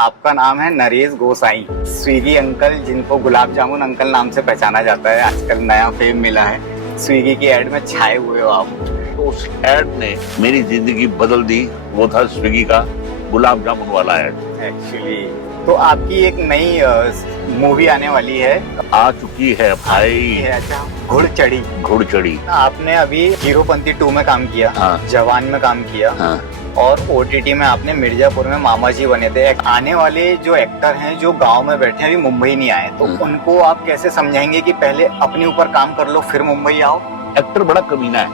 आपका नाम है नरेश गोसाई, स्विगी अंकल जिनको गुलाब जामुन अंकल नाम से पहचाना जाता है। आजकल नया फेम मिला है, स्विगी की एड में छाए हुए हो आप। तो उस एड ने मेरी जिंदगी बदल दी। वो था स्विगी का गुलाब जामुन वाला एड। एक्चुअली तो आपकी एक नई मूवी आने वाली है। आ चुकी है भाई। अच्छा, घुड़चढ़ी। घुड़चढ़ी। आपने अभी हीरोपंती 2 में काम किया, हाँ। जवान में काम किया, हाँ। और ओटीटी में आपने मिर्जापुर में मामा जी बने थे। आने वाले जो एक्टर हैं जो गांव में बैठे हैं, अभी मुंबई नहीं आए, तो उनको आप कैसे समझाएंगे कि पहले अपने ऊपर काम कर लो फिर मुंबई आओ? एक्टर बड़ा कमीना है।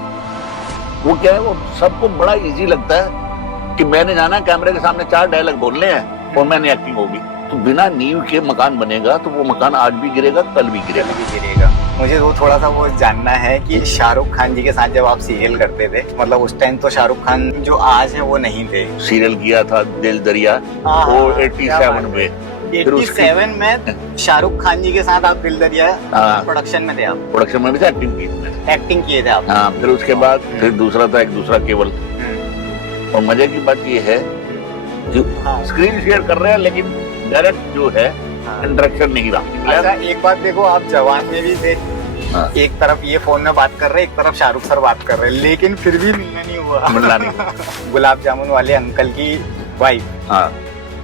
वो क्या है, वो सबको बड़ा इजी लगता है कि मैंने जाना कैमरे के सामने 4 डायलॉग बोलने हैं और मैंने एक्टिंग होगी। तो बिना नींव के मकान बनेगा तो वो मकान आज भी गिरेगा, कल भी गिरेगा। मुझे वो थोड़ा सा वो जानना है कि शाहरुख खान जी के साथ जब आप सीरियल करते थे, मतलब उस टाइम तो शाहरुख खान जो आज है वो नहीं थे। सीरियल किया था दिल दरिया, वो 87 में। 87 में शाहरुख खान जी के साथ आप दिल दरिया प्रोडक्शन में थे। आप प्रोडक्शन में भी था, एक्टिंग किए थे आप। हाँ, फिर उसके बाद फिर दूसरा था, एक दूसरा केवल। और मजे की बात ये है जो स्क्रीन शेयर कर रहे हैं लेकिन डायरेक्ट जो है इंटरेक्शन नहीं रहा। अच्छा, एक बात देखो, आप जवान में भी थे। हाँ। एक तरफ ये फोन में बात कर रहे हैं, एक तरफ शाहरुख सर बात कर रहे हैं, लेकिन फिर भी मिलना नहीं हुआ। गुलाब जामुन वाले अंकल की वाइफ, हाँ,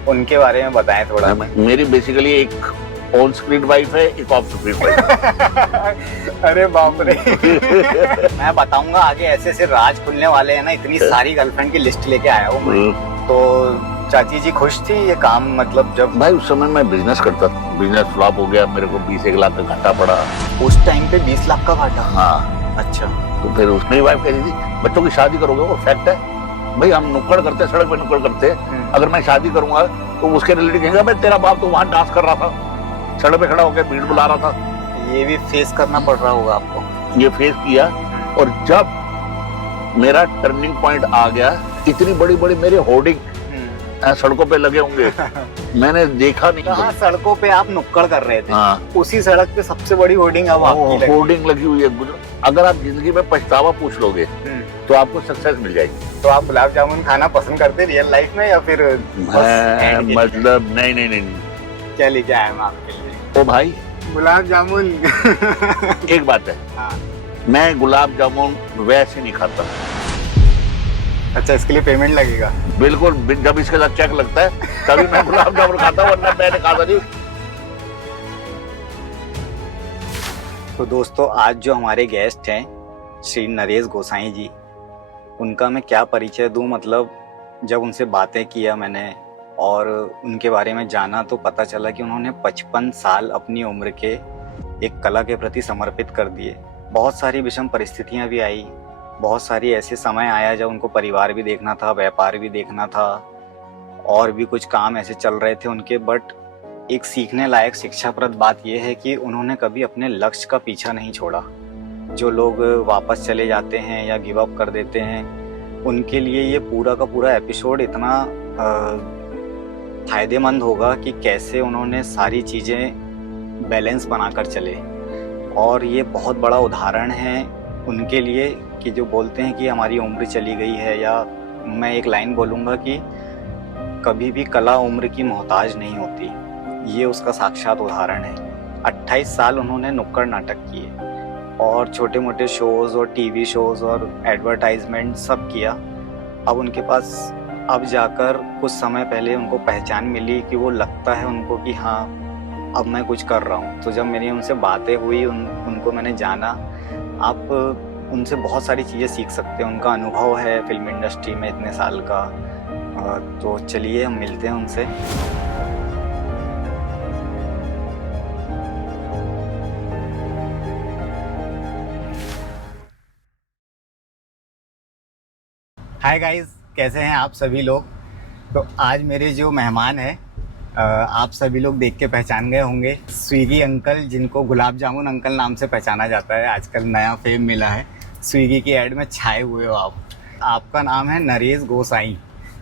उनके बारे में बताएं थोड़ा। मेरी बेसिकली एक ऑन स्क्रीन वाइफ है, एक ऑफ स्क्रीन वाइफ। अरे बाप रे। मैं बताऊंगा आगे, ऐसे ऐसे राज खुलने वाले हैं ना, इतनी सारी गर्लफ्रेंड की लिस्ट लेके आया हूँ मैं। तो चाची जी खुश थी ये काम, मतलब जब? भाई उस समय मैं बिजनेस करता था, बिजनेस फ्लॉप हो गया, मेरे को 20-1 लाख का घाटा पड़ा। उस टाइम पे 20 लाख का घाटा? हाँ। अच्छा। तो फिर उसमें वाइफ कह रही थी बच्चों की शादी करोगे, वो फैक्ट है भाई, हम नुक्कड़ करते, सड़क पे नुक्कड़ करते। अगर मैं शादी करूंगा तो उसके रिलेटिव कहेंगे भाई तेरा बाप तो वहाँ डांस कर रहा था, सड़क पे खड़ा होकर भीड़ बुला रहा था। ये भी फेस करना पड़ रहा होगा आपको? ये फेस किया, और जब मेरा टर्निंग पॉइंट आ गया, इतनी बड़ी बड़ी मेरे होर्डिंग सड़कों पे लगे होंगे, मैंने देखा नहीं। कहाँ सड़कों पे आप नुक्कड़ कर रहे थे? हाँ। उसी सड़क पे सबसे बड़ी होर्डिंग अब आपकी होर्डिंग लगी हुई है। अगर आप जिंदगी में पछतावा पूछ लोगे तो आपको सक्सेस मिल जाएगी। तो आप गुलाब जामुन खाना पसंद करते रियल लाइफ में या फिर मतलब नहीं। क्या लेके आया मैं आपके लिए? ओ भाई, गुलाब जामुन। एक बात है, हाँ, मैं गुलाब जामुन वैसे नहीं खाता। अच्छा, इसके लिए पेमेंट लगेगा? बिल्कुल, जब इसके साथ चेक लगता है तभी मैं गुलाब जामुन खाता हूँ, वरना मैंने खाता नहीं। तो दोस्तों, आज जो हमारे गेस्ट हैं श्री नरेश गोसाई जी, उनका मैं क्या परिचय दूं। मतलब जब उनसे बातें किया मैंने और उनके बारे में जाना तो पता चला कि उन्होंने 55 साल अपनी उम्र के एक कला के प्रति समर्पित कर दिए। बहुत सारी विषम परिस्थितियां भी आई, बहुत सारी ऐसे समय आया जब उनको परिवार भी देखना था, व्यापार भी देखना था, और भी कुछ काम ऐसे चल रहे थे उनके। बट एक सीखने लायक शिक्षाप्रद बात यह है कि उन्होंने कभी अपने लक्ष्य का पीछा नहीं छोड़ा। जो लोग वापस चले जाते हैं या गिव अप कर देते हैं, उनके लिए ये पूरा का पूरा एपिसोड इतना फायदेमंद होगा कि कैसे उन्होंने सारी चीज़ें बैलेंस बनाकर चले। और ये बहुत बड़ा उदाहरण है उनके लिए कि जो बोलते हैं कि हमारी उम्र चली गई है, या मैं एक लाइन बोलूँगा कि कभी भी कला उम्र की मोहताज नहीं होती। ये उसका साक्षात उदाहरण है। 28 साल उन्होंने नुक्कड़ नाटक किए और छोटे मोटे शोज़ और टीवी शोज़ और एडवर्टाइजमेंट सब किया। अब उनके पास अब जाकर कुछ समय पहले उनको पहचान मिली कि वो लगता है उनको कि हाँ अब मैं कुछ कर रहा हूँ। तो जब मेरी उनसे बातें हुई, उनको मैंने जाना, आप उनसे बहुत सारी चीज़ें सीख सकते हैं। उनका अनुभव है फिल्म इंडस्ट्री में इतने साल का। तो चलिए हम मिलते हैं उनसे। हाय गाइस, कैसे हैं आप सभी लोग? तो आज मेरे जो मेहमान हैं, आप सभी लोग देख के पहचान गए होंगे, स्विगी अंकल जिनको गुलाब जामुन अंकल नाम से पहचाना जाता है। आजकल नया फेम मिला है, स्विगी की एड में छाए हुए हो आप। आपका नाम है नरेश गोसाई,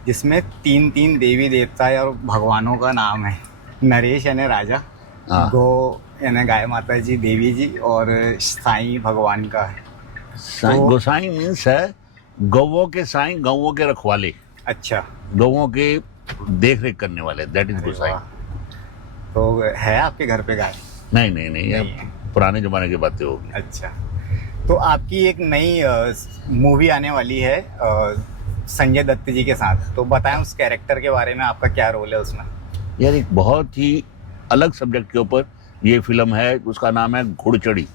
जिसमें 3 देवी देवता और भगवानों का नाम है। नरेश यानी राजा, गो यानी गाय माता जी देवी जी, और साईं भगवान का है। गोसाई मीन्स है गौवों के साईं, गौवों के रखवाले। अच्छा। गौवों के देख रेख करने वाले, दैट इज अरे गोसाई। वाह। तो है आपके घर पे गाय? नहीं नहीं नहीं, नहीं ये है। पुराने जमाने की बातें होगी। अच्छा, तो आपकी एक नई मूवी आने वाली है संजय दत्त जी के साथ, तो बताएं उस कैरेक्टर के बारे में, आपका क्या रोल है उसमें? यार एक बहुत ही अलग सब्जेक्ट के ऊपर ये फिल्म है, उसका नाम है घुड़चड़ी।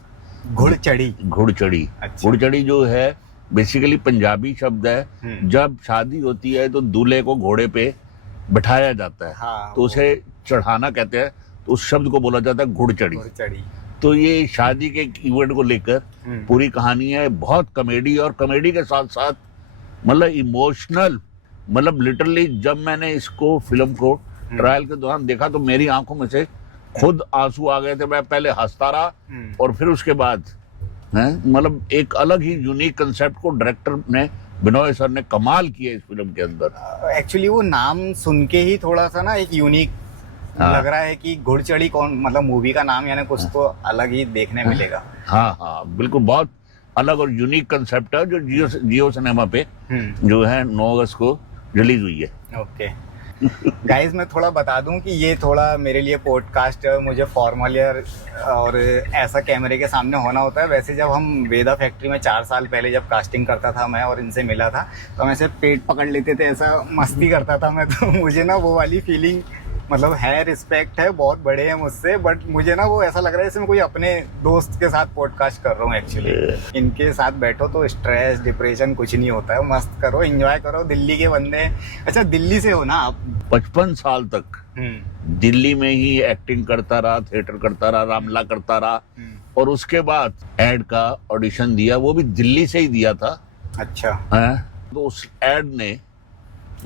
घुड़चड़ी। घुड़चड़ी, अच्छा। घुड़चड़ी जो है बेसिकली पंजाबी शब्द है। जब शादी होती है तो दूल्हे को घोड़े पे बिठाया जाता है, हाँ, तो उसे चढ़ाना कहते हैं, तो उस शब्द को बोला जाता है घुड़चड़ी। घुड़चड़ी। तो ये शादी के इवेंट को लेकर पूरी कहानी है, बहुत कॉमेडी, और कॉमेडी के साथ साथ मतलब इमोशनल, मतलब लिटरली जब मैंने इसको फिल्म को ट्रायल के दौरान देखा तो मेरी आंखों में से खुद आंसू आ गए थे। मैं पहले हंसता रहा और फिर उसके बाद मतलब एक अलग ही यूनिक कंसेप्ट को डायरेक्टर ने, बिनोय सर ने कमाल किया इस फिल्म के अंदर। एक्चुअली वो नाम सुन के ही थोड़ा सा ना एक यूनिक लग रहा है कि घुड़चड़ी कौन, मतलब मूवी का नाम, यानी कुछ तो अलग ही देखने मिलेगा। हाँ हाँ बिल्कुल, बहुत अलग और यूनिक कंसेप्ट है, जो जियो सिनेमा पे जो है 9 अगस्त को रिलीज हुई है। ओके गाइस, मैं थोड़ा बता दूं कि ये थोड़ा मेरे लिए पॉडकास्ट, मुझे फॉर्मल और ऐसा कैमरे के सामने होना होता है। वैसे जब हम वेदा फैक्ट्री में 4 साल पहले जब कास्टिंग करता था मैं और इनसे मिला था, तो हम ऐसे पेट पकड़ लेते थे, ऐसा मस्ती करता था मैं। तो मुझे ना वो वाली फीलिंग, मतलब है, रिस्पेक्ट है, बहुत बड़े हैं मुझसे, बट मुझे ना वो ऐसा लग रहा है जैसे मैं कोई अपने दोस्त के साथ पॉडकास्ट कर रहा हूँ एक्चुअली। इनके साथ बैठो तो स्ट्रेस डिप्रेशन कुछ नहीं होता है, मस्त करो, एंजॉय करो, दिल्ली के बंदे। अच्छा, दिल्ली से हो ना आप? 55 साल तक दिल्ली में ही एक्टिंग करता रहा, थिएटर करता रहा, रामला करता रहा, और उसके बाद एड का ऑडिशन दिया, वो भी दिल्ली से ही दिया था। अच्छा। तो उस एड ने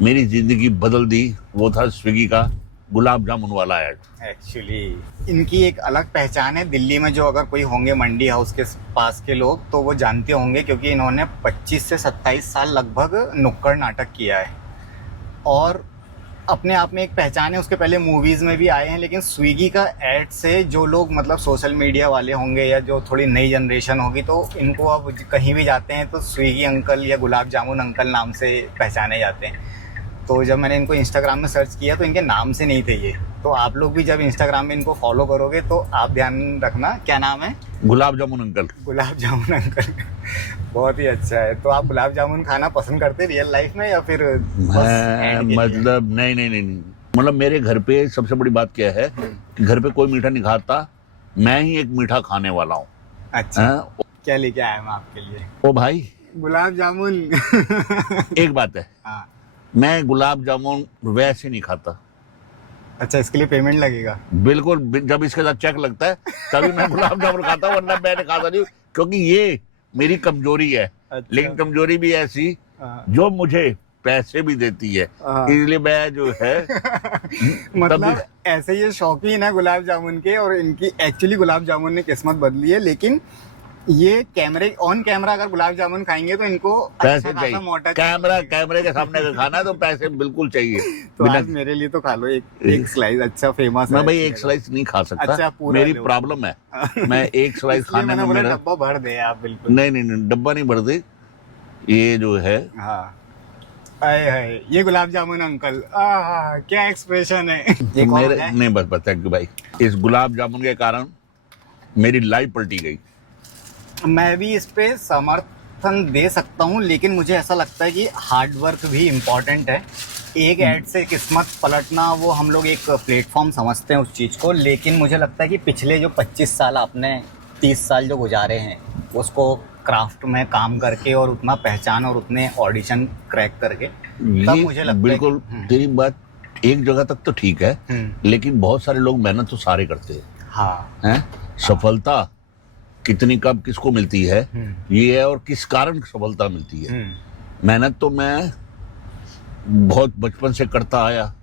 मेरी जिंदगी बदल दी। वो था स्विगी का गुलाब जामुन वाला एड। एक्चुअली इनकी एक अलग पहचान है दिल्ली में, जो अगर कोई होंगे मंडी हाउस के पास के लोग तो वो जानते होंगे, क्योंकि इन्होंने 25 से 27 साल लगभग नुक्कड़ नाटक किया है और अपने आप में एक पहचान है। उसके पहले मूवीज़ में भी आए हैं, लेकिन स्विगी का एड से जो लोग, मतलब सोशल मीडिया वाले होंगे या जो थोड़ी नई जनरेशन होगी, तो इनको अब कहीं भी जाते हैं तो स्विगी अंकल या गुलाब जामुन अंकल नाम से पहचाने जाते हैं। तो जब मैंने इनको इंस्टाग्राम में सर्च किया तो इनके नाम से नहीं थे ये। तो आप लोग भी जब इंस्टाग्राम में इनको फॉलो करोगे तो आप ध्यान रखना, क्या नाम है? गुलाब जामुन अंकल। गुलाब जामुन अंकल बहुत ही अच्छा है। तो आप गुलाब जामुन खाना पसंद करते रियल लाइफ में या फिर मतलब नहीं नहीं नहीं, मतलब मेरे घर पे सबसे बड़ी बात क्या है कि घर पे कोई मीठा नहीं खाता, मैं ही एक मीठा खाने वाला हूँ। अच्छा, क्या लेके आया मैं आपके लिए? ओ भाई, गुलाब जामुन। एक बात है, हाँ। मैं गुलाब जामुन वैसे नहीं खाता। अच्छा, इसके लिए पेमेंट लगेगा? बिल्कुल, जब इसके साथ चेक लगता है तभी मैं गुलाब जामुन खाता हूँ, वरना मैं नहीं खाता नहीं, क्योंकि ये मेरी कमजोरी है। अच्छा। लेकिन कमजोरी भी ऐसी जो मुझे पैसे भी देती है, इसलिए मैं जो है मतलब ऐसे ये शौकीन है गुलाब जामुन के, और इनकी एक्चुअली गुलाब जामुन ने किस्मत बदली है। लेकिन ये ऑन कैमरा अगर गुलाब जामुन खाएंगे तो इनको पैसे अच्छा चाहिए। मोटा कैमरे के सामने अगर खाना है तो पैसे बिल्कुल चाहिए। तो आज मेरे लिए तो खा लो एक स्लाइस, अच्छा फेमस है। मैं भाई एक स्लाइस नहीं खा सकता। अच्छा, मेरी प्रॉब्लम है, मैं एक स्लाइस खाने में मेरा डब्बा भर दे आप। बिल्कुल नहीं, डब्बा नहीं भर दे। ये जो है, हाँ, आए ये गुलाब जामुन अंकल, क्या एक्सप्रेशन है। मेरे नहीं, बस थैंक यू भाई। इस गुलाब जामुन के कारण मेरी लाइफ पलटी गई। मैं भी इस पे समर्थन दे सकता हूँ, लेकिन मुझे ऐसा लगता है कि हार्ड वर्क भी इम्पोर्टेंट है। एक ऐड से किस्मत पलटना, वो हम लोग एक प्लेटफॉर्म समझते हैं उस चीज़ को, लेकिन मुझे लगता है कि पिछले जो 25 साल आपने 30 साल जो गुजारे हैं उसको क्राफ्ट में काम करके और उतना पहचान और उतने ऑडिशन क्रैक करके, तब मुझे लगता बिल्कुल है तेरी बात एक जगह तक तो ठीक है, लेकिन बहुत सारे लोग मेहनत तो सारे करते हैं। हाँ, हैं? सफलता कितनी कब किसको मिलती है ये है, और किस कारण सफलता मिलती है। मेहनत तो मैं बहुत बचपन से करता आया,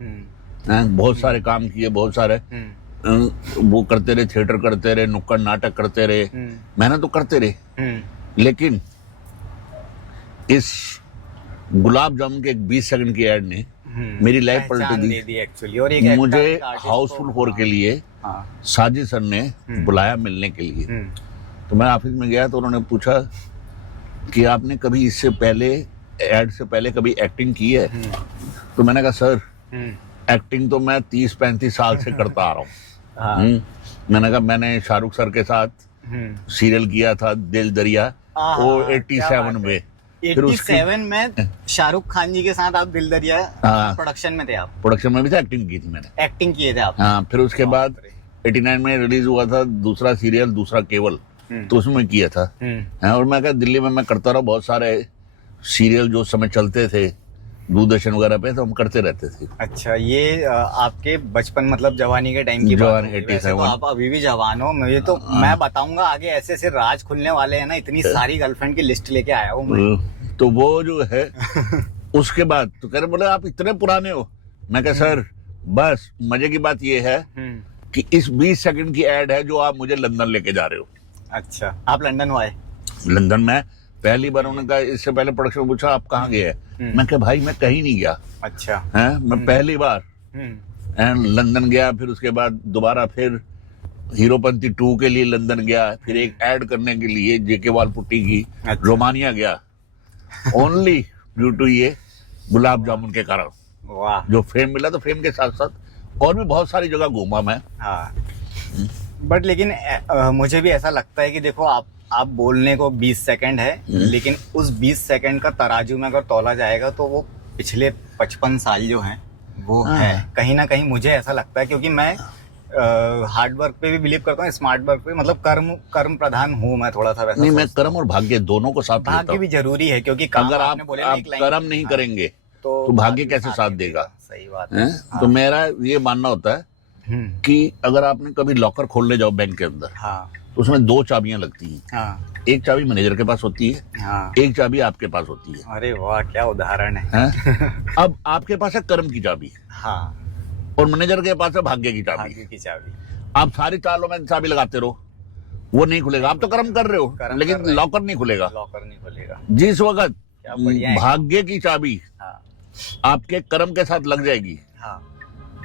बहुत सारे काम किए, बहुत सारे वो करते रहे, थिएटर करते रहे, नुक्कड़ नाटक करते रहे, मेहनत तो करते रहे। लेकिन इस गुलाब जामुन के एक 20 सेकंड की एड ने मेरी लाइफ पलट दी एक्चुअली। और एक मुझे हाउसफुल 4 के लिए साजिद सर ने बुलाया मिलने के लिए। तो मैं ऑफिस में गया तो उन्होंने पूछा कि आपने कभी इससे पहले, एड से पहले कभी एक्टिंग की है? तो मैंने कहा सर एक्टिंग तो मैं 30-35 साल से करता आ रहा हूँ। मैंने कहा मैंने शाहरुख सर के साथ सीरियल किया था दिल दरिया, वो 87 में। फिर 87 में शाहरुख खान जी के साथ आप दिल दरिया प्रोडक्शन में थे आप? प्रोडक्शन में भी था, एक्टिंग की थी मैंने। एक्टिंग किए थे आप? हाँ, फिर उसके बाद 89 में रिलीज हुआ था दूसरा सीरियल, दूसरा केवल, तो उसमें किया था। और मैं कहा दिल्ली में मैं करता रहा, बहुत सारे सीरियल जो समय चलते थे दूरदर्शन वगैरह पे, तो हम करते रहते थे। अच्छा, ये आपके बचपन मतलब जवानी के टाइम की बात है। वैसे तो आप अभी भी जवान हो, मुझे तो मैं बताऊंगा आगे ऐसे ऐसे राज खुलने वाले हैं ना, इतनी सारी गर्लफ्रेंड की लिस्ट लेके आया हूँ मैं। तो वो जो है उसके बाद तो कह रहे बोले आप इतने पुराने हो। मैं कहा सर बस मजे की बात ये है कि इस 20 सेकंड की एड है जो आप मुझे लंदन लेके जा रहे हो। अच्छा, आप लंदन आए? लंदन में पहली बार उन्होंने कहा, इससे पहले प्रोडक्शन में पूछा आप कहाँ गए? मैं कहा भाई मैं कहीं नहीं गया। अच्छा है, मैं पहली बार लंदन गया, फिर उसके बाद दोबारा फिर हीरोपंती 2 के लिए लंदन गया, फिर एक ऐड करने के लिए जेके वालपुट्टी की रोमानिया गया, ओनली ड्यू टू ये गुलाब जामुन के कारण। वाह, जो फेम मिला, तो फेम के साथ साथ और भी बहुत सारी जगह घूमा मैं। हाँ, बट लेकिन मुझे भी ऐसा लगता है कि देखो आप बोलने को 20 सेकंड है, लेकिन उस 20 सेकंड का तराजू में अगर तौला जाएगा तो वो पिछले 55 साल जो हैं वो है कहीं ना कहीं। मुझे ऐसा लगता है क्योंकि मैं हार्ड वर्क पे भी बिलीव करता हूँ, स्मार्ट वर्क पे, मतलब कर्म प्रधान हूँ मैं थोड़ा सा। वैसा नहीं, मैं कर्म और भाग्य दोनों को साथ लेता हूं। भाग्य भी जरूरी है क्योंकि अगर आप कर्म नहीं करेंगे तो भाग्य कैसे साथ देगा? सही बात है। तो मेरा ये मानना होता है कि अगर आपने कभी लॉकर खोलने जाओ बैंक के अंदर, तो उसमें 2 चाबियां लगती हैं। एक चाबी मैनेजर के पास होती है, एक चाबी आपके पास होती है। अरे वाह, क्या उदाहरण है। अब आपके पास है कर्म की चाबी, और मैनेजर के पास है भाग्य की चाबी। आप सारी चालों में चाबी लगाते रहो, वो नहीं खुलेगा। आप तो कर्म कर रहे हो, लेकिन लॉकर नहीं खुलेगा। जिस वक्त भाग्य की चाबी आपके कर्म के साथ लग जाएगी,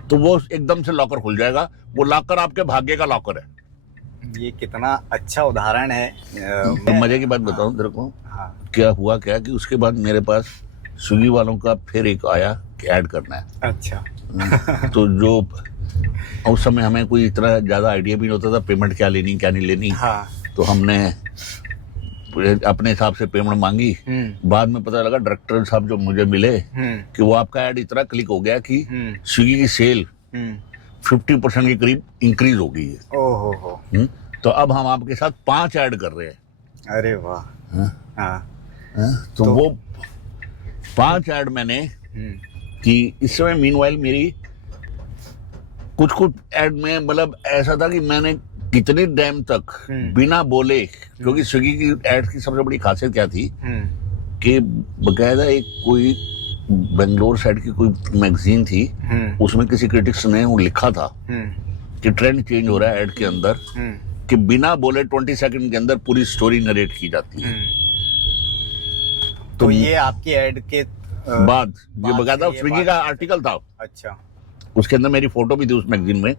तो वो एकदम से लॉकर खुल जाएगा। वो लॉकर आपके भाग्य का लॉकर है। ये कितना अच्छा उदाहरण है। तो मजे की बात बताऊं तेरे को, क्या हुआ क्या कि उसके बाद मेरे पास स्विगी वालों का फिर एक आया कि ऐड करना है। अच्छा। तो जो उस समय हमें कोई इतना ज्यादा आइडिया भी नहीं होता था पेमेंट क्या लेनी क्या नहीं लेनी। तो हमने अपने हिसाब से पेमेंट मांगी। बाद में पता लगा डायरेक्टर साहब जो मुझे मिले कि वो आपका ऐड इतना क्लिक हो गया कि स्विगी की सेल 50% के करीब इंक्रीज हो गई है। ओहो। तो अब हम आपके साथ 5 ऐड कर रहे हैं। अरे वाह। तो वो 5 ऐड मैंने कि इस समय मीनवाइल मेरी कुछ ऐड में मतलब ऐसा था कि मैंने कितने टाइम तक बिना बोले, क्योंकि स्विगी की एड की सबसे बड़ी खासियत क्या थी कि बकायदा एक कोई बेंगलोर साइड की कोई मैगजीन थी, उसमें किसी क्रिटिक्स ने वो लिखा था कि ट्रेंड चेंज हो रहा है एड के अंदर, कि बिना बोले 20 सेकंड के अंदर पूरी स्टोरी नरेट की जाती है। तो ये आपकी एड के बाद ये बकायदा स्विगी का आर्टिकल था। अच्छा। उसके अंदर मेरी फोटो भी थी उस मैगजीन में।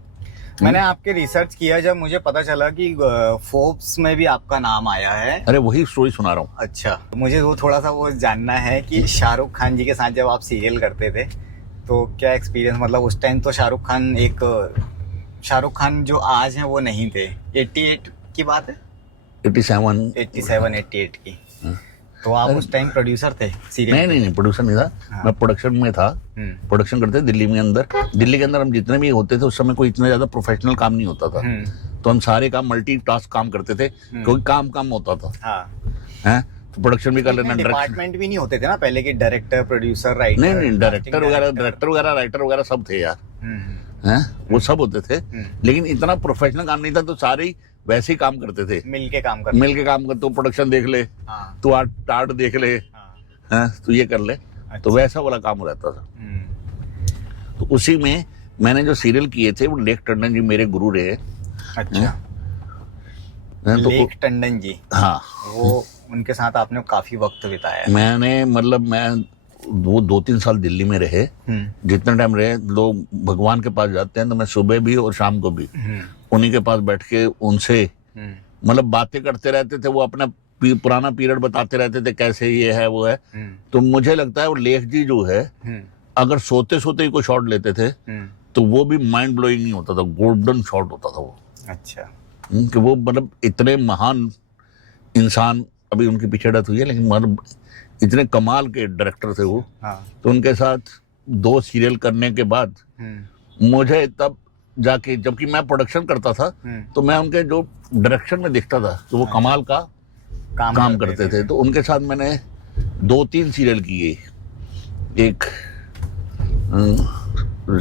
मैंने आपके रिसर्च किया जब मुझे पता चला कि फोर्ब्स में भी आपका नाम आया है। अरे वही स्टोरी सुना रहा हूँ। अच्छा, मुझे वो थोड़ा सा वो जानना है कि शाहरुख खान जी के साथ जब आप सीरियल करते थे तो क्या एक्सपीरियंस, मतलब उस टाइम तो शाहरुख खान जो आज हैं वो नहीं थे। 88 की बात है? 87-88 की। तो आप उस टाइम प्रोड्यूसर थे सीरियल? नहीं, प्रोड्यूसर नहीं था। मैं प्रोडक्शन में था। प्रोडक्शन करते दिल्ली में अंदर। दिल्ली के अंदर हम जितने भी होते थे उस समय कोई इतना ज्यादा प्रोफेशनल काम नहीं होता था, तो हम सारे काम मल्टीटास्क काम करते थे क्योंकि काम होता था। तो प्रोडक्शन भी कर लेना। डिपार्टमेंट भी नहीं होते थे ना पहले के, डायरेक्टर, प्रोड्यूसर, राइटर? नहीं, डायरेक्टर वगैरह राइटर वगैरह सब थे यार। वो सब होते थे, लेकिन इतना प्रोफेशनल काम नहीं था, तो सारे वैसे ही काम करते थे, मिलके काम करते। तो प्रोडक्शन देख ले, तू आर्ट देख ले, तू ये कर ले। तो वैसा वाला काम रहता था। तो उसी में मैंने जो सीरियल किए थे वो लेख टंडन जी मेरे गुरु रहे। अच्छा। तो लेख टंडन जी, हाँ, वो उनके साथ आपने काफी वक्त बिताया। मैंने मतलब मैं वो 2-3 साल दिल्ली में रहे। जितना टाइम रहे, लोग भगवान के पास जाते हैं तो मैं सुबह भी और शाम को भी उन्हीं के पास बैठ के उनसे मतलब बातें करते रहते थे। वो अपना पुराना पीरियड बताते रहते थे, कैसे ये है वो है। तो मुझे लगता है वो लेख जी जो है अगर सोते सोते ही कोई शॉट लेते थे तो वो भी माइंड ब्लोइंग नहीं होता था, गोल्डन शॉट होता था वो। अच्छा। कि वो मतलब इतने महान इंसान, अभी उनकी पीछे डेथ हुई है, लेकिन मतलब इतने कमाल के डायरेक्टर थे वो। हाँ। तो उनके साथ 2 सीरियल करने के बाद मुझे तब जाके, जबकि मैं प्रोडक्शन करता था, तो मैं उनके जो डायरेक्शन में देखता था कि वो कमाल का काम करते थे। तो उनके साथ मैंने 2-3 सीरियल किए। एक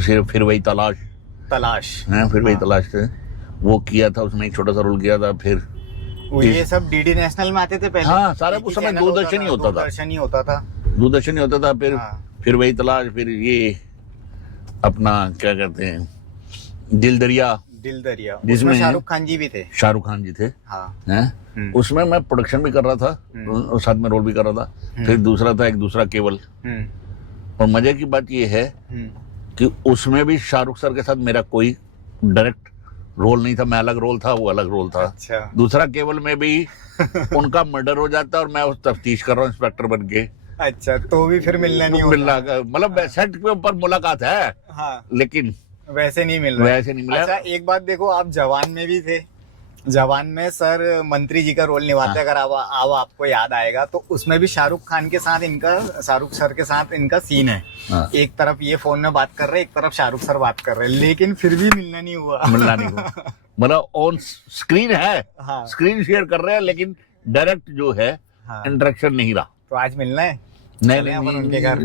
फिर वही तलाश है, फिर वही तलाश थे, वो किया था, उसमें एक छोटा सा रोल किया था। फिर वो ये सब डीडी नेशनल में आते थे पहले। हाँ, सारा उस समय दूरदर्शन ही होता था। दूरदर्शन ही होता था। फिर वही तलाश, फिर ये अपना क्या कहते हैं, दिल दरिया, जिसमें शाहरुख खान जी भी थे। शाहरुख खान जी थे। हाँ। हैं? उसमें मैं प्रोडक्शन भी कर रहा था और साथ में रोल भी कर रहा था। फिर दूसरा था एक दूसरा केवल। और मजे की बात ये है कि उसमें भी शाहरुख सर के साथ मेरा कोई डायरेक्ट रोल नहीं था, मैं अलग रोल था, वो अलग रोल था। अच्छा। दूसरा केवल में भी उनका मर्डर हो जाता और मैं उस तफ्तीश कर रहा हूँ इंस्पेक्टर बन के। अच्छा, तो भी फिर मिलना नहीं होता। मतलब सेट के ऊपर मुलाकात है। हाँ। लेकिन वैसे नहीं मिल रहा। वैसे नहीं मिला। अच्छा, एक बात देखो, आप जवान में भी थे। जवान में सर मंत्री जी का रोल निभाते। अगर आपको याद आएगा तो उसमें भी शाहरुख खान के साथ इनका, शाहरुख सर के साथ इनका सीन है। एक तरफ ये फोन में बात कर रहे, एक तरफ शाहरुख सर बात कर रहे, लेकिन फिर भी मिलना नहीं हुआ। मतलब ऑन स्क्रीन है। हाँ। स्क्रीन शेयर कर रहे हैं, लेकिन डायरेक्ट जो है इंटरेक्शन नहीं रहा। तो आज मिलना है। नहीं, उनके घर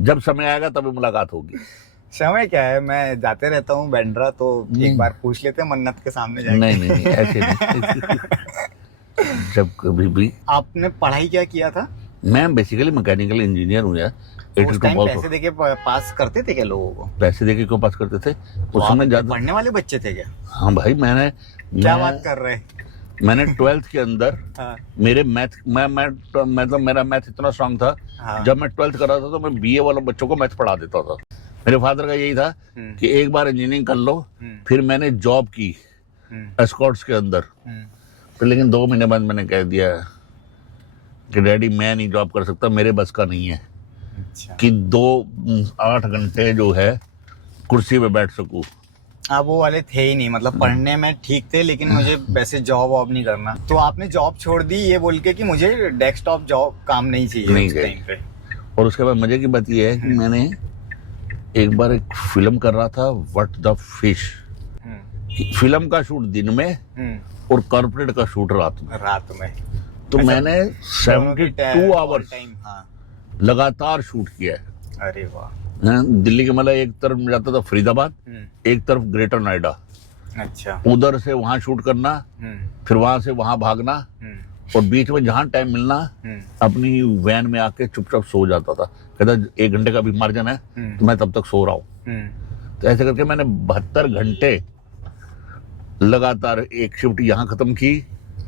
जब समय आएगा तभी मुलाकात होगी। समय क्या है, मैं जाते रहता हूँ बैंड्रा, तो एक बार पूछ लेते हैं मन्नत के सामने जाके। नहीं ऐसे नहीं। जब कभी भी। आपने पढ़ाई क्या किया था? मैं बेसिकली मैकेनिकल इंजीनियर हूँ यार। उस टाइम पैसे देके पास करते थे क्या लोगों को? पैसे देके क्यों पास करते थे? उस समय ज्यादा पढ़ने वाले बच्चे थे क्या? हाँ भाई, क्या बात कर रहे हैं? मैंने 12th के अंदर मेरे मैथ, मतलब मेरा मैथ इतना स्ट्रांग था। जब मैं 12th कर रहा था तो मैं BA वाले बच्चों को मैथ पढ़ा देता था। मेरे फादर का यही था कि एक बार इंजीनियरिंग कर लो। फिर मैंने जॉब की एस्कॉर्ट्स के अंदर। फिर लेकिन 2 महीने बाद मैंने कह दिया कि डैडी मैं नहीं जॉब कर सकता, मेरे बस का नहीं है। अच्छा। कि 8 घंटे जो है कुर्सी पे बैठ सकूं। आप वो वाले थे ही नहीं, मतलब पढ़ने में ठीक थे, लेकिन मुझे वैसे जॉब वॉब नहीं करना। तो आपने जॉब छोड़ दी ये बोल के कि मुझे डेस्कटॉप जॉब काम नहीं चाहिए उस टाइम पे। और उसके बाद मजे की बात ये है कि मैंने एक बार एक फिल्म कर रहा था, व्हाट द फिश। फिल्म का शूट दिन में और कॉर्पोरेट का शूट रात में। तो अच्छा, मैंने 72 आवर्स लगातार शूट किया है। अरे वाह। दिल्ली के मतलब एक तरफ जाता था फरीदाबाद, एक तरफ ग्रेटर नोएडा। अच्छा। उधर से वहां शूट करना, फिर वहां से वहां भागना, और बीच में जहां टाइम मिलना अपनी वैन में आके चुपचाप सो जाता था। कहता 1 घंटे का भी मार्जिन है तो मैं तब तक सो रहा हूँ। तो ऐसे करके मैंने 72 घंटे लगातार एक शिफ्ट यहाँ खत्म की।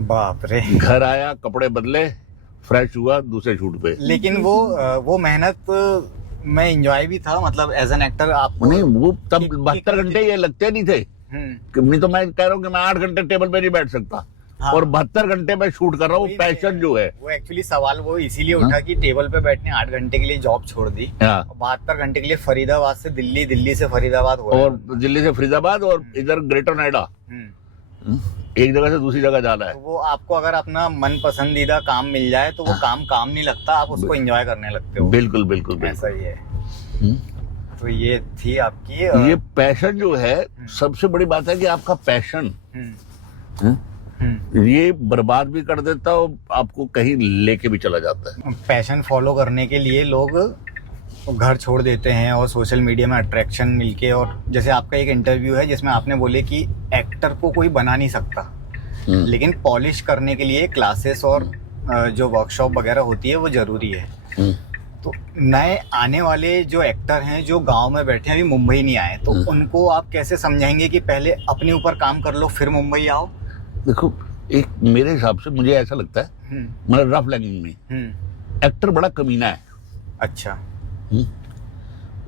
बाप रे। घर आया, कपड़े बदले, फ्रेश हुआ, दूसरे शूट पे। लेकिन वो मेहनत में एंजॉय भी था, मतलब एज एन एक्टर आपको? नहीं, वो तब 72 घंटे ये लगते नहीं थे। नहीं तो मैं कह रहा हूँ कि मैं 8 घंटे टेबल पे नहीं बैठ सकता। हाँ। और 72 घंटे में शूट कर रहा हूँ। पैशन जो है वो एक्चुअली सवाल वो इसीलिए उठा कि टेबल पे बैठने 8 घंटे के लिए जॉब छोड़ दी। 72 घंटे के लिए फरीदाबाद से दिल्ली, दिल्ली से फरीदाबाद, और दिल्ली से फरीदाबाद, और इधर ग्रेटर नोएडा, एक जगह से दूसरी जगह जाना है। तो वो आपको अगर अपना मन पसंदीदा काम मिल जाए तो वो काम नहीं लगता, आप उसको एंजॉय करने लगते हो। बिल्कुल ऐसा ही है। तो ये थी आपकी ये पैशन जो है। सबसे बड़ी बात है कि आपका पैशन ये बर्बाद भी कर देता है और आपको कहीं लेके भी चला जाता है। पैशन फॉलो करने के लिए लोग घर छोड़ देते हैं और सोशल मीडिया में अट्रैक्शन मिलके, और जैसे आपका एक इंटरव्यू है जिसमें आपने बोले कि एक्टर को कोई बना नहीं सकता, लेकिन पॉलिश करने के लिए क्लासेस और जो वर्कशॉप वगैरह होती है वो जरूरी है। तो नए आने वाले जो एक्टर हैं जो गांव में बैठे हैं, अभी मुंबई नहीं आए, तो उनको आप कैसे समझाएंगे कि पहले अपने ऊपर काम कर लो फिर मुंबई आओ? देखो, एक मेरे हिसाब से मुझे ऐसा लगता है, मतलब रफ लैंग्वेज में एक्टर बड़ा कमीना है। अच्छा।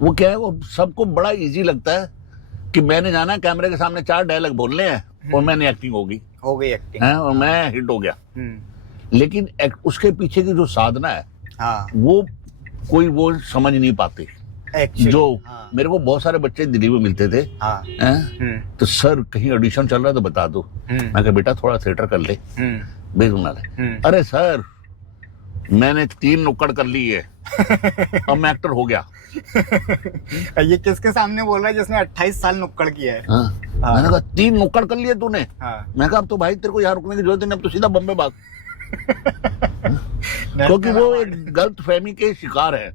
वो क्या है, वो सबको बड़ा इजी लगता है कि मैंने जाना है कैमरे के सामने 4 डायलॉग बोलने हैं और मैंने एक्टिंग हो गई एक्टिंग और मैं हिट हो गया। लेकिन उसके पीछे की जो साधना है, वो कोई वो समझ नहीं पाते। Actually, जो हाँ, मेरे को बहुत सारे बच्चे दिल्ली में मिलते थे, हाँ, हैं? तो सर कहीं ऑडिशन चल रहा है तो बता दो। मैं कहा बेटा थोड़ा थिएटर कर ले, बेगुनाह है। अरे सर मैंने 3 नुक्कड़ कर ली है, अब मैं एक्टर हो गया। ये किसके सामने बोल रहा है जिसने 28 साल नुक्कड़ किया है? हाँ। हाँ। मैंने कहा 3 नुक्कड़ कर लिए तूने? हाँ। मैं कहा अब तो भाई तेरे को यहाँ रुकने की जरूरत नहीं, अब तो सीधा बम्बे भाग। क्योंकि वो एक गलत फहमी के शिकार है।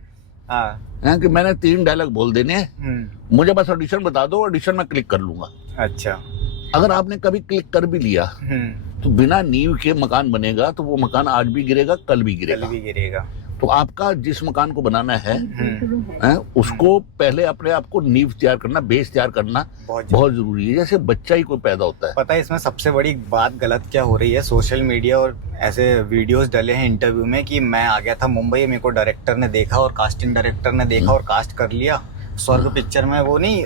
हाँ। हैं कि मैंने 3 डायलॉग बोल देने हैं, मुझे बस ऑडिशन बता दो, ऑडिशन में क्लिक कर लूंगा। अच्छा। अगर आपने कभी क्लिक कर भी लिया तो बिना नींव के मकान बनेगा तो वो मकान आज भी गिरेगा, कल भी गिरेगा। तो आपका जिस मकान को बनाना है, उसको पहले अपने आप को नींव तैयार करना, बेस तैयार करना बहुत जरूरी है। जैसे बच्चा ही कोई पैदा होता है। पता है इसमें सबसे बड़ी बात गलत क्या हो रही है? सोशल मीडिया और ऐसे वीडियोस डले हैं इंटरव्यू में कि मैं आ गया था मुंबई, मेरे को डायरेक्टर ने देखा और कास्टिंग डायरेक्टर ने देखा और कास्ट कर लिया। स्वर्ग पिक्चर में वो नहीं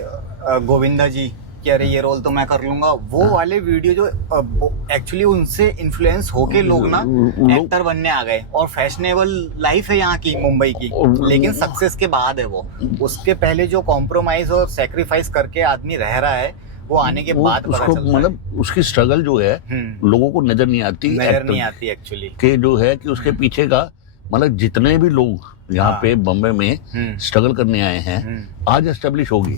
गोविंदा जी कि अरे ये रोल तो मैं कर लूंगा, वो वाले वीडियो जो एक्चुअली उनसे इन्फ्लुएंस होके लोग ना एक्टर बनने आ गए। और फैशनेबल लाइफ है यहाँ की, मुंबई की, लेकिन सक्सेस के बाद है वो। उसके पहले जो कॉम्प्रोमाइज और सेक्रीफाइस करके आदमी रह रहा है वो आने के बाद पता चलता है। मतलब उसकी स्ट्रगल जो है लोगों को नजर नहीं आती एक्चुअली कि जो है कि उसके पीछे का मतलब जितने भी लोग यहाँ पे बम्बे में स्ट्रगल करने आए हैं आज एस्टेब्लिश होगी,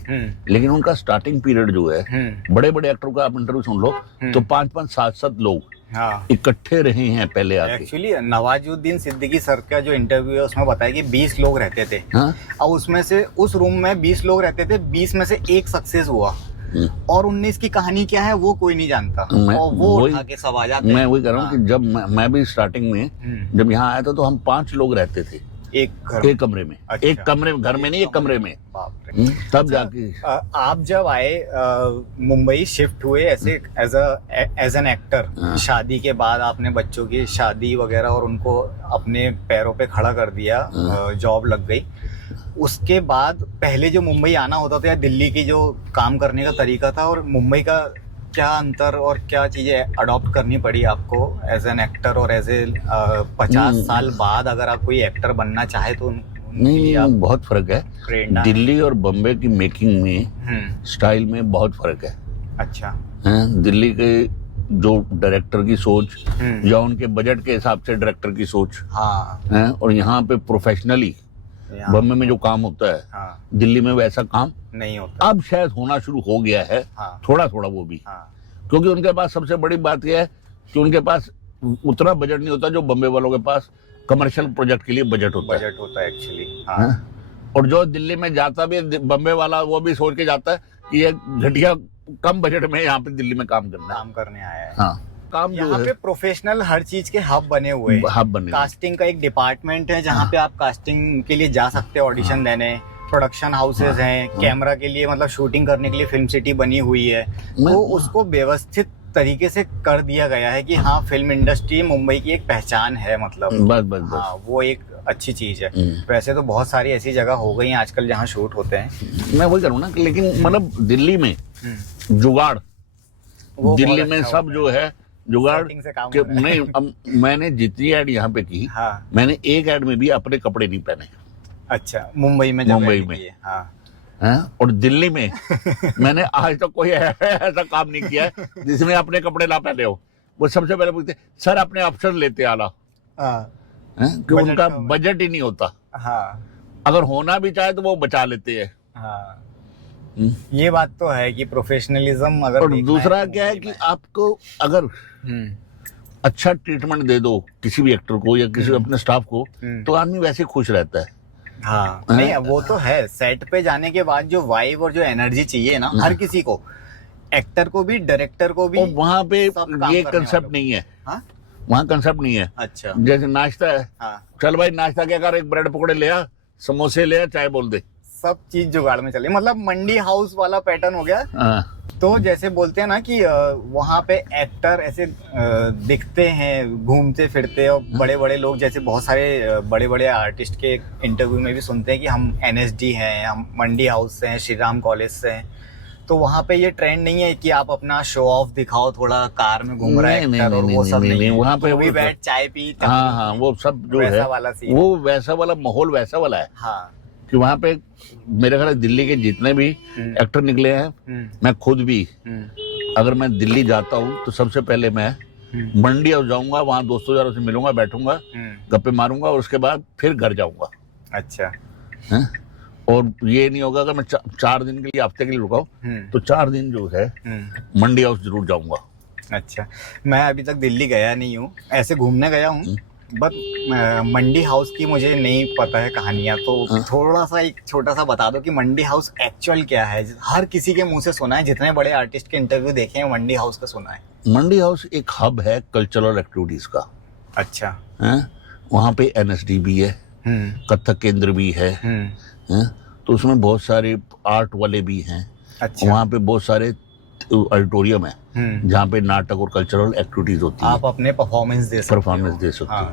लेकिन उनका स्टार्टिंग पीरियड जो है, बड़े बड़े एक्टरों का आप इंटरव्यू सुन लो तो 5-5, 7-7 लोग इकट्ठे रहे हैं पहले आके। एक्चुअली नवाजुद्दीन सिद्दीकी सर का जो इंटरव्यू है उसमें बताया कि 20 लोग रहते थे। और उसमें से उस रूम में 20 लोग रहते थे, 20 में से एक सक्सेस हुआ और 19 की कहानी क्या है वो कोई नहीं जानता। और वो उठा के सब आ जाते हैं। मैं वही कह रहा हूँ कि जब मैं भी स्टार्टिंग में जब यहाँ आया था तो हम 5 लोग रहते थे एक कमरे में। अच्छा। एक कमरे में, घर में नहीं, एक कमरे में। तब जाके आप जब आए मुंबई शिफ्ट हुए ऐसे एज एन एक्टर, शादी के बाद आपने बच्चों की शादी वगैरह और उनको अपने पैरों पे खड़ा कर दिया, जॉब लग गई। उसके बाद पहले जो मुंबई आना होता था या दिल्ली की जो काम करने का तरीका था और मुंबई का क्या अंतर और क्या चीजें अडॉप्ट करनी पड़ी आपको एज एन एक्टर? और एज ए 50 साल बाद अगर आप कोई एक्टर बनना चाहे तो नहीं, बहुत फर्क है। दिल्ली और बम्बे की मेकिंग में स्टाइल में बहुत फर्क है। अच्छा। दिल्ली के जो डायरेक्टर की सोच या उनके बजट के हिसाब से डायरेक्टर की सोच, और यहाँ पे प्रोफेशनली बम्बे में जो काम होता है, दिल्ली में वैसा काम नहीं होता। अब शायद होना शुरू हो गया है, थोड़ा थोड़ा वो भी, क्योंकि उनके पास सबसे बड़ी बात यह है कि उनके पास उतना बजट नहीं होता जो बम्बे वालों के पास कमर्शियल प्रोजेक्ट के लिए बजट होता है एक्चुअली। और जो दिल्ली में जाता भी बम्बे वाला वो भी सोच के जाता है कि ये घटिया कम बजट में यहाँ पे दिल्ली में काम करने आया है। काम यहाँ पे प्रोफेशनल हर चीज के हब बने हुए हैं। कास्टिंग का एक डिपार्टमेंट है जहाँ पे आप कास्टिंग के लिए जा सकते हैं ऑडिशन देने। प्रोडक्शन हाउसेज हैं, कैमरा के लिए मतलब शूटिंग करने के लिए फिल्म सिटी बनी हुई है। तो उसको व्यवस्थित तरीके से कर दिया गया है कि हाँ फिल्म इंडस्ट्री मुंबई की एक पहचान है। मतलब हाँ, वो एक अच्छी चीज है। वैसे तो बहुत सारी ऐसी जगह हो गई हैं आजकल जहाँ शूट होते हैं। मैं वही करूँ ना, लेकिन मतलब दिल्ली में जुगाड़, दिल्ली में सब जो है जुगाड़ के नहीं। अब मैंने जितनी ऐड यहाँ पे की, मैंने एक ऐड में भी अपने कपड़े नहीं पहने। अच्छा, मुंबई में और दिल्ली में मैंने आज तक कोई ऐसा काम नहीं किया है जिसमें अपने कपड़े ना पहने हो। वो सबसे पहले पूछते सर अपने ऑप्शन लेते आला, कि उनका बजट ही नहीं होता। अगर होना भी चाहे तो वो बचा लेते हैं। ये बात तो है कि प्रोफेशनलिज्म अगर। और दूसरा क्या है कि आपको अगर अच्छा ट्रीटमेंट दे दो किसी भी एक्टर को या किसी अपने स्टाफ को, तो आदमी वैसे खुश रहता है। नहीं वो तो है। सेट पे जाने के बाद जो वाइब और जो एनर्जी चाहिए ना हर किसी को, एक्टर को भी, डायरेक्टर को भी। वहाँ पे ये कंसेप्ट नहीं है। वहाँ कंसेप्ट नहीं है। अच्छा, जैसे नाश्ता है, चल भाई नाश्ता क्या कर, एक ब्रेड पकौड़े ले आ, समोसे ले आ, चाय बोल दे, सब चीज जुगाड़ में चले। मतलब मंडी हाउस वाला पैटर्न हो गया। तो जैसे बोलते हैं ना कि वहाँ पे एक्टर ऐसे दिखते हैं घूमते फिरते, और बड़े बड़े लोग जैसे बहुत सारे बड़े बड़े आर्टिस्ट के इंटरव्यू में भी सुनते हैं कि हम NSD हैं, हम मंडी हाउस से हैं, श्री राम कॉलेज से हैं। तो वहाँ पे ये ट्रेंड नहीं है कि आप अपना शो ऑफ दिखाओ, थोड़ा कार में घूम रहा है नहीं, एक्टर, और वो सब नहीं है। वहाँ पे तो भी वो बैठ चाय पी, हाँ हाँ, वो सब जो वैसा है वाला सीन। वो वैसा वाला माहौल वैसा वाला है हाँ। कि वहाँ पे मेरे ख्याल दिल्ली के जितने भी एक्टर निकले हैं, मैं खुद भी अगर मैं दिल्ली जाता हूँ तो सबसे पहले मैं मंडी हाउस जाऊंगा, वहाँ दोस्तों यारों से मिलूंगा, बैठूंगा, गप्पे मारूंगा और उसके बाद फिर घर जाऊंगा। अच्छा। है? और ये नहीं होगा अगर मैं 4 दिन के लिए, हफ्ते के लिए रुका हूँ तो 4 दिन जो है मंडी हाउस जरूर जाऊंगा। अच्छा, मैं अभी तक दिल्ली गया नहीं हूँ, ऐसे घूमने गया हूँ, बट मंडी हाउस की मुझे नहीं पता है कहानियाँ, तो थोड़ा सा एक छोटा सा बता दो कि मंडी हाउस एक्चुअल क्या है। हर किसी के मुंह से सुना है, जितने बड़े आर्टिस्ट के इंटरव्यू देखे हैं मंडी हाउस का सुना है। मंडी हाउस एक हब है कल्चरल एक्टिविटीज का। अच्छा। है? वहाँ पे एनएसडी भी है, कथक केंद्र भी है, तो उसमें बहुत सारे आर्ट वाले भी हैं। अच्छा। वहाँ पे बहुत सारे ऑडिटोरियम है जहाँ पे नाटक और कल्चरल एक्टिविटीज होती है, आप अपने परफॉर्मेंस दे सकते हो।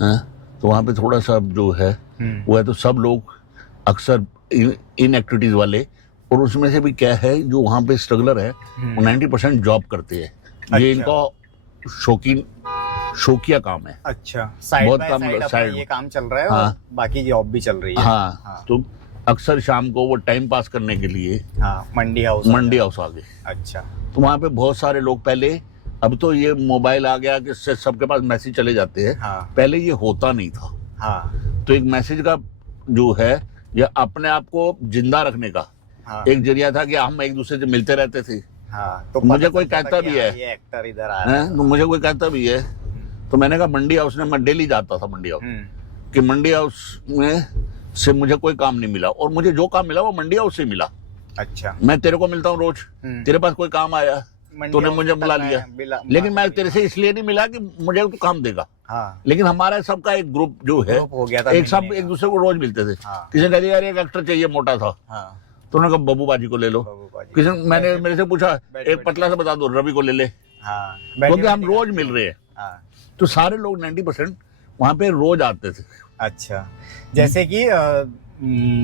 हैं? तो वहाँ पे थोड़ा सा जो है वो है, तो सब लोग अक्सर इन एक्टिविटीज वाले, और उसमें से भी क्या है जो वहाँ पे स्ट्रगलर है वो 90% जॉब करते हैं। अच्छा। ये इनका शौकिया काम है। अच्छा, साइड बहुत बाय कम साइड साइड ये काम चल रहा है। हाँ। और बाकी जॉब भी चल रही है। हाँ। तो अक्सर शाम को वो टाइम पास करने के लिए मंडी हाउस आ गए। अच्छा। तो वहाँ पे बहुत सारे लोग, पहले, अब तो ये मोबाइल आ गया कि सबके पास मैसेज चले जाते हैं, पहले ये होता नहीं था। तो एक मैसेज का जो है ये अपने आप को जिंदा रखने का एक जरिया था कि हम एक दूसरे से मिलते रहते थे। तो मुझे कोई कहता भी है, ये एक्टर इधर आ रहा है, तो मुझे कोई कहता भी है, तो मैंने कहा मंडी हाउस में मैं डेली जाता था मंडी हाउस, कि मंडी हाउस में से मुझे कोई काम नहीं मिला, और मुझे जो काम मिला वो मंडी हाउस से मिला। अच्छा। मैं तेरे को मिलता हूँ रोज, तेरे पास कोई काम आया तूने मुझे बुला लिया, लेकिन मैं तेरे से इसलिए नहीं मिला कि मुझे तो काम देगा। लेकिन हमारा सबका एक ग्रुप जो है, एक सब एक दूसरे को रोज मिलते थे। किसी ने कहा यार एक एक्टर चाहिए मोटा था, तो उन्होंने कहा बब्बू बाजी को ले लो। किसी मैंने मेरे से पूछा एक पतला से बता दो, रवि को ले ले, क्योंकि हम रोज मिल रहे हैं। तो सारे लोग 90% वहाँ पे रोज आते थे। अच्छा, जैसे कि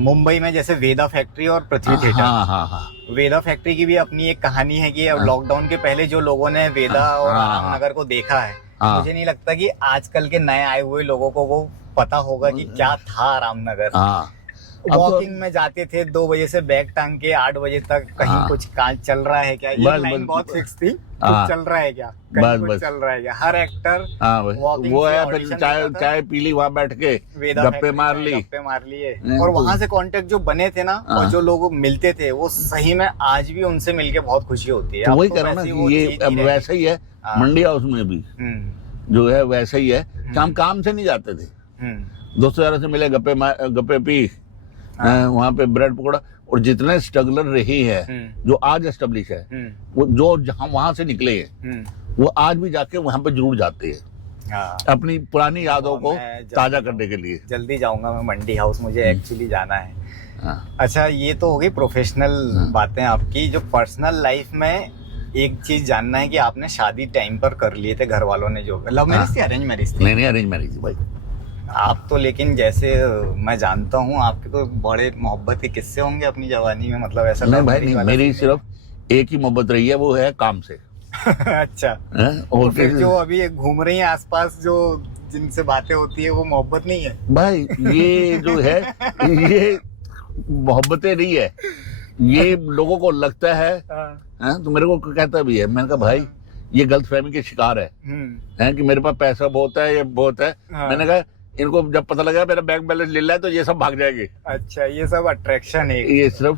मुंबई में जैसे वेदा फैक्ट्री और पृथ्वी थिएटर। वेदा फैक्ट्री की भी अपनी एक कहानी है कि अब लॉकडाउन के पहले जो लोगों ने वेदा और रामनगर को देखा है, मुझे नहीं लगता कि आजकल के नए आए हुए लोगों को वो पता होगा कि क्या था रामनगर। वॉकिंग में जाते थे 2 बजे से बैग टांग के 8 बजे तक, कहीं कुछ काम चल रहा है क्या, ये लाइन बहुत फिक्स थी, कुछ चल रहा है क्या, कहीं कुछ चल रहा है क्या। हर एक्टर वो है, फिर चाय पी ली, वहाँ बैठ के गप्पे मार लिए, और वहाँ से कांटेक्ट जो बने थे ना, और जो लोग मिलते थे, वो सही में आज भी उनसे मिलके बहुत खुशी होती है। तो वही कह रहा हूं ना, ये अब वैसा ही है मंडी हाउस में भी जो है वैसा ही है। हम काम से नहीं जाते थे, दोस्तों यारों से मिले, गप्पे पी, वहाँ पे ब्रेड पकौड़ा, और जितने स्ट्रगलर रहे हैं जो आज एस्टेब्लिश है, वो जो जहाँ वहां से निकले हैं, वो आज भी जाके वहाँ पे जरूर जाते हैं अपनी पुरानी यादों को ताजा करने के लिए। जल्दी जाऊंगा मैं मंडी हाउस, मुझे एक्चुअली जाना है। अच्छा, ये तो हो गई प्रोफेशनल बातें आपकी। जो पर्सनल लाइफ में एक चीज जानना है कि आपने शादी टाइम पर कर लिए थे, घर वालों ने जो, लव मैरिज थी अरेंज मैरिज थी? नहीं, अरेंज मैरिज थी भाई। आप तो, लेकिन जैसे मैं जानता हूँ आपके तो बड़े मोहब्बत के किस्से होंगे अपनी जवानी में, मतलब ऐसा? नहीं भाई, नहीं, मेरी सिर्फ एक ही मोहब्बत रही है, वो है काम से। अच्छा। और तो फिर जो अभी घूम रही है आसपास, जो जिनसे बातें होती है, वो मोहब्बत नहीं है भाई? ये जो है ये मोहब्बतें नहीं है, ये लोगों को लगता है। तो मेरे को कहता भी है, मैंने कहा भाई ये गलतफहमी के शिकार है कि मेरे पास पैसा बहुत है, ये बहुत है। मैंने कहा इनको जब पता लगा मेरा बैंक बैलेंस ले रहा है तो ये सब भाग जाएंगे। अच्छा, ये सब अट्रैक्शन है, ये सिर्फ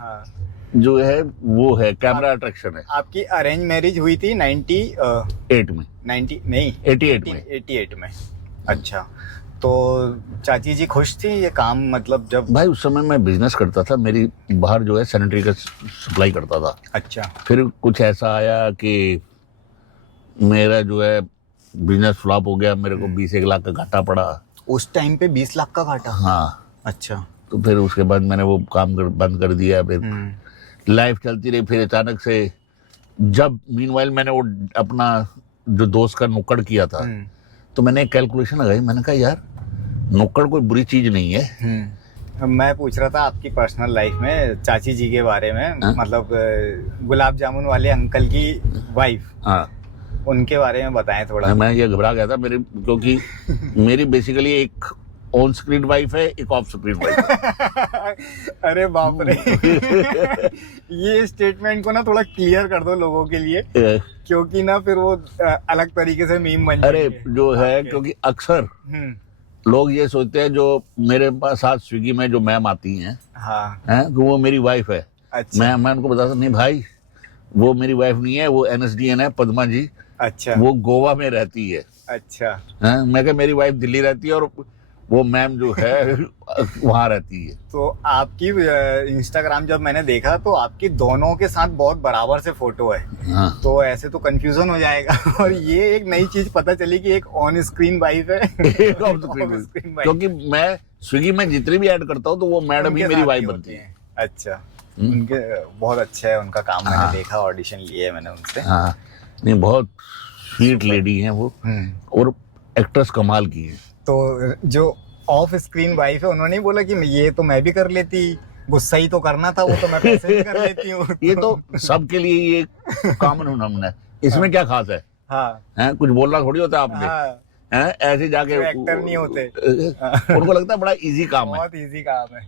जो है वो है कैमरा अट्रैक्शन है। आपकी अरेंज मैरिज हुई थी 98 में? 88 में। अच्छा, तो चाची जी खुश थी ये काम, मतलब जब? भाई उस समय मैं बिजनेस करता था, मेरी बाहर जो है सैनिटरी का सप्लाई करता था। अच्छा। फिर कुछ ऐसा आया कि मेरा जो है बिजनेस फ्लॉप हो गया, मेरे को 20-1 लाख का घाटा पड़ा। उस टाइम पे 20 लाख का घाटा? हाँ। अच्छा। तो फिर उसके बाद मैंने वो काम बंद कर दिया। फिर लाइफ चलती रही। फिर अचानक से जब मीनवाइल मैंने वो अपना जो दोस्त का नुक्कड़ किया था, तो मैंने एक कैलकुलेशन लगाई। मैंने कहा यार नुक्कड़ कोई बुरी चीज नहीं है, मैं पूछ रहा था आपकी पर्सनल लाइफ में चाची जी के बारे में, हाँ? मतलब गुलाब जामुन वाले अंकल की वाइफ, हाँ, उनके बारे में बताएं थोड़ा। मैं ये घबरा गया था मेरे, क्योंकि मेरी बेसिकली एक ऑन स्क्रीन वाइफ है, एक ऑफ स्क्रीन वाइफ है। अरे बाप रे। ये स्टेटमेंट को ना थोड़ा क्लियर कर दो लोगों के लिए, क्योंकि ना फिर वो अलग तरीके से मीम बन अरे जाएंगे जो है, आपके। क्योंकि अक्सर लोग ये सोचते हैं जो मेरे पास साथ स्विगी में जो मैम आती हैं हाँ, हैं तो वो मेरी वाइफ है। अच्छा मैं उनको बताता नहीं भाई, वो मेरी वाइफ नहीं है, वो NSDN है पद्मा जी, अच्छा वो गोवा में रहती है। अच्छा। हैं? मैं कहा मेरी वाइफ दिल्ली रहती है और वो मैम जो है वहां रहती है। तो आपकी इंस्टाग्राम जब मैंने देखा तो आपकी दोनों के साथ बहुत बराबर से फोटो है, हाँ। तो ऐसे तो कंफ्यूजन हो जाएगा। और ये एक नई चीज पता चली कि एक ऑन स्क्रीन वाइफ है। एक of screen Off wife. screen wife। क्योंकि मैं स्विगी में जितनी भी ऐड करता हूँ तो वो मैडम ही उनके मेरी साथ वाइफ ही बनती होती है। अच्छा, उनके बहुत अच्छा है उनका काम, मैंने हाँ। देखा, ऑडिशन लिए मैंने उनसे। हाँ, नहीं बहुत स्वीट लेडी है वो, और एक्ट्रेस कमाल की है। तो जो ऑफ स्क्रीन वाइफ है, उन्होंने ही बोला कि ये तो मैं भी कर लेती, गुस्सा ही तो करना था, वो तो मैं पैसे भी कर लेती हूँ। ये तो सबके लिए ये कॉमन फिनोमेना है, इसमें क्या खास है? हाँ हैं? कुछ बोलना थोड़ी होता है आपने, हाँ, हैं? ऐसे जाके जो एक्टर नहीं होते। उनको लगता है बड़ा इजी काम है। बहुत इजी काम है।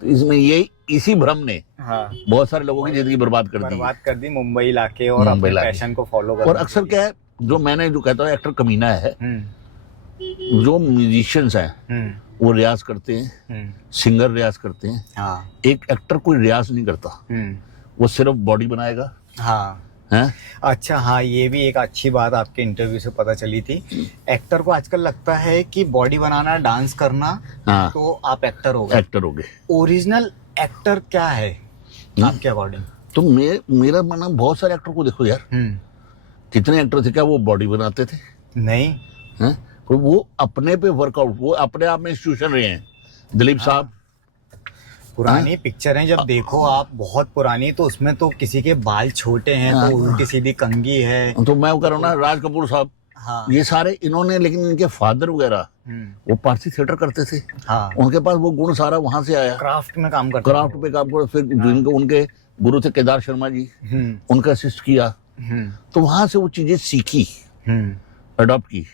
तो इसमें ये इसी भ्रम ने हाँ, बहुत सारे लोगों की जिंदगी बर्बाद कर दी। बर्बाद कर दी मुंबई लाके, और मुंबई अपने लाके। पैशन को फॉलो कर। और अक्सर क्या है, जो मैंने जो कहता हूँ एक्टर कमीना है, जो म्यूजिशियंस हैं वो रियाज करते हैं, सिंगर रियाज करते हैं, हाँ एक एक्टर कोई रियाज नहीं करता, वो सिर्फ बॉडी बनाएगा। हाँ हैं? अच्छा, हाँ ये भी एक अच्छी बात आपके इंटरव्यू से पता चली थी। एक्टर को आजकल लगता है कि बॉडी बनाना, डांस करना, हाँ, तो आप एक्टर हो गए। एक्टर हो गए। ओरिजिनल एक्टर क्या है आपके अकॉर्डिंग? तो मेरा मानना, बहुत सारे एक्टर को देखो यार, कितने एक्टर थे, क्या वो बॉडी बनाते थे? नहीं, हैं? तो वो अपने पे वर्कआउट, वो अपने आप में इंस्टीट्यूशन रहे हैं। दिलीप साहब, पुरानी पिक्चरें जब देखो आप, बहुत पुरानी, तो उसमें तो किसी के बाल छोटे हैं तो उल्टी सीधी कंघी है। तो मैं वो कह रहा हूँ ना, राज कपूर साहब, हाँ ये सारे इन्होंने, लेकिन इनके फादर वगैरह वो पारसी थिएटर करते थे, हाँ, उनके पास वो गुण सारा वहां से आया, क्राफ्ट में काम करते क्राफ्ट पे काम कर। फिर जिनको उनके गुरु थे केदार शर्मा जी, उनका असिस्ट किया, तो वहां से वो चीजें सीखी, अडॉप्ट की।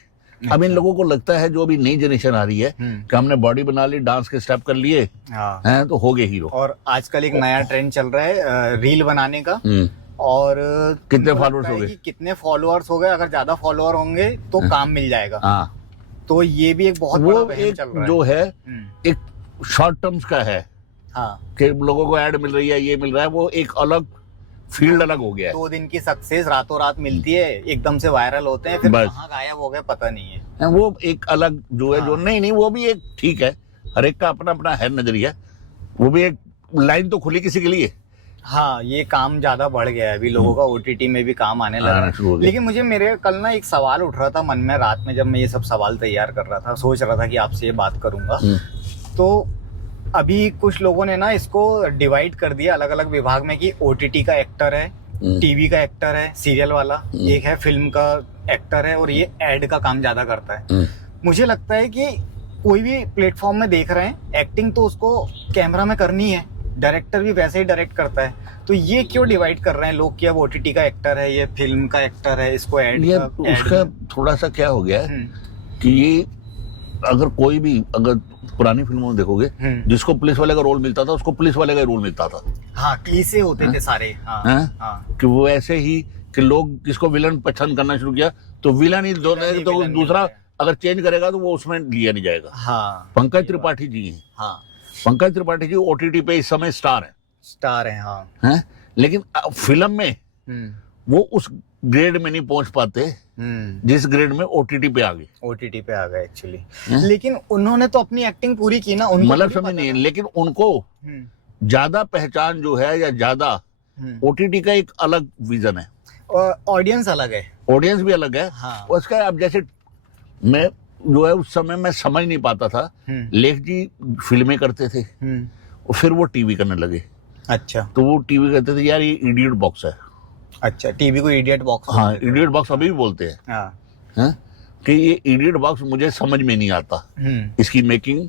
अब इन लोगों को लगता है, जो अभी नई जनरेशन आ रही है, कि हमने बॉडी बना ली, डांस के स्टेप कर लिए, हाँ। हैं तो हो गए हीरो। और आजकल एक नया ट्रेंड चल रहा है रील बनाने का, और कितने मुझको followers लगता है हो गए? कि कितने फॉलोअर्स हो गए, अगर ज्यादा फॉलोअर होंगे तो काम मिल जाएगा। हाँ, तो ये भी एक बहुत बड़ा वो वहम एक चल रहा है। जो है एक शॉर्ट टर्म्स का है, हाँ, कि लोगों को ऐड मिल रही है, ये मिल रहा है, वो एक अलग फील्ड अलग हो गया है। 2 दिन की सक्सेस रातों रात मिलती है, एकदम से वायरल होते हैं, फिर बस। कहाँ गायब हो गए पता नहीं है। वो एक अलग जो है, जो नहीं, वो भी एक ठीक है, हर एक का अपना अपना है नजरिया, वो भी एक लाइन तो खुली किसी के लिए। हाँ, ये काम ज्यादा बढ़ गया है अभी, लोगों का OTT में भी काम आने लगा आना शुरू हो है। गया। लेकिन मुझे मेरे कल ना एक सवाल उठ रहा था मन में, रात में जब मैं ये सब सवाल तैयार कर रहा था, सोच रहा था कि आपसे ये बात करूंगा। तो अभी कुछ लोगों ने ना इसको डिवाइड कर दिया अलग अलग विभाग में, कि OTT का एक्टर है, टीवी का एक्टर है, सीरियल वाला एक है, फिल्म का एक्टर है, और ये एड का काम ज्यादा करता है। मुझे लगता है कि कोई भी प्लेटफॉर्म में देख रहे हैं, एक्टिंग तो उसको कैमरा में करनी है, डायरेक्टर भी वैसे ही डायरेक्ट करता है, तो ये क्यों डिवाइड कर रहे हैं लोग कि अब OTT का एक्टर है, ये फिल्म का एक्टर है, इसको एड ये का उसका थोड़ा सा क्या हो गया है कि ये, अगर कोई भी, अगर पुरानी फिल्मों में देखोगे, जिसको पुलिस वाले का रोल मिलता था उसको पुलिस वाले का रोल मिलता था। हाँ, क्लीशे होते थे सारे। हाँ, कि वो ऐसे ही कि लोग किसको विलन पसंद करना शुरू किया, तो विलन ही तो विलन दूसरा ही अगर चेंज करेगा तो वो उसमें लिया नहीं जाएगा। हाँ, पंकज त्रिपाठी जी हैं, हाँ, पंकज त्रिपाठी जी OTT पे इस समय स्टार स्टार है। हाँ, हैं, लेकिन फिल्म में वो उस ग्रेड में नहीं पहुंच पाते जिस ग्रेड में OTT पे आ गए। OTT पे आ गए एक्चुअली, लेकिन उन्होंने तो अपनी एक्टिंग पूरी की ना, उनको मतलब थोड़ी समझ पता नहीं, था। लेकिन उनको ज्यादा पहचान जो है, या ज्यादा OTT का एक अलग विजन है, ऑडियंस अलग है, ऑडियंस भी अलग है। हाँ। उसका अब जैसे मैं जो है, उस समय मैं समझ नहीं पाता था, लेख जी फिल्में करते थे, और फिर वो टीवी करने लगे। अच्छा, तो वो टीवी कहते थे यार ये इडियट बॉक्स है। अच्छा, टीवी को इडियट बॉक्स। हाँ, इडियट बॉक्स अभी भी बोलते हैं। हाँ, हैं? कि ये इडियट बॉक्स मुझे समझ में नहीं आता, इसकी मेकिंग,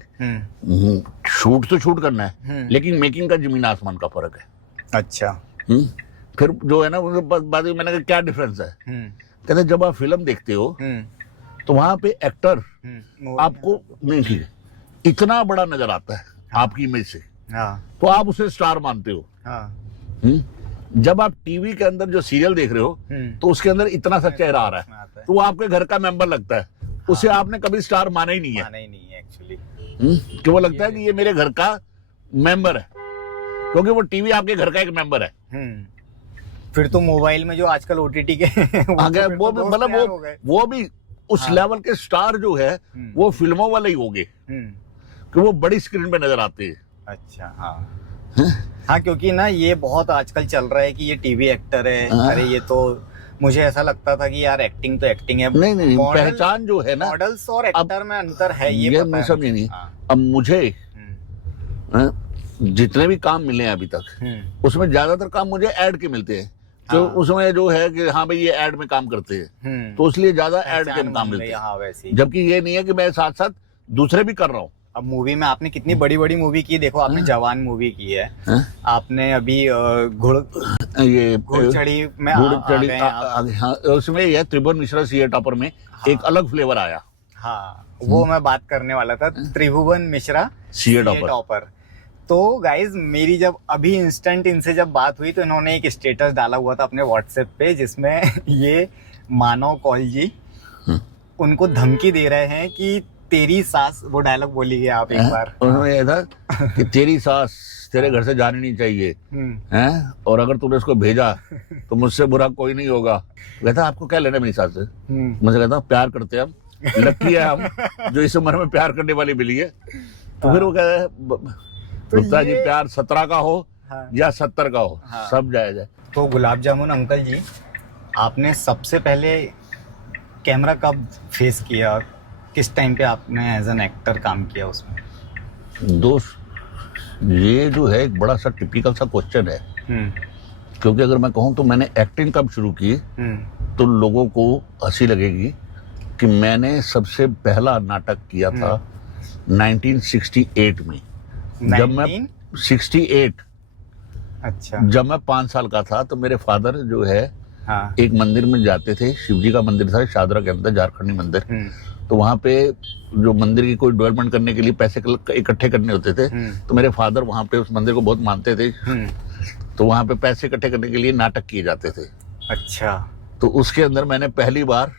शूट तो शूट करना है लेकिन मेकिंग का जमीन आसमान का फर्क है। अच्छा। फिर जो है ना बाद में मैंने कहा क्या डिफरेंस है, कहते जब आप फिल्म देखते हो तो वहां पे एक्टर आपको नहीं ठीक है इतना बड़ा नजर आता है आपकी इमेज से, तो आप उसे स्टार मानते हो। जब आप टीवी के अंदर जो सीरियल देख रहे हो तो उसके अंदर इतना सा चेहरा आ रहा है तो वो आपके घर का मेंबर लगता है, उसे आपने कभी स्टार माना ही नहीं है एक्चुअली, कि वो लगता है कि ये मेरे घर का मेंबर है, क्योंकि वो टीवी आपके घर का एक मेंबर है। फिर तो मोबाइल में जो आजकल ओटीटी के आ गए वो भी, मतलब वो भी उस लेवल के स्टार जो है वो फिल्मों वाले ही होंगे कि वो बड़ी स्क्रीन पे नजर आते हैं। अच्छा। हाँ, क्योंकि ना ये बहुत आजकल चल रहा है कि ये टीवी एक्टर है। अरे ये तो मुझे ऐसा लगता था कि यार एक्टिंग तो एक्टिंग है। नहीं, पहचान जो है ना, मॉडल्स और एक्टर में अंतर है, ये मैं समझ नहीं। अब मुझे जितने भी काम मिले हैं अभी तक उसमें ज्यादातर काम मुझे ऐड के मिलते हैं, तो उसमें जो है कि हाँ भाई ये ऐड में काम करते हैं तो इसलिए ज्यादा ऐड के काम मिलते हैं, जबकि ये नहीं है कि मैं साथ साथ दूसरे भी कर रहा हूँ। अब मूवी में आपने कितनी बड़ी बड़ी मूवी की, देखो आपने जवान मूवी की है, आपने अभी घुड़चड़ी में उसमें यह त्रिभुवन मिश्रा सीए टॉपर में एक अलग फ्लेवर आया। हाँ, वो मैं बात करने वाला था, त्रिभुवन मिश्रा सीए टॉपर। तो गाइज मेरी जब अभी इंस्टेंट इनसे जब बात हुई तो इन्होंने एक स्टेटस डाला हुआ था अपने व्हाट्सएप पे जिसमें ये मानव कौल जी उनको धमकी दे रहे हैं कि तेरी सास, वो डायलॉग बोलिए आप एक बार। उन्होंने ये था कि तेरी सास तेरे घर से जानी नहीं चाहिए हैं, और अगर तूने उसको भेजा तो मुझसे बुरा कोई नहीं होगा। कहता आपको क्या लेना मेरी सास से, मुझे कहता प्यार करते हैं हम, लकी है हम जो इस उम्र में प्यार करने वाली मिली है। तो फिर वो कहता है गुप्ता जी प्यार 17 का हो या 70 का हो, सब जायज है। तो गुलाब जामुन अंकल जी, आपने सबसे पहले कैमरा कब फेस किया, किस टाइम पे आपने एज एन एक्टर काम किया उसमें? दोस्त, ये जो है एक बड़ा सा टिपिकल सा क्वेश्चन है, क्योंकि अगर मैं कहूँ तो मैंने एक्टिंग कब शुरू की तो लोगों को हंसी लगेगी कि मैंने सबसे पहला नाटक किया था 1968 में। जब मैं 68, अच्छा, जब मैं 5 साल का था तो मेरे फादर जो है एक मंदिर में जाते थे, शिवजी का मंदिर था शादरा के अंदर, झारखंडी मंदिर। तो वहां पे जो मंदिर की कोई डेवलपमेंट करने के लिए पैसे इकट्ठे करने होते थे, तो मेरे फादर वहां पे उस मंदिर को बहुत मानते थे, तो वहां पे पैसे इकट्ठे करने के लिए नाटक किए जाते थे। अच्छा। तो उसके अंदर मैंने पहली बार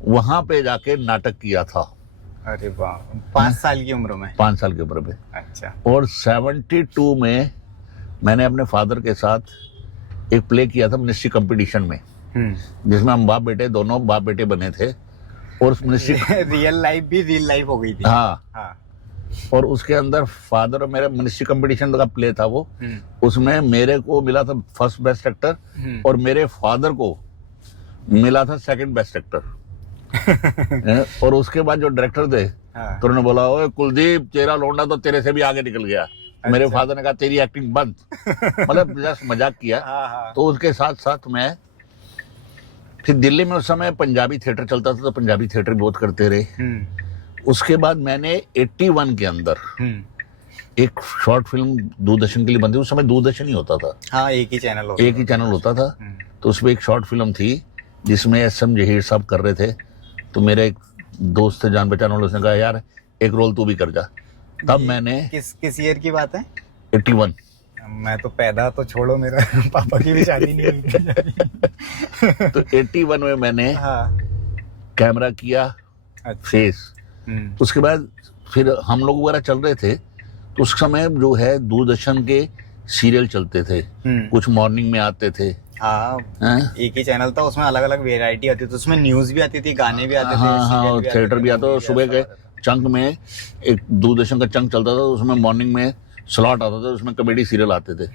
वहां पे जाके नाटक किया था। अरे वाह, 5 साल की उम्र में? 5 साल की उम्र में। अच्छा। और 72 में मैंने अपने फादर के साथ एक प्ले किया था मिनिस्ट्री कंपटीशन में, जिसमें हम बाप बेटे दोनों बाप बेटे बने थे, और उस मिनिस्ट्री रियल लाइफ भी रियल लाइफ हो गई थी। हाँ। और उसके अंदर फादर और मेरा मिनिस्ट्री कंपटीशन का प्ले था वो, उसमें मेरे को मिला था फर्स्ट बेस्ट एक्टर और मेरे फादर को मिला था सेकंड बेस्ट एक्टर। और उसके बाद जो डायरेक्टर थे तो उन्होंने बोला ओए कुलदीप, तेरा लौंडा तो तेरे से भी आगे निकल गया। अच्छा। मेरे फादर ने कहा तेरी एक्टिंग बंद, मतलब जस्ट मजाक किया। तो उसके साथ साथ मैं फिर दिल्ली में उस समय पंजाबी थिएटर चलता था, तो पंजाबी थिएटर बहुत करते रहे। उसके बाद मैंने 81 के अंदर एक शॉर्ट फिल्म दूरदर्शन के लिए बनती, उस समय दूरदर्शन ही होता था। हाँ, एक ही चैनल होता था। तो उसमें एक शॉर्ट फिल्म थी जिसमें SM जहीर साहब कर रहे थे, तो मेरे एक दोस्त थे जान पहचान वाले, उसने कहा यार एक रोल तू भी कर जा। तब मैंने किस ईयर की बात है? 81। मैं तो पैदा तो छोड़ो, मेरा पापा की भी शादी नहीं हुई थी। तो 81 में मैंने कैमरा किया। अच्छा। फेस। उसके बाद फिर हम लोग वगैरह चल रहे थे, तो उस समय जो है दूरदर्शन के सीरियल चलते थे, कुछ मॉर्निंग में आते थे। एक ही चैनल था, उसमें अलग अलग वेराइटी आती थी, उसमें न्यूज भी आती थी, गाने भी आते थे। हाँ, थिएटर भी आता था। सुबह के चंक में एक दूरदर्शन का चंक चलता था, उसमें मॉर्निंग में स्लॉट आता था, उसमें कॉमेडी सीरियल आते थे।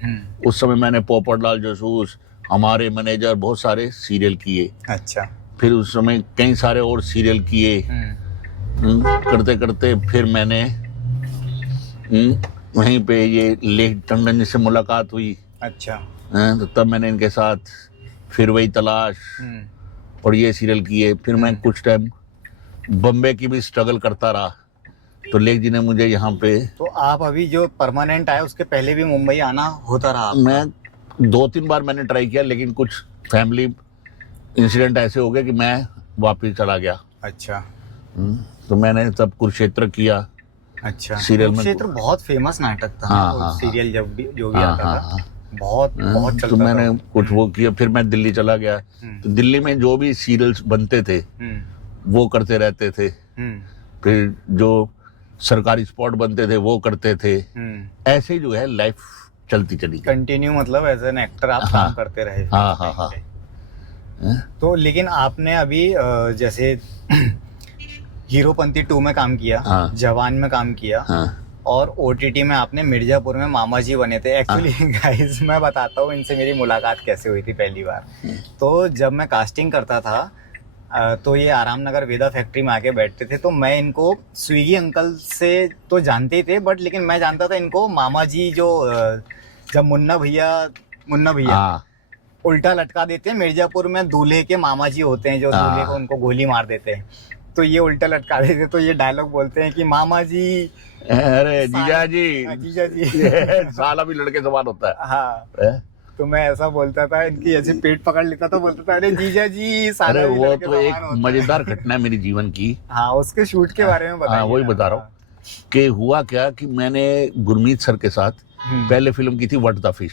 उस समय मैंने पोपटलाल जासूस, हमारे मैनेजर, बहुत सारे सीरियल किए। अच्छा। फिर उस समय कई सारे और सीरियल किए। करते करते फिर मैंने वहीं पे ये लेख टंडन जी से मुलाकात हुई। अच्छा। तो तब मैंने इनके साथ फिर वही तलाश और ये सीरियल किए। फिर मैं कुछ टाइम बम्बे की भी स्ट्रगल करता रहा, तो लेक जी ने मुझे यहाँ पे, तो आप अभी जो परमानेंट आए उसके पहले भी मुंबई आना होता रहा आपका? मैं 2-3 बार मैंने ट्राई किया, लेकिन कुछ फैमिली इंसिडेंट ऐसे हो गए कि मैं वापस चला गया। अच्छा तो मैंने तब कुरुक्षेत्र किया। अच्छा, सीरियल में कुरुक्षेत्र बहुत फेमस नाटक था। हाँ, वो हाँ, सीरियल जब भी जो भी हाँ, आता हाँ, था, हाँ। बहुत बहुत तो चलता मैंने था। कुछ वो किया, फिर मैं दिल्ली चला गया। तो दिल्ली में जो भी सीरियल्स बनते थे वो करते रहते थे। फिर जो सरकारी स्पॉट बनते थे वो करते थे। ऐसे ही जो है लाइफ चलती चली गई। कंटिन्यू मतलब एज एन एक्टर आप हाँ, काम करते रहे। हाँ, हाँ, हाँ। तो लेकिन आपने अभी जैसे हीरोपंती 2 में काम किया, हाँ। जवान में काम किया, हाँ, और ओटीटी में आपने मिर्जापुर में मामा जी बने थे। एक्चुअली गाइस मैं बताता हूँ इनसे मेरी मुलाकात कैसे हुई थी पहली बार। तो जब मैं कास्टिंग करता था तो ये आराम नगर वेदा फैक्ट्री में आके बैठते थे। तो मैं इनको स्विगी अंकल से तो जानते ही थे, बट लेकिन मैं जानता था इनको मामा जी जो जब मुन्ना भैया हाँ, उल्टा लटका देते हैं मिर्जापुर में, दूल्हे के मामा जी होते हैं जो हाँ। दूल्हे को उनको गोली मार देते हैं। तो ये उल्टा लटका देते हैं, तो ये डायलॉग बोलते हैं कि मामा जी, अरे जीजा हाँ, जी, जीजा जी। ये साला भी लड़के समान होता है। हाँ, हैं? तो मैं ऐसा बोलता था, इनकी ऐसे पेट पकड़ लेता था, बोलता था अरे जीजा जी साला अरे भी वो लड़के तो एक समान होते हैं। मजेदार घटना है मेरी जीवन की। हाँ, उसके शूट के बारे में बताइए। हाँ, वही ना। बता रहा हूँ कि हुआ क्या कि मैंने गुरमीत सर के साथ पहले फिल्म की थी व्हाट द फिश।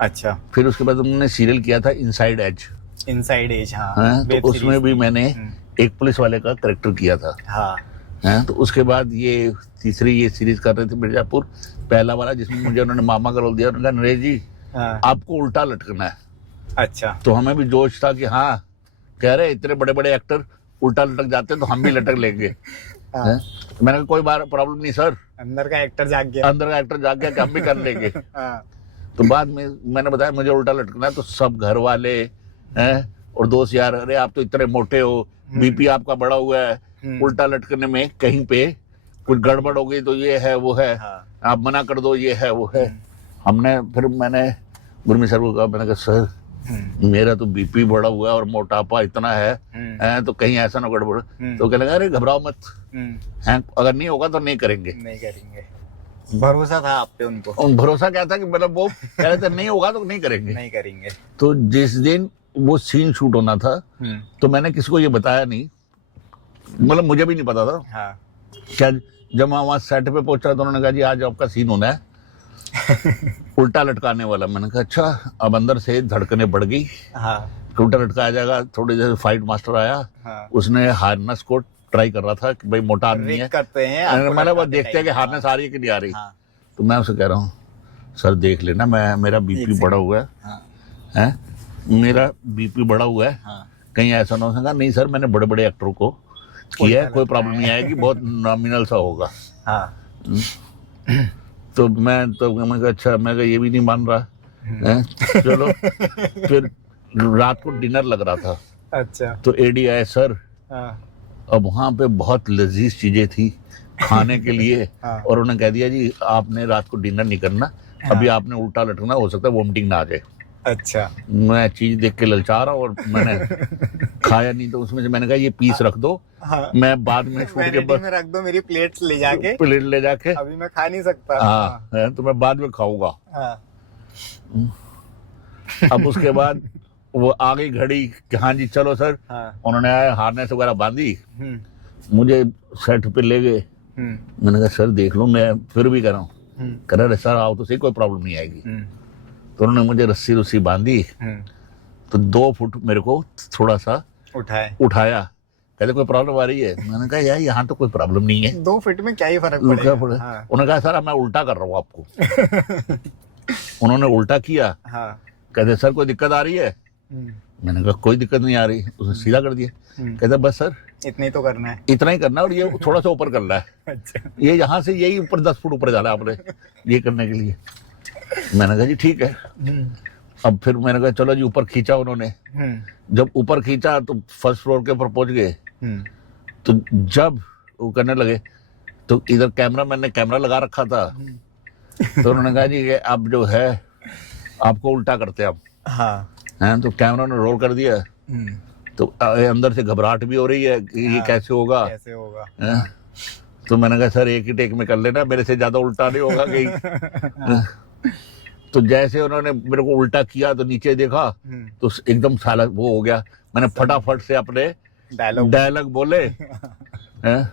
अच्छा, फिर उसके बाद उन्होंने सीरियल किया था इनसाइड एज। Inside as. हाँ, हाँ, तो वेब उसमें सीरीज भी थी। मैंने एक पुलिस वाले का करेक्टर किया था। हाँ, हाँ, तो उसके बाद ये तीसरी ये सीरीज कर रहे थे मिर्जापुर, पहला वाला जिसमें मुझे उन्होंने मामा का रोल दिया। उन्होंने कहा नरेश जी हाँ। आपको उल्टा लटकना है। अच्छा, तो हमें भी जोश था कि हाँ, कह रहे इतने बड़े बड़े एक्टर उल्टा लटक जाते हैं तो हम भी लटक लेंगे। हाँ। हैं? तो मैंने कहा कोई बार प्रॉब्लम नहीं सर, अंदर का एक्टर जाग गया। अंदर का एक्टर जाग गया कि हम भी कर लेंगे। हाँ, तो बाद में मैंने बताया मुझे उल्टा लटकना है, तो सब घर वाले हैं और दोस्त यार, अरे आप तो इतने मोटे हो, बीपी आपका बढ़ा हुआ है, उल्टा लटकने में कहीं पे कुछ गड़बड़ हो गई तो ये है वो है, हाँ। आप मना कर दो ये है वो है। फिर मैंने गुरमीत सर को कहा, मैंने कहा सर मेरा तो बीपी बढ़ा हुआ है और मोटापा इतना है तो कहीं ऐसा ना गड़बड़। तो कहने लगा अरे घबराओ मत, हैं अगर नहीं होगा तो नहीं करेंगे। नहीं करेंगे, भरोसा था आप पे उनको। और भरोसा क्या था कि मतलब वो कह रहे थे नहीं होगा तो नहीं करेंगे। नहीं करेंगे। तो जिस दिन वो सीन शूट होना था तो मैंने किसी को ये बताया नहीं, मतलब मुझे भी नहीं पता था। हाँ, शायद जब मैं वहां सेट पे पहुंचा तो उन्होंने कहा जी आज आपका सीन होना है उल्टा लटकाने वाला। मैंने कहा अच्छा। अब अंदर से धड़कने बढ़ गई हाँ, कि उल्टा लटकाया जाएगा। थोड़ी देर फाइट मास्टर आया, हाँ। उसने हार्नेस को ट्राई कर रहा था कि भाई मोटा आदमी है, रिक करते हैं आपको मैंने वो लटकाते देखते हैं कि टाइम। हार्नेस आ रही है कि नहीं आ रही। हाँ, तो मैं उसे कह रहा हूँ सर देख लेना, मेरा बीपी बढ़ा हुआ है, हाँ, हैं मेरा बीपी बढ़ा हुआ है, हाँ। कहीं ऐसा ना हो। कहा नहीं सर मैंने बड़े बड़े एक्टरों को किया है, कोई प्रॉब्लम नहीं आएगी, बहुत नॉमिनल सा होगा। हाँ, तो मैं कहा अच्छा, मैं कहा ये भी नहीं मान रहा हैं? चलो फिर रात को डिनर लग रहा था अच्छा, तो एडी आए सर, हाँ, अब वहाँ पे बहुत लजीज चीजें थी खाने के लिए हाँ। और उन्होंने कह दिया जी आपने रात को डिनर नहीं करना, अभी आपने उल्टा लटकना, हो सकता है वोमिटिंग ना आ जाए। अच्छा, मैं चीज देख के ललचा रहा हूँ और मैंने खाया नहीं, तो उसमें से मैंने कहा ये पीस रख दो, हाँ। मैं बाद में शूट के वैनिटी बाद में रख दो मेरी प्लेट्स ले जाके, प्लेट ले जाके, अभी मैं खा नहीं सकता। हाँ है, तो मैं बाद में खाऊंगा। हाँ, अब उसके बाद वो आ गई घड़ी कि हाँ जी चलो सर, हाँ, उन्होंने हार्नेस वगैरह बांधी, हम्म, मुझे सेट पे ले गए। मैंने कहा सर देख लो, मैं फिर भी कर रहा हूँ, कह रहे सर आओ तो सही, कोई प्रॉब्लम नहीं आएगी। तो उन्होंने मुझे रस्सी बांधी, तो 2 फुट मेरे को थोड़ा सा उठाया, कहते कोई प्रॉब्लम आ रही है? मैंने कहा यार यहाँ तो कोई प्रॉब्लम नहीं है, 2 फीट में क्या ही फर्क क्या पड़ेगा। हाँ। उन्होंने कहा सर मैं उल्टा कर रहा हूँ आपको। उन्होंने उल्टा किया, हाँ, कहते सर कोई दिक्कत आ रही है? मैंने कहा कोई दिक्कत नहीं आ रही, उसने सीधा कर दिया। कहते बस सर इतना ही तो करना है, इतना ही करना है और ये थोड़ा सा ऊपर करना है, अच्छा, ये यहाँ से यही ऊपर 10 फुट ऊपर जाना है आपने ये करने के लिए। मैंने कहा जी ठीक है। अब फिर मैंने कहा चलो जी ऊपर खींचा उन्होंने, जब ऊपर खींचा तो फर्स्ट फ्लोर के ऊपर पहुंच गए। तो जब वो करने लगे तो इधर कैमरा मैंने कैमरा लगा रखा था, तो उन्होंने कहा जी ये अब जो है आपको उल्टा करते हैं अब। हाँ, हैं तो कैमरा ने रोल कर दिया, तो अंदर से घबराहट भी हो रही है कि ये कैसे होगा। कैसे होगा। हैं? तो मैंने कहा सर एक ही टेक में कर लेना, मेरे से ज्यादा उल्टा नहीं होगा कहीं। तो जैसे उन्होंने मेरे को उल्टा किया तो नीचे देखा तो एकदम साला वो हो गया। मैंने फटाफट से अपने डायलॉग बोले हैं?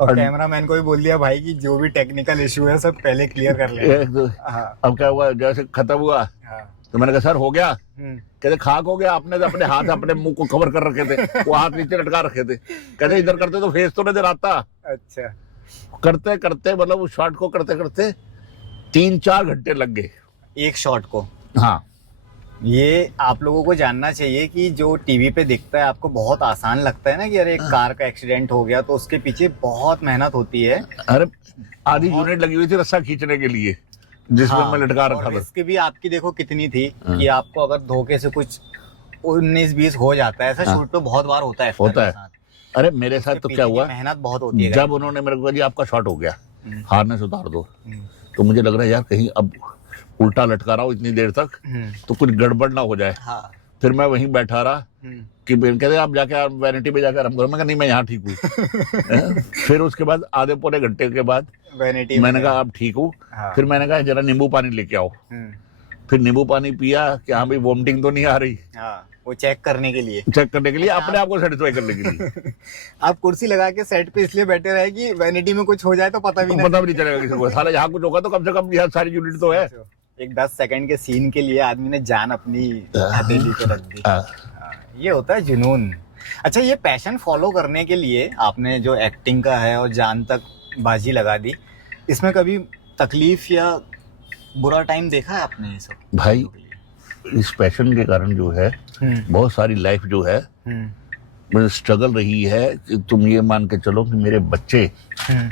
और कैमरामैन को भी बोल दिया भाई कि जो भी टेक्निकल इशू है सब पहले क्लियर कर ले। अब क्या हुआ, जैसे खत्म हुआ तो मैंने कहा सर हो गया। कहते खाक हो गया, आपने तो अपने हाथ अपने मुंह को कवर कर रखे थे, वो हाथ नीचे लटका रखे थे। कहते इधर करते तो फेस तो नजर आता। अच्छा। करते करते मतलब उस शॉट को करते करते 3-4 घंटे लग गए एक शॉट को। हाँ, ये आप लोगों को जानना चाहिए कि जो टीवी पे दिखता है आपको बहुत आसान लगता है ना कि अरे एक कार का एक्सीडेंट हो गया, तो उसके पीछे बहुत मेहनत होती है। अरे आधी यूनिट लगी हुई थी रस्सा खींचने के लिए जिसमें मैं लटका रखा था। इसकी भी आपकी देखो कितनी थी कि आपको अगर धोखे से कुछ 19-20 हो जाता है, ऐसा शूट पे बहुत बार होता है। अरे मेरे साथ तो क्या हुआ, मेहनत बहुत होती है। जब उन्होंने मेरे को कहा जी आपका शॉट हो गया, हार्नेस उतार दो, तो मुझे लग रहा है यार कहीं अब उल्टा लटका रहा हूँ इतनी देर तक तो कुछ गड़बड़ ना हो जाए। हाँ। फिर मैं वहीं बैठा रहा कि बहन कहते आप जाके वैनिटी पे जाकर आराम करो। मैं कहा नहीं मैं यहाँ ठीक हूँ। फिर उसके बाद आधे पौने घंटे के बाद वैनिटी मैंने कहा आप ठीक हूँ। हाँ। फिर मैंने कहा जरा नींबू पानी लेके आओ। फिर नींबू पानी पिया कि हाँ भाई वॉमिटिंग तो नहीं आ रही। हाँ, वो चेक करने के लिए अपने आप को सेटिस्फाई करने के लिए। आप कुर्सी लगा के सेट पे इसलिए बैठे रहे कि वैनिटी में कुछ हो जाए तो पता भी नहीं चलेगा किसी को। साला यहाँ कुछ होगा तो कम से कम यहाँ सारी यूनिट तो है। एक 10 सेकंड के सीन के लिए आदमी ने जान अपनी हथेली पे रख दी। ये होता है जुनून। अच्छा, ये पैशन फॉलो करने के लिए आपने जो एक्टिंग का है और जान तक बाजी लगा दी, इसमें कभी तकलीफ या बुरा टाइम देखा है आपने? ये सब भाई इस पैशन के कारण जो है बहुत सारी लाइफ जो है स्ट्रगल रही है। कि तुम ये मान के चलो कि मेरे बच्चे हैं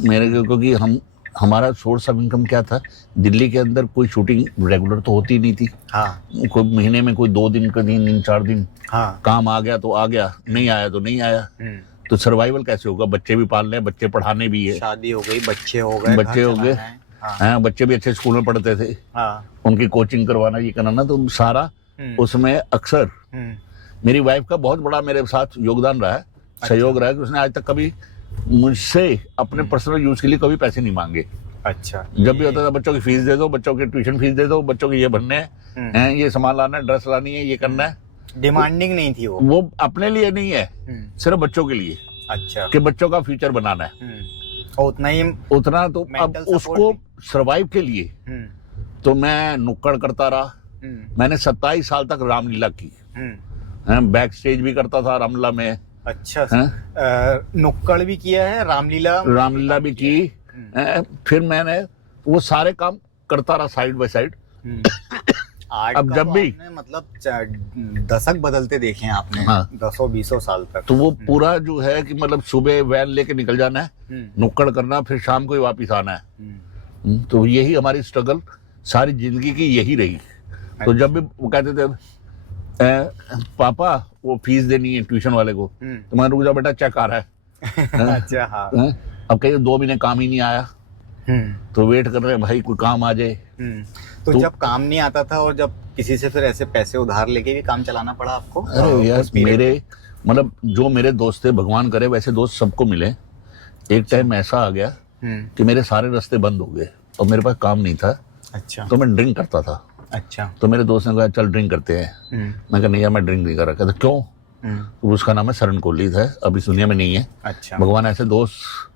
मेरे, क्योंकि हमारा सोर्स ऑफ इनकम क्या था, दिल्ली के अंदर कोई शूटिंग रेगुलर तो होती नहीं थी। हाँ। कोई महीने में कोई 2 दिन का 3 दिन 4 दिन। हाँ। काम आ गया तो आ गया, नहीं आया तो नहीं आया। तो सर्वाइवल कैसे होगा? बच्चे भी पालने हैं, बच्चे पढ़ाने भी है, शादी हो गई, बच्चे हो गए। हाँ, बच्चे भी अच्छे स्कूल में पढ़ते थे। हाँ। उनकी कोचिंग करवाना, ये कराना, तो सारा उसमें अक्सर मेरी वाइफ का बहुत बड़ा मेरे साथ योगदान रहा है। सहयोग रहा है कि उसने आज तक कभी मुझसे अपने पर्सनल यूज के लिए कभी पैसे नहीं मांगे। अच्छा। जब भी होता था बच्चों की फीस दे दो, बच्चों की ट्यूशन फीस दे दो, बच्चों के ये बनने हैं, ये सामान लाना है, ड्रेस लानी है, ये करना है। डिमांडिंग नहीं थी वो अपने लिए नहीं है, सिर्फ बच्चों के लिए। अच्छा। कि बच्चों का फ्यूचर बनाना है, उतना तो अब उसको सर्वाइव के लिए तो मैं नुक्कड़ करता रहा। मैंने 27 साल तक रामलीला की, बैक स्टेज भी करता था रामलीला में। अच्छा। नुक्कड़ भी किया है, रामलीला भी की। फिर मैंने वो सारे काम करता रहा साइड बाय साइड। अब जब भी मतलब दशक बदलते देखे हैं आपने। हाँ। 10-20 साल तक। तो वो पूरा जो है कि मतलब सुबह वैन लेके निकल जाना है, नुक्कड़ करना, फिर शाम को ही वापिस आना है। तो यही हमारी स्ट्रगल सारी जिंदगी की यही रही। तो जब भी वो कहते थे पापा वो फीस देनी है ट्यूशन वाले को, तो मैं रुक जा बेटा चेक आ रहा है। अच्छा। हाँ। अब कहीं 2 महीने काम ही नहीं आया तो वेट कर रहे हैं भाई कोई काम आ जाए। तो जब काम नहीं आता था और जब किसी से फिर ऐसे पैसे उधार लेके भी काम चलाना पड़ा आपको? अरे यार मेरे मतलब जो मेरे दोस्त थे, भगवान करे वैसे दोस्त सबको मिले। एक टाइम ऐसा आ गया कि मेरे सारे रास्ते बंद हो गए और मेरे पास काम नहीं था। अच्छा। तो मैं ड्रिंक करता था। अच्छा। तो मेरे दोस्त ने कहा चल ड्रिंक करते हैं। मैं कहा नहीं यार मैं ड्रिंक नहीं कर रहा। कहता क्यों? तो उसका नाम है शरण कोहली था, अब इस दुनिया में नहीं है। अच्छा। भगवान ऐसे दोस्त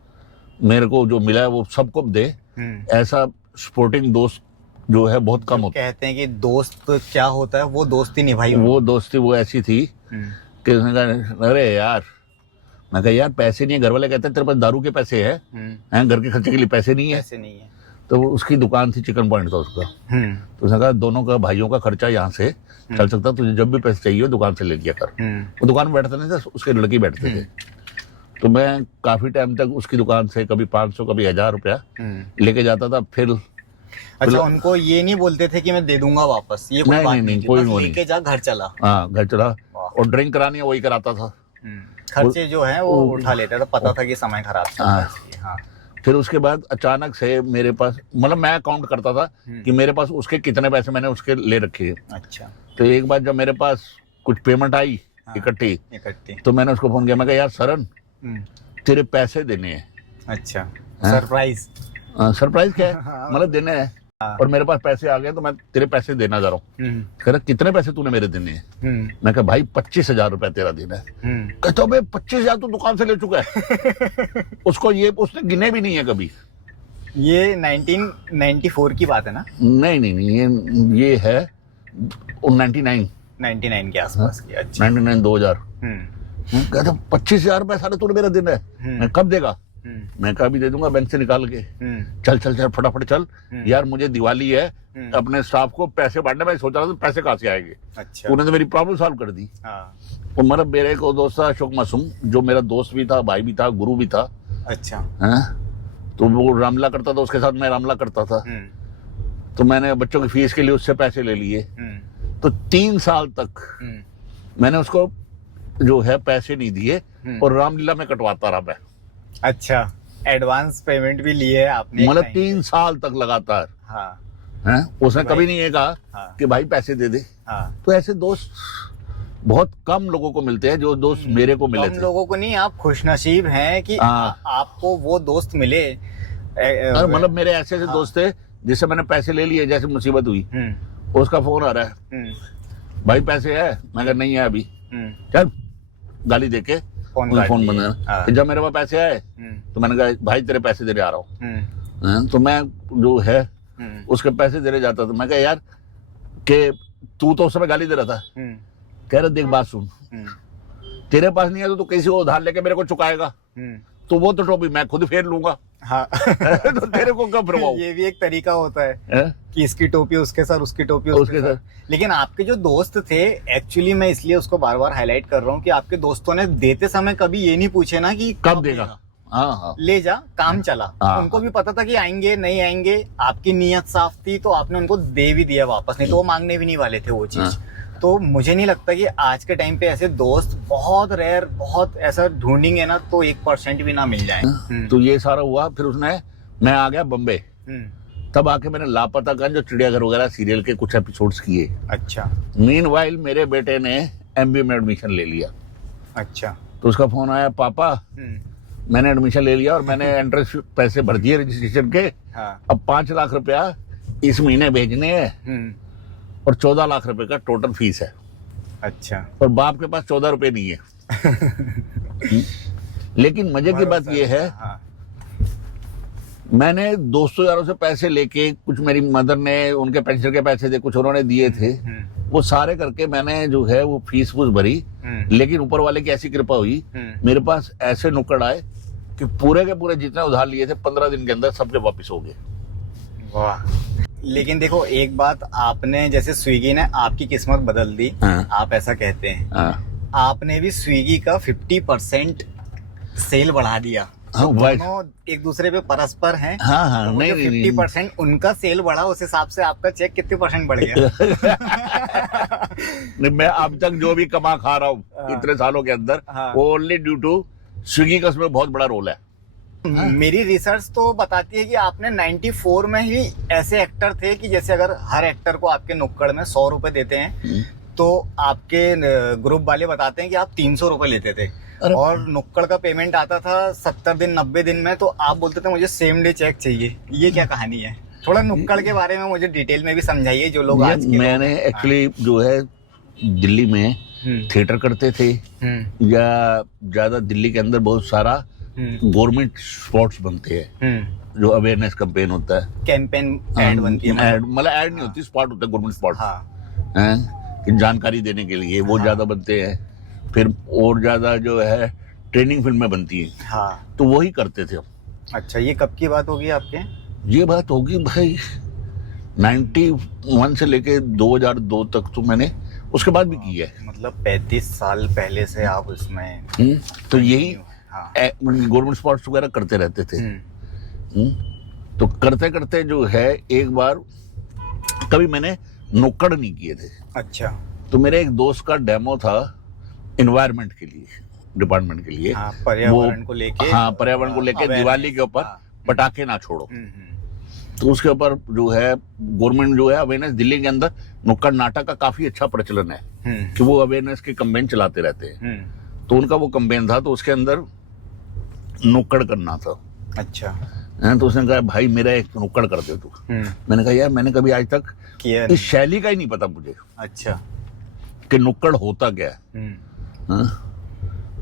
मेरे को जो मिला है वो सबको दे। ऐसा स्पोर्टिंग दोस्त जो है बहुत कम होता है। कहते हैं कि दोस्त क्या होता है, वो दोस्ती निभाई। वो दोस्ती वो ऐसी थी कि उसने कहा अरे यार, मैं कहा यार पैसे नहीं है। घर वाले कहते हैं तेरे पास दारू के पैसे हैं, घर के खर्चे के लिए पैसे नहीं है। तो उसकी दुकान थी, चिकन पॉइंट था उसका। तो उसने कहा दोनों का भाइयों का खर्चा यहाँ से चल सकता, तुझे जब भी पैसे चाहिए दुकान से ले लिया कर। वो दुकान में बैठता नहीं था, उसके लड़के बैठते थे। तो मैं काफी टाइम तक उसकी दुकान से कभी 500 कभी 1000 रुपया लेके जाता था। फिर अच्छा, उनको ये नहीं बोलते थे कि मैं दे दूंगा वापस? ये कोई बात नहीं, कोई लेके जा, घर चला। हाँ घर चला। और ड्रिंक करानी है वही कराता था। खर्चे जो है वो उठा लेता था, पता था कि समय खराब चल रहा है। हाँ। फिर उसके बाद अचानक से मेरे पास मतलब मैं काउंट करता था कि मेरे पास उसके कितने पैसे मैंने उसके ले रखे हैं। अच्छा। तो एक बार जब मेरे पास कुछ पेमेंट आई हाँ, इकट्ठी। इकट्ठी। तो मैंने उसको फोन किया, मैं कहा यार सरन हम्म, तेरे पैसे देने हैं। अच्छा, हाँ? सरप्राइज। सरप्राइज क्या है, हाँ। मतलब देने हैं, हाँ। और मेरे पास पैसे आ गए तो मैं तेरे पैसे देना जा रहा हूँ। हम्म, कह रहा कितने पैसे तूने मेरे देने हैं? हम्म, मैं कहा भाई 25,000 रुपए तेरा देना है। हम्म। कहता भाई 25,000 तो दुकान से ले चुका है। उसको ये उसने गिने भी नहीं है कभी। ये 1994 की बात है ना? नहीं नहीं नहीं, ये है 99 99 के आसपास की। अच्छा। 99 2000। हम्म, कहता 25,000 रुपए सारे तूने मेरा देना है। मैं कब देगा? मैं कहा भी दे दूंगा बैंक से निकाल के। चल चल चल फटाफट चल यार, मुझे दिवाली है, अपने स्टाफ को पैसे बांटने। मैं सोच रहा था पैसे कहाँ से आएंगे। अच्छा। उन्होंने मेरी प्रॉब्लम सॉल्व कर दी। हाँ। तो मतलब मेरे एक दोस्त था अशोक मासूम, जो मेरा दोस्त भी था, भाई भी था, गुरु भी था। अच्छा। तो वो रामला करता था, उसके साथ मैं रामला करता था। तो मैंने बच्चों की फीस के लिए उससे पैसे ले लिए। तो 3 साल तक मैंने उसको जो है पैसे नहीं दिए और रामलीला में कटवाता रहा मैं। अच्छा, एडवांस पेमेंट भी लिए है आपने? मतलब 3 साल तक लगातार। हाँ। हैं? उसने भाई, कभी नहीं ये कहा हाँ, कि भाई पैसे दे दे। हाँ। तो ऐसे दोस्त बहुत कम लोगों को मिलते हैं, जो दोस्त मेरे को मिले कम थे। लोगों को नहीं, आप खुशनसीब हैं कि हाँ। आपको वो दोस्त मिले। और मतलब मेरे ऐसे ऐसे दोस्त थे जिससे मैंने पैसे ले लिए, जैसे मुसीबत हुई उसका फोन आ रहा है, भाई पैसे है? मैं कहा नहीं है अभी। चल गाली दे के फोन बंद। हाँ। जब मेरे पास पैसे आए तो मैंने कहा भाई तेरे पैसे देने आ रहा हूँ। तो मैं जो है उसके पैसे देने जाता था। मैं कहा यार कि तू तो उस समय गाली दे रहा था। कह रहा देख बात सुन, तेरे पास नहीं है तो किसी को उधार लेके मेरे को चुकाएगा, तो वो तो टोपी मैं खुद फेर लूंगा। हाँ। तो तेरे को कब फिरवाऊं? ये भी एक तरीका होता है है? कि इसकी टोपी उसके साथ, उसकी टोपी उसके साथ। लेकिन आपके जो दोस्त थे, एक्चुअली मैं इसलिए उसको बार बार हाईलाइट कर रहा हूँ कि आपके दोस्तों ने देते समय कभी ये नहीं पूछे ना कि कब देगा। हाँ हाँ, ले जा, काम चला। हाँ, उनको भी पता था कि आएंगे नहीं आएंगे, आपकी नीयत साफ थी तो आपने उनको दे भी दिया वापस, नहीं तो वो मांगने भी नहीं वाले थे वो चीज। तो मुझे नहीं लगता कि आज के टाइम पे ऐसे दोस्त बहुत रेयर, बहुत ऐसा ढूंढेंगे ना तो 1% भी ना मिल जाए। तो ये सारा हुआ। फिर उसने, मैं आ गया बम्बे, तब आके मैंने लापता का जो चिड़ियाघर वगैरह सीरियल के कुछ एपिसोड्स किए। अच्छा। मीनवाइल मेरे बेटे ने MBA में एडमिशन ले लिया। अच्छा। तो उसका फोन आया, पापा मैंने एडमिशन ले लिया और मैंने एंट्रेंस पैसे भर दिए रजिस्ट्रेशन के। हाँ। अब 5 लाख रुपया इस महीने भेजने हैं और 14 लाख रुपए का टोटल फीस है। अच्छा। और बाप के पास 14 रुपए नहीं है। लेकिन मजे की बात यह है, हाँ। मैंने दोस्तों यारों से पैसे लेके, कुछ मेरी मदर ने उनके पेंशन के पैसे थे, कुछ उन्होंने दिए थे, वो सारे करके मैंने जो है वो फीस फूस भरी। लेकिन ऊपर वाले की ऐसी कृपा हुई, मेरे पास ऐसे नुक्कड़ आए कि पूरे के पूरे जितने उधार लिए थे 15 दिन के अंदर सबके वापिस हो गए। वाह। लेकिन देखो एक बात, आपने जैसे स्विगी ने आपकी किस्मत बदल दी। हाँ। आप ऐसा कहते हैं। हाँ। आपने भी स्विगी का 50% सेल बढ़ा दिया। हाँ, दोनों एक दूसरे पे परस्पर हैं। हाँ हाँ, तो नहीं, जो 50% उनका सेल बढ़ा, उस हिसाब से आपका चेक कितने % बढ़ गया? नहीं, मैं अब तक जो भी कमा खा रहा हूँ इतने सालों के अंदर, हाँ। वो ओनली ड्यू टू स्विगी का उसमें बहुत बड़ा रोल है। मेरी रिसर्च तो बताती है कि आपने 94 में ही ऐसे एक्टर थे कि जैसे अगर हर एक्टर को आपके नुक्कड़ में 100 रुपए देते हैं तो आपके ग्रुप वाले बताते हैं कि आप 300 रुपए लेते थे। और नुक्कड़ का पेमेंट आता था 70 दिन 90 दिन में, तो आप बोलते थे मुझे सेम डे चेक चाहिए। ये क्या कहानी है? थोड़ा नुक्कड़ के बारे में मुझे डिटेल में भी समझाइए, जो लोग आज के मैंने एक्चुअली जो है दिल्ली में थिएटर करते थे, या ज्यादा दिल्ली के अंदर बहुत सारा गवर्नमेंट स्पॉट्स बनते हैं जो अवेयरनेस कैंपेन होता है, कैंपेन ऐड बनती है, मतलब ऐड नहीं होती, स्पॉट होता है गवर्नमेंट स्पॉट। हाँ। कि जानकारी देने के लिए वो ज्यादा बनते हैं। फिर और ज्यादा जो है ट्रेनिंग फिल्में बनती है। हाँ। तो वही करते थे। अच्छा, ये कब की बात होगी आपके? ये बात होगी भाई 91 से लेके 2002 तक तो मैंने उसके बाद भी की है। मतलब 35 साल पहले से आप उसमें। तो यही हाँ। गवर्नमेंट स्पॉट्स वगैरह करते रहते थे। तो करते करते जो है एक बार कभी मैंने नुक्कड़ नहीं किए थे। अच्छा। तो मेरे एक दोस्त का डेमो था एनवायरनमेंट के लिए, डिपार्टमेंट के लिए। हाँ, पर्यावरण को लेके। हाँ, पर्यावरण को लेके दिवाली के ऊपर पटाखे ना छोड़ो। तो उसके ऊपर जो है गवर्नमेंट जो है अवेयरनेस, दिल्ली के अंदर नुक्कड़ नाटक का काफी अच्छा प्रचलन है कि वो अवेयरनेस के कैंपेन चलाते रहते हैं। तो उनका वो कैंपेन था, तो उसके अंदर नुक्कड़ करना था। अच्छा। तो उसने कहा भाई मेरा एक नुक्कड़ कर दे तू। मैंने कहा यार मैंने कभी आज तक किया इस शैली का ही नहीं पता मुझे अच्छा। कि नुक्कड़ होता क्या है। हाँ?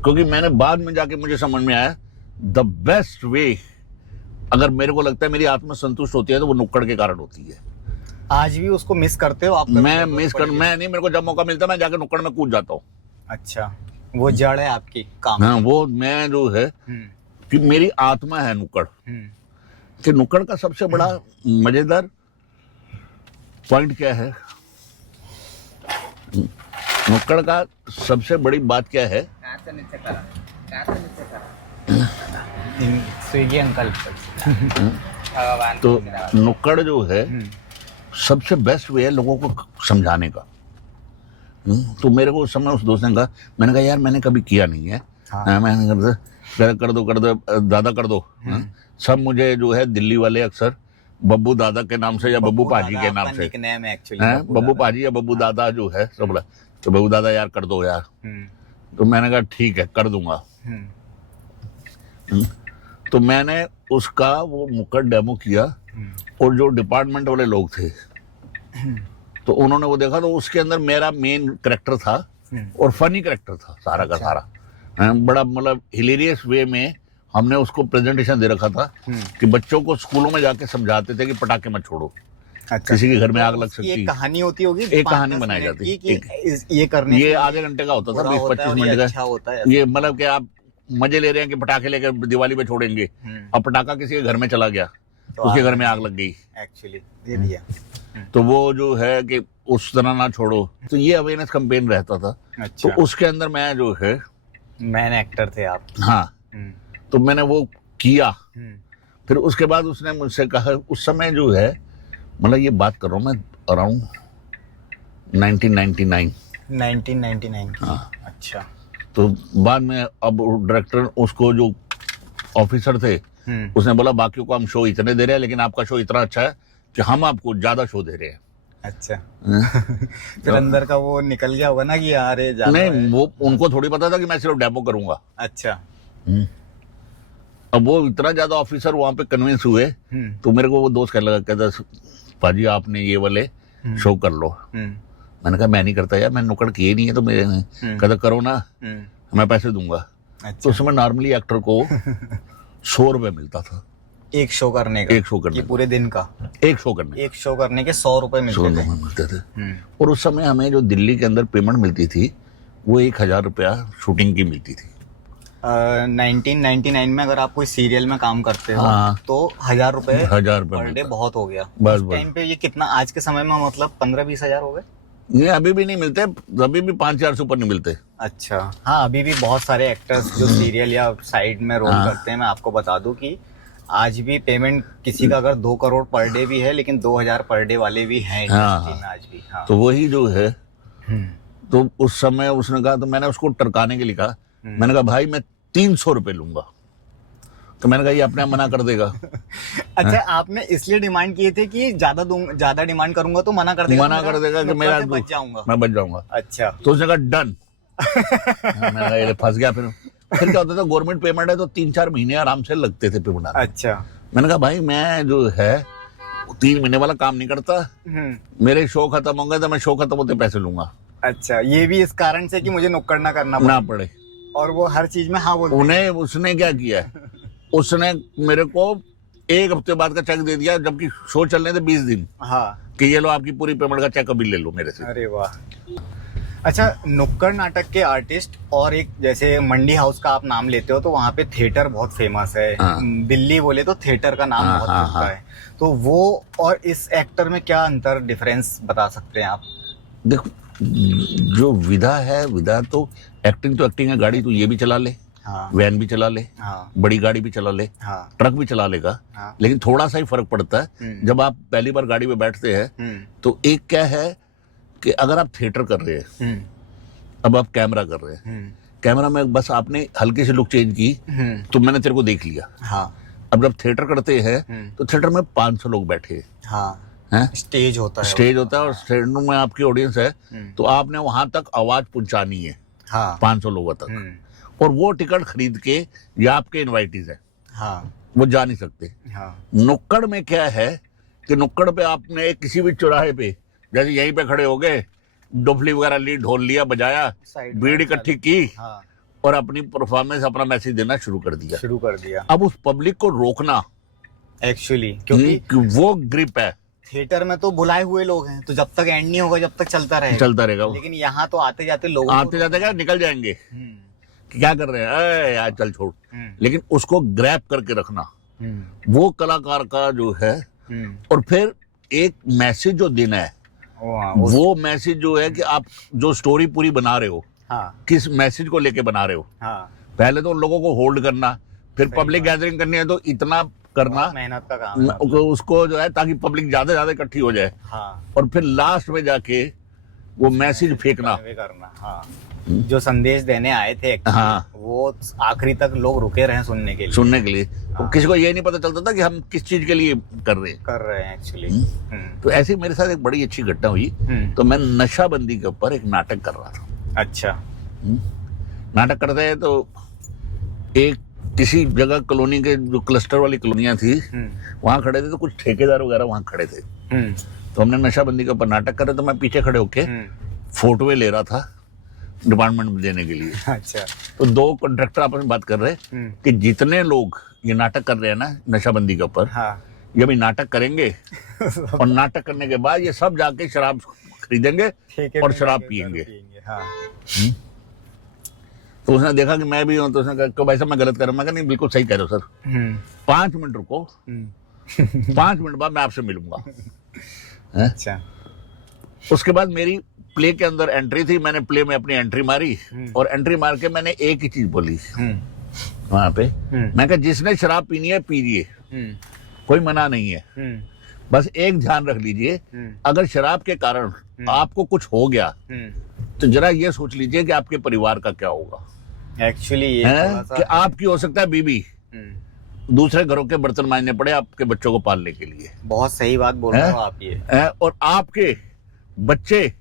क्योंकि मैंने बाद में जाके मुझे समझ में आया द बेस्ट वे, अगर मेरे को लगता है मेरी आत्मा संतुष्ट होती है तो वो नुक्कड़ के कारण होती है। आज भी उसको मिस करते हो आप? मैं मैं नहीं, मेरे को जब मौका मिलता है मैं जाके नुक्कड़ में कूद जाता हूँ। अच्छा, वो जड़ है आपकी काम। हाँ, वो मैं जो है कि मेरी आत्मा है नुक्कड़। कि नुक्कड़ का सबसे बड़ा मजेदार पॉइंट क्या है, नुक्कड़ का सबसे बड़ी बात क्या है, स्विगी अंकल। तो नुक्कड़ जो है सबसे बेस्ट वे है लोगों को समझाने का। तो मेरे को उस समय उस दोस्त ने कहा, मैंने कहा यार मैंने कभी किया नहीं है। हाँ। मैंने कर दो दादा कर दो। सब मुझे जो है दिल्ली वाले अक्सर बब्बू दादा के नाम से या बब्बू पाजी के नाम से, बब्बू पाजी या बब्बू दादा जो है सब बोला, तो बब्बू दादा यार कर दो यार। तो मैंने कहा ठीक है कर दूंगा। तो मैंने उसका वो नुक्कड़ डेमो किया और जो डिपार्टमेंट वाले लोग थे तो उन्होंने वो देखा, तो उसके अंदर मेरा मेन कैरेक्टर था और फनी कैरेक्टर था सारा का सारा। बड़ा मतलब हिलेरियस वे में हमने उसको प्रेजेंटेशन दे रखा था कि बच्चों को स्कूलों में जाके समझाते थे कि पटाखे मत छोड़ो। अच्छा। किसी के घर में आग लग सकती है। एक कहानी होती होगी, एक कहानी बनाई जाती है, ये करने ये आधे घंटे का होता था, 20-25 मिनट का। अच्छा होता है ये मतलब कि आप मजे ले रहे हैं कि पटाखे लेकर दिवाली पे छोड़ेंगे, अब पटाखा किसी के घर में चला गया तो उसके घर में आग लग गई एक्चुअली दे दिया। तो वो जो है कि उस तरह ना छोड़ो, तो ये अवेयरनेस कैंपेन रहता था। अच्छा। तो उसके अंदर मैं जो है मैन एक्टर थे आप। हाँ, तो मैंने वो किया। फिर उसके बाद उसने मुझसे कहा, उस समय जो है मतलब ये बात कर रहा हूँ मैं अराउंड 1999। हाँ। अच्छा। तो बाद में अब डायरेक्टर उसको जो ऑफिसर थे उसने बोला बाकियों को हम शो इतने दे रहे हैं लेकिन आपका शो इतना अच्छा है कि हम आपको ज्यादा शो दे रहे हैं। अच्छा। फिर अंदर का वो निकल गया होगा ना कि यार ये ज्यादा नहीं है। वो उनको थोड़ी पता था कि मैं सिर्फ डेमो करूंगा। अच्छा। अब वो इतना ज्यादा ऑफिसर वहां पे कन्विंस हुए तो मेरे को वो दोस्त कहने लगा, कहता पाजी आपने ये वाले शो कर लो। मैंने कहा मैं नहीं करता यार, मैंने नुक्कड़ किए नहीं है। तो मेरे कहता करो ना, मैं पैसे दूंगा। अच्छा। तो उस समय नॉर्मली एक्टर को 100 रुपए मिलता था एक शो करने का। एक शो करने पूरे दिन का एक शो करने के 100 रुपए मिलते थे। और उस समय हमें जो दिल्ली के अंदर पेमेंट मिलती थी वो 1000 रुपया शूटिंग की मिलती थी। 1999 में अगर आप कोई सीरियल में काम करते हो हाँ। तो 1000 रुपए पर डे बहुत हो गया। बस उस टाइम पे ये कितना, आज के समय में मतलब 15-20 हजार हो गए? ये अभी भी नहीं मिलते, अभी भी 5,000 से ऊपर नहीं मिलते। अच्छा। हाँ, अभी भी बहुत सारे एक्टर्स जो सीरियल या साइड में रोल करते हैं, मैं आपको बता दूं कि आज भी पेमेंट किसी का अगर 2 करोड़ पर डे भी है, लेकिन 2000 पर डे वाले भी हैं इंडस्ट्री में आज भी। हाँ। तो वही जो है, तो उस समय उसने कहा, तो मैंने उसको टरकाने के लिए कहा, मैंने कहा भाई मैं 300 रुपए लूंगा। तो मैंने कहा ये अपने आप मना कर देगा। अच्छा, आपने इसलिए डिमांड किए थे कि ज्यादा डिमांड करूंगा तो मना कर देगा कि मेरा बच जाऊंगा, मैं बच जाऊंगा। अच्छा। तो उसने कहा डन। मैंने कहा ये फंस गया। फिर क्या होता था, गवर्नमेंट पेमेंट है तो 3-4 महीने आराम से लगते थे पेमेंट। अच्छा। मैंने कहा भाई मैं जो है 3 महीने वाला काम नहीं करता, मेरे शो खत्म होंगे तो मैं शो खत्म होते पैसे लूंगा। अच्छा, ये भी इस कारण से कि मुझे नुक्कड़ ना करना पड़े। और वो हर चीज में हाँ बोलते उन्हें उसने क्या किया है, उसने मेरे को 1 हफ्ते बाद का चेक दे दिया, जबकि शो चलने थे 20 दिन। हाँ। कि ये लो आपकी पूरी पेमेंट का चेक अभी ले लो मेरे से। अरे वाह। अच्छा, नुक्कड़ नाटक के आर्टिस्ट और एक जैसे मंडी हाउस का आप नाम लेते हो तो वहाँ पे थिएटर बहुत फेमस है। हाँ। दिल्ली बोले तो थिएटर का नाम बहुत चलता है। तो वो और इस एक्टर में क्या अंतर डिफरेंस बता सकते हैं आप? देखो, जो विधा है, विधा तो एक्टिंग है, गाड़ी तो ये भी चला ले, हाँ। वैन भी चला ले, हाँ। बड़ी गाड़ी भी चला ले, हाँ। ट्रक भी चला लेगा। हाँ। लेकिन थोड़ा सा ही फर्क पड़ता है जब आप पहली बार गाड़ी में बैठते हैं। तो एक क्या है कि अगर आप थिएटर कर रहे हैं, अब आप कैमरा कर रहे हैं, कैमरा में बस आपने हल्की सी लुक चेंज की तो मैंने तेरे को देख लिया। हाँ। अब जब थिएटर करते हैं तो थिएटर में 500 लोग बैठे हाँ, हैं, स्टेज होता है, स्टेज होता है और स्टेज में आपकी ऑडियंस है, तो आपने वहां तक आवाज पहुंचानी है हाँ 500 लोगों तक, और वो टिकट खरीद के ये आपके इनवाइटीज है, हाँ वो जा नहीं सकते। हाँ नुक्कड़ में क्या है कि नुक्कड़ पे आपने किसी भी चौराहे पे, जैसे यहीं पे खड़े हो गए, डुफली वगैरह ली, ढोल लिया, बजाया, साइड भीड़ इकट्ठी की हाँ और अपनी परफॉर्मेंस, अपना मैसेज देना शुरू कर दिया। अब उस पब्लिक को रोकना, एक्चुअली क्योंकि कि वो ग्रिप है, थिएटर में तो बुलाए हुए लोग हैं, तो जब तक एंड नहीं होगा जब तक चलता रहेगा। वो। लेकिन यहाँ तो आते जाते लोग आते जाते क्या निकल जाएंगे कि क्या कर रहे हैं, अरे यार चल छोड़। लेकिन उसको ग्रैब करके रखना, वो कलाकार का जो है। और फिर एक मैसेज जो देना है, वो मैसेज जो है कि आप जो स्टोरी पूरी बना रहे हो, हाँ, किस मैसेज को लेके बना रहे हो। हाँ, पहले तो उन लोगों को होल्ड करना, फिर पब्लिक गैदरिंग करनी है तो इतना करना, मेहनत का काम है। उसको जो है ताकि पब्लिक ज्यादा इकट्ठी हो जाए, हाँ, और फिर लास्ट में जाके वो मैसेज फेंकना करना। हाँ, जो संदेश देने आए थे हाँ, वो आखिरी तक लोग रुके रहे सुनने के लिए। तो किसी को ये नहीं पता चलता था कि हम किस चीज के लिए कर रहे हैं एक्चुअली। तो ऐसी मेरे साथ एक बड़ी अच्छी घटना हुई। तो मैं नशाबंदी के ऊपर एक नाटक कर रहा था। अच्छा। नाटक करते हैं तो एक किसी जगह कॉलोनी के जो क्लस्टर वाली कॉलोनियां थी वहां खड़े थे, तो कुछ ठेकेदार वगैरह वहां खड़े थे। तो हमने नशाबंदी के ऊपर नाटक कर रहे, तो मैं पीछे खड़े होके फोटोएं ले रहा था डिपार्टमेंट में देने के लिए। अच्छा। तो दो कॉन्ट्रैक्टर आपस में बात कर रहे कि जितने लोग ये नाटक कर रहे हैं ना नशाबंदी के ऊपर, हाँ, ये भी नाटक करेंगे और नाटक करने के बाद ये सब जाके शराब खरीदेंगे और शराब पियेंगे। हाँ। तो उसने देखा कि मैं भी हूं, तो उसने कहा कि भाई साहब मैं गलत कर रहा हूं। मैं कहा नहीं, बिल्कुल सही कह रहे हो सर, 5 मिनट रुको, 5 मिनट बाद मैं आपसे मिलूंगा। अच्छा। उसके बाद मेरी प्ले के अंदर एंट्री थी, मैंने प्ले में अपनी एंट्री मारी, और एंट्री मार के मैंने एक ही चीज बोली वहां पे, मैं कहा जिसने शराब पीनी है पीजिए, कोई मना नहीं है, बस एक ध्यान रख लीजिए, अगर शराब के कारण आपको कुछ हो गया तो जरा ये सोच लीजिए कि आपके परिवार का क्या होगा। एक्चुअली ये कि आपकी हो सकता है बीबी, दूसरे घरों के बर्तन मांजने पड़े आपके बच्चों को पालने के लिए। बहुत सही बात बोल रहे हो आप ये। और आपके बच्चे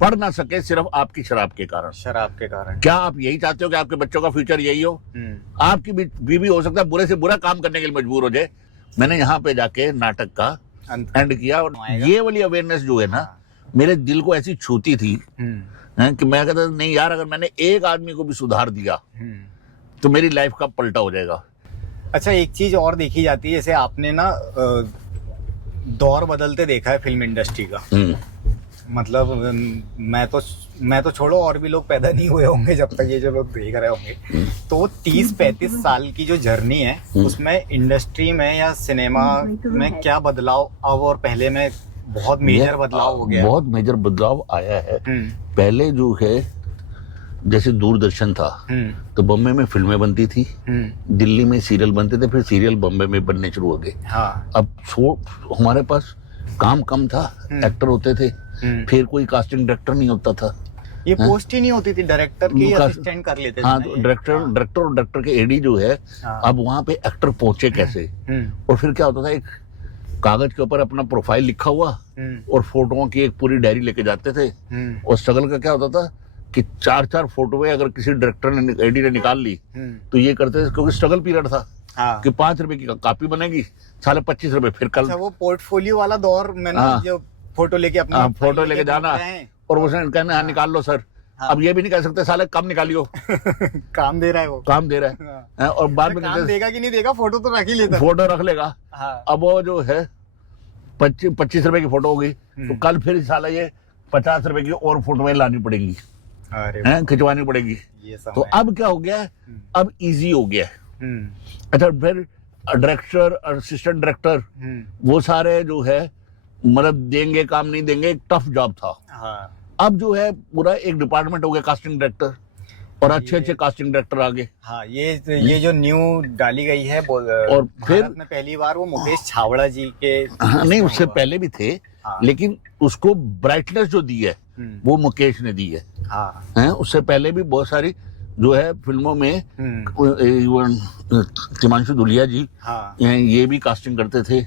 पढ़ ना सके सिर्फ आपकी शराब के कारण। क्या आप यही चाहते हो कि आपके बच्चों का फ्यूचर यही हो? आपकी बीवी हो सकता है बुरे से बुरा काम करने के लिए मजबूर हो जाए। मैंने यहाँ पे जाके नाटक का एंड किया, और ये वाली अवेयरनेस जो है ना मेरे दिल को ऐसी छूती थी कि मैं कहता नहीं यार, अगर मैंने एक आदमी को भी सुधार दिया तो मेरी लाइफ का पलटा हो जाएगा। अच्छा, एक चीज और देखी जाती है, जैसे आपने ना दौर बदलते देखा है फिल्म इंडस्ट्री का। मतलब मैं तो छोड़ो, और भी लोग पैदा नहीं हुए होंगे जब तक ये जो लोग देख रहे होंगे। तो 30-35 साल की जो जर्नी है उसमें इंडस्ट्री में या सिनेमा में क्या बदलाव अब और पहले में बहुत मेजर बदलाव हो गया। बहुत मेजर बदलाव आया है। पहले जो है जैसे दूरदर्शन था तो बॉम्बे में फिल्में बनती थी, दिल्ली में सीरियल बनते थे, फिर सीरियल बॉम्बे में बनने शुरू हो गए। हाँ। अब हमारे पास काम कम था, एक्टर होते थे, फिर कोई कास्टिंग डायरेक्टर नहीं होता था, ये पोस्ट ही नहीं होती थी, डायरेक्टर के असिस्टेंट कर लेते थे। हाँ, तो डायरेक्टर और डायरेक्टर के एडी जो है, अब वहाँ पे एक्टर पहुंचे कैसे। और फिर क्या होता था, एक कागज के ऊपर अपना प्रोफाइल लिखा हुआ और फोटोओं की एक पूरी डायरी लेके जाते थे। और स्ट्रगल का क्या होता था कि 4-4 फोटोएं अगर किसी डायरेक्टर ने एडी ने निकाल ली तो ये करते थे, क्योंकि स्ट्रगल पीरियड था। हाँ। कि 5 रुपए की कॉपी बनेगी, 25 रुपए फिर कल। अच्छा, वो पोर्टफोलियो वाला दौर में ना, जो फोटो लेके अपना फोटो लेके जाना और उसने कहना निकाल लो सर। हाँ। अब ये भी नहीं कह सकते साले कब निकालियो काम दे रहा है वो, काम दे रहा है। हाँ। और बाद में काम देगा कि नहीं देगा, फोटो तो रख ही लेता, फोटो रख लेगा। हाँ। अब वो जो है 25 रुपए की फोटो होगी तो कल फिर साला ये 50 रुपए की और फोटोएं लानी पड़ेंगी, खिंचवानी पड़ेगी। तो अब क्या हो गया है, अब इजी हो गया है। अच्छा, फिर डायरेक्टर, असिस्टेंट डायरेक्टर, वो सारे जो है मतलब देंगे काम नहीं देंगे, एक टफ जॉब था। हाँ। अब जो है पूरा एक डिपार्टमेंट हो गया कास्टिंग डायरेक्टर, और अच्छे कास्टिंग डायरेक्टर आ गए। हाँ, ये जो न्यू डाली गई है, और फिर में पहली बार वो मुकेश छावड़ा जी के। हाँ, नहीं उससे पहले भी थे। हाँ। लेकिन उसको ब्राइटनेस जो दी है वो मुकेश ने दी है। हाँ। हैं, उससे पहले भी बहुत सारी जो है फिल्मों में तिमांशु धुलिया जी हाँ ये भी कास्टिंग करते थे।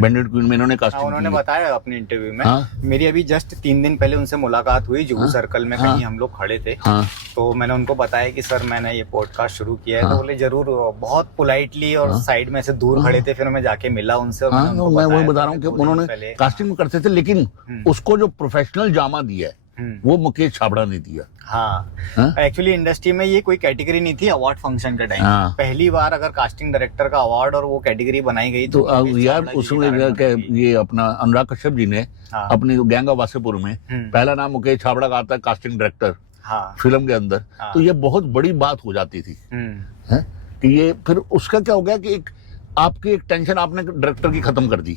बैंडिट क्वीन में इन्होंने हाँ, कास्टिंग उन्होंने की। बताया अपने इंटरव्यू में। हाँ। मेरी अभी जस्ट 3 दिन पहले उनसे मुलाकात हुई जुहू हाँ। सर्कल में, हाँ। कहीं हम लोग खड़े थे। हाँ तो मैंने उनको बताया कि सर मैंने ये पॉडकास्ट शुरू किया है। हाँ। तो बोले जरूर, बहुत पोलाइटली और हाँ। साइड में से दूर हाँ। खड़े थे। फिर मैं जाके मिला उनसे और हाँ, मैंने तो उनको मैं वही बताया बता था रहा हूँ कि 2 दिन उन्होंने पहले। कास्टिंग में करते थे, लेकिन उसको जो प्रोफेशनल जामा दिया है वो मुकेश छाबड़ा ने दिया। हाँ, एक्चुअली इंडस्ट्री में ये कोई कैटेगरी नहीं थी अवार्ड फंक्शन के टाइम। हाँ। पहली बार अगर कास्टिंग डायरेक्टर का अवार्ड और वो कैटेगरी बनाई गई तो मुकेश यार छाबड़ा जी उसमें के कारण बनाई गई। ये अपना अनुराग कश्यप जी ने हाँ। अपनी गैंग ऑफ वासेपुर में पहला नाम मुकेश छाबड़ा का आता है कास्टिंग डायरेक्टर हाँ। फिल्म के अंदर। हाँ। तो ये बहुत बड़ी बात हो जाती थी है? कि ये फिर उसका क्या हो गया कि एक आपकी एक टेंशन आपने डायरेक्टर की खत्म कर दी।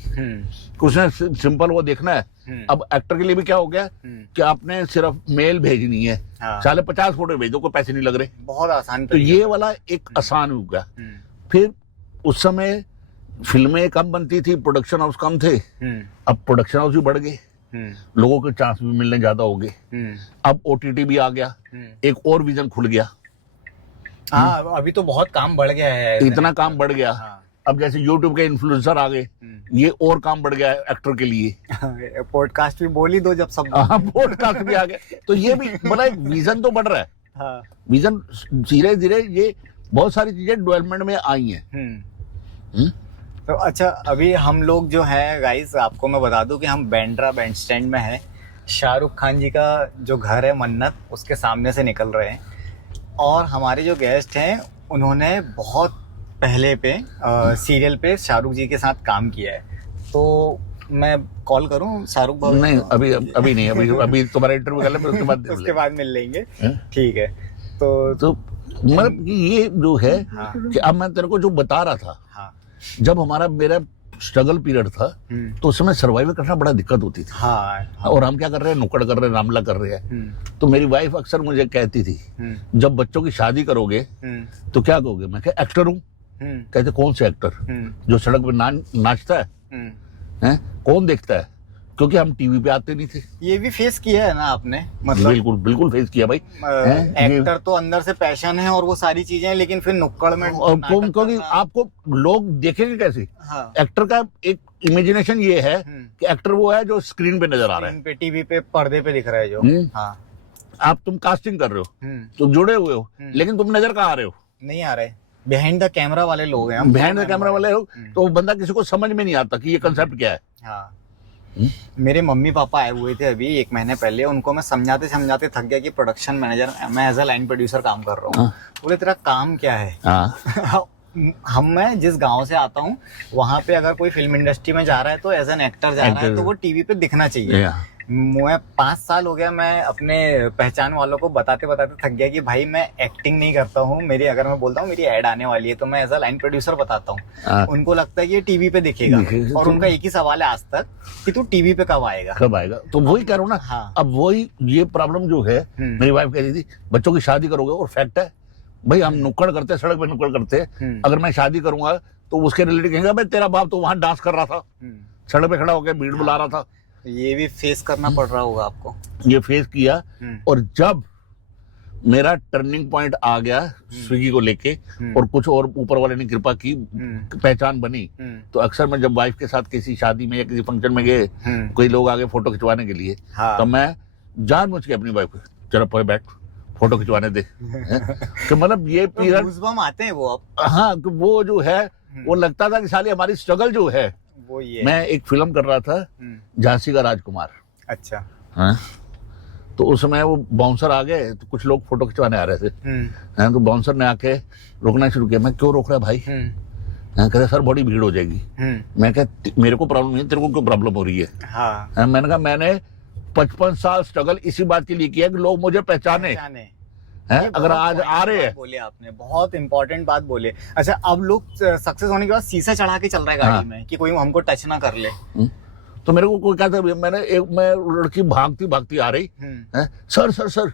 उसने सिंपल वो देखना है। अब एक्टर के लिए भी क्या हो गया कि आपने सिर्फ मेल भेजनी है। हाँ। साले 50 फोटो भेजो, कोई पैसे नहीं लग रहे। बहुत आसान तो ये वाला एक आसान हो गया। फिर उस समय फिल्में कम बनती थी, प्रोडक्शन हाउस कम थे। अब प्रोडक्शन हाउस भी बढ़ गए, लोगों के चांस भी मिलने ज्यादा हो गए। अब ओटीटी भी आ गया, एक और विजन खुल गया। हाँ, अभी तो बहुत काम बढ़ गया है। इतना काम बढ़ गया। हाँ। अब जैसे यूट्यूब के इन्फ्लुएंसर आ गए, ये और काम बढ़ गया है एक्टर के लिए। पॉडकास्ट भी बोल ही दो जब सब। हाँ, पॉडकास्ट भी आ गए। तो ये भी बड़ा एक विजन तो बढ़ रहा है। हाँ। विजन धीरे धीरे ये बहुत सारी चीजें डेवलपमेंट में आई हैं। तो अच्छा, अभी हम लोग जो है गाइस, आपको मैं बता दूं कि हम बैंड्रा बैंड स्टैंड में हैं। शाहरुख खान जी का जो घर है मन्नत, उसके सामने से निकल रहे हैं। और हमारे जो गेस्ट हैं उन्होंने बहुत पहले पे सीरियल पे शाहरुख जी के साथ काम किया है। तो मैं कॉल करूं शाहरुख भाई? नहीं, अभी नहीं, अभी तुम्हारा इंटरव्यू कर ले, फिर उसके बाद मिल लेंगे। ठीक है। तो मतलब ये जो है हाँ। कि अब मैं तेरे को जो बता रहा था, हाँ। जब मेरा स्ट्रगल पीरियड था तो उस समय सर्वाइव करना बड़ा दिक्कत होती थी। हाँ। और हम क्या कर रहे हैं, नुक्कड़ कर रहे हैं, रामला कर रहे हैं। तो मेरी वाइफ अक्सर मुझे कहती थी, जब बच्चों की शादी करोगे तो क्या कहोगे? मैं कहा एक्टर हूँ। कहते कौन से एक्टर? जो सड़क पे नाचता है? कौन देखता है? क्योंकि हम टीवी पे आते नहीं थे। ये भी फेस किया है ना आपने? मतलब बिल्कुल बिल्कुल फेस किया भाई। एक्टर तो अंदर से पैशन है और वो सारी चीजें, लेकिन फिर नुक्कड़ में क्योंकि आपको लोग देखेंगे कैसे? हाँ। एक्टर का एक इमेजिनेशन ये है कि एक्टर वो है जो स्क्रीन पे नजर आ रहा है, पे टीवी पे पर्दे पे दिख रहा है जो। हाँ। आप तुम कास्टिंग कर रहे हो, तुम जुड़े हुए हो, लेकिन तुम नजर कहाँ आ रहे हो? नहीं आ रहे। बिहाइंड द कैमरा वाले लोग हैं हम। बिहाइंड द कैमरा वाले हो, तो बंदा किसी को समझ में नहीं आता कि ये कंसेप्ट क्या है। हाँ। मेरे मम्मी पापा आए हुए थे अभी 1 महीने पहले। उनको मैं समझाते समझाते थक गया कि प्रोडक्शन मैनेजर, मैं एज अ लाइन प्रोड्यूसर काम कर रहा हूँ। बोले तेरा काम क्या है? मैं जिस गांव से आता हूँ वहां पे अगर कोई फिल्म इंडस्ट्री में जा रहा है तो एज एन एक्टर जा रहा है, तो वो टीवी पे दिखना चाहिए। मैं 5 साल हो गया, मैं अपने पहचान वालों को बताते बताते थक गया कि भाई मैं एक्टिंग नहीं करता हूँ। मेरी, अगर मैं बोलता हूँ मेरी ऐड आने वाली है तो मैं एज अ लाइन प्रोड्यूसर बताता हूँ। उनको लगता है कि ये टीवी पे दिखेगा। और उनका एक ही सवाल है आज तक कि तू टीवी पे कब आएगा? तो वही कह रहा हूँ ना। हाँ। अब वही ये प्रॉब्लम जो है, मेरी वाइफ कह रही थी बच्चों की शादी करोगे, और फैक्ट है भाई, हम नुक्कड़ करते, सड़क पे नुक्कड़ करते। अगर मैं शादी करूंगा तो उसके रिलेटिव कहेंगे भाई तेरा बाप तो वहां डांस कर रहा था, सड़क पे खड़ा होकर भीड़ बुला रहा था। ये भी फेस करना पड़ रहा होगा आपको। ये फेस किया। और जब मेरा टर्निंग पॉइंट आ गया स्विगी को लेके, और कुछ और ऊपर वाले ने कृपा की, पहचान बनी, तो अक्सर मैं जब वाइफ के साथ किसी शादी में या किसी फंक्शन में गए, कोई लोग आगे फोटो खिंचवाने के लिए, तो मैं जानबूझ के अपनी वाइफ को, चलो पर बैठ फोटो खिंचवाने दे। कि मतलब ये गूज़बम्प आते हैं वो अब। हाँ, वो जो है वो लगता था कि साली हमारी स्ट्रगल जो है वो ये। मैं एक फिल्म कर रहा था, झांसी का राजकुमार। अच्छा। हाँ, तो उस समय वो बाउंसर आ गए, तो कुछ लोग फोटो खिंचवाने आ रहे थे। हाँ, तो बाउंसर ने आके रोकना शुरू किया। मैं क्यों रोक रहा भाई? कहते सर बड़ी भीड़ हो जाएगी। मैं कहा मेरे को प्रॉब्लम नहीं, तेरे को क्यों प्रॉब्लम हो रही है? हाँ। मैंने कहा मैंने 55 साल स्ट्रगल इसी बात के लिए किया कि लोग मुझे पहचाने। अगर आज आ रहे हैं। बोले आपने, बहुत इंपॉर्टेंट बात बोले। अच्छा, अब लोग सक्सेस होने के बाद शीशा चढ़ा के चल रहा है गाड़ी में कि कोई हमको टच ना कर ले। तो मेरे को कोई कहता, मैं लड़की भागती भागती आ रही है, सर सर सर।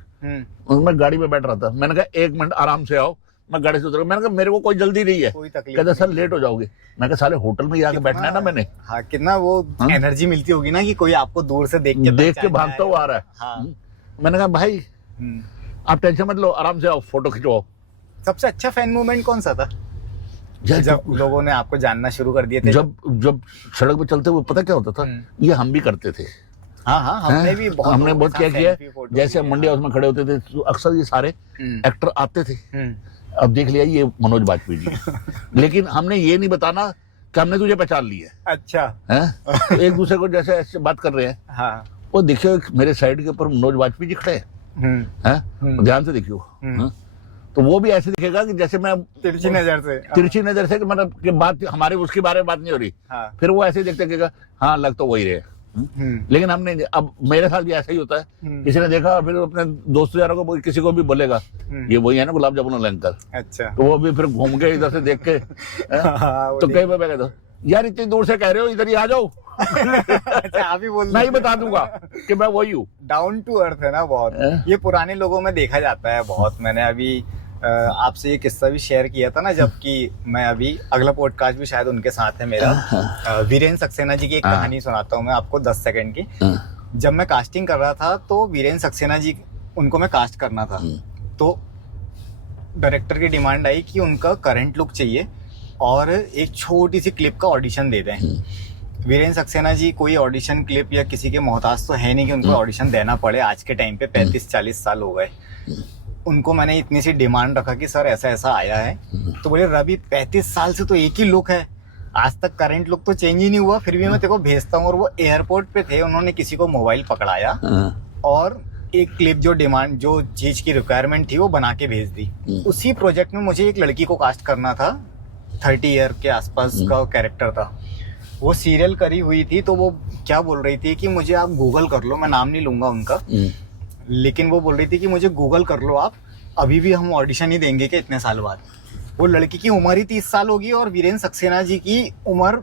मैं गाड़ी में बैठ रहा था, मैंने कहा 1 मिनट आराम से आओ, मैं गाड़ी से उतर। मैंने कहा मेरे को कोई जल्दी नहीं है। कहते सर लेट हो जाओगे। मैं कहा साले होटल में जाके बैठना है ना मैंने। हाँ, कितना वो एनर्जी मिलती होगी ना कि कोई आपको दूर से देख के भागता हुआ आ रहा है। मैंने कहा भाई आप टेंशन मत लो, आराम से आओ, फोटो खिंचवाओ। सबसे अच्छा फैन मूवमेंट कौन सा था जब जब लोगों ने आपको जानना शुरू कर दिए थे? जब सड़क पे चलते हुए पता क्या होता था, ये हम भी करते थे। हाँ हाँ, हमने भी बहुत हमने लोगों बहुत के क्या साथ किया, selfie, photo जैसे किए, मंडी हाउस में खड़े होते थे तो अक्सर ये सारे एक्टर आते थे। अब देख लिया ये मनोज बाजपेयी जी हैं। लेकिन हमने ये नहीं बताना कि हमने तुझे पहचान लिया अच्छा है। तो एक दूसरे को जैसे ऐसे बात कर रहे हैं, हाँ, वो देखियो मेरे साइड के ऊपर मनोज बाजपेयी जी खड़े हैं, ध्यान से देखियो। तो वो भी ऐसे दिखेगा कि जैसे मैं तिरछी नजर से कि मतलब कि बात हमारे उसके बारे में बात नहीं हो रही। हाँ। फिर वो ऐसे देखते कि हाँ लग तो वही रहे। लेकिन हमने, अब मेरे साथ भी ऐसा ही होता है, किसी ने देखा फिर अपने दोस्तों यारों को किसी को भी बोलेगा ये वही है ना गुलाब जामुन वाला अंकल। अच्छा, तो वो भी फिर घूम के इधर से देख के तो कई बार मैं कहता हूँ यार इतनी दूर से कह रहे हो, इधर ही आ जाओ। अच्छा, आप ही बोल नहीं बता दूंगा कि मैं वही हूँ। डाउन टू अर्थ है ना बहुत। ये पुराने लोगों में देखा जाता है बहुत। मैंने अभी आपसे ये किस्सा भी शेयर किया था ना, जबकि मैं अभी अगला पॉडकास्ट भी शायद उनके साथ है मेरा। वीरेंद्र सक्सेना जी की एक कहानी सुनाता हूँ मैं आपको 10 सेकंड की। जब मैं कास्टिंग कर रहा था तो वीरेंद्र सक्सेना जी, उनको मैं कास्ट करना था, तो डायरेक्टर की डिमांड आई कि उनका करंट लुक चाहिए और एक छोटी सी क्लिप का ऑडिशन दे दें। वीरेंद्र सक्सेना जी कोई ऑडिशन क्लिप या किसी के मोहताज तो है नहीं कि उनको ऑडिशन देना पड़े। आज के टाइम पे 35-40 साल हो गए। उनको मैंने इतनी सी डिमांड रखा कि सर ऐसा ऐसा आया है, तो बोले रवि 35 साल से तो एक ही लुक है, आज तक करंट लुक तो चेंज ही नहीं हुआ, फिर भी मैं तेरे को भेजता हूँ। और वो एयरपोर्ट पे थे, उन्होंने किसी को मोबाइल पकड़ाया और एक क्लिप जो डिमांड, जो चीज की रिक्वायरमेंट थी वो बना के भेज दी। उसी प्रोजेक्ट में मुझे एक लड़की को कास्ट करना था, 30 ईयर के आसपास का कैरेक्टर था। वो सीरियल करी हुई थी, तो वो क्या बोल रही थी कि मुझे आप गूगल कर लो, मैं नाम नहीं लूंगा उनका, लेकिन वो बोल रही थी कि मुझे गूगल कर लो आप, अभी भी हम ऑडिशन ही देंगे कि इतने साल बाद। वो लड़की की उम्र ही 30 साल होगी और वीरेंद्र सक्सेना जी की उम्र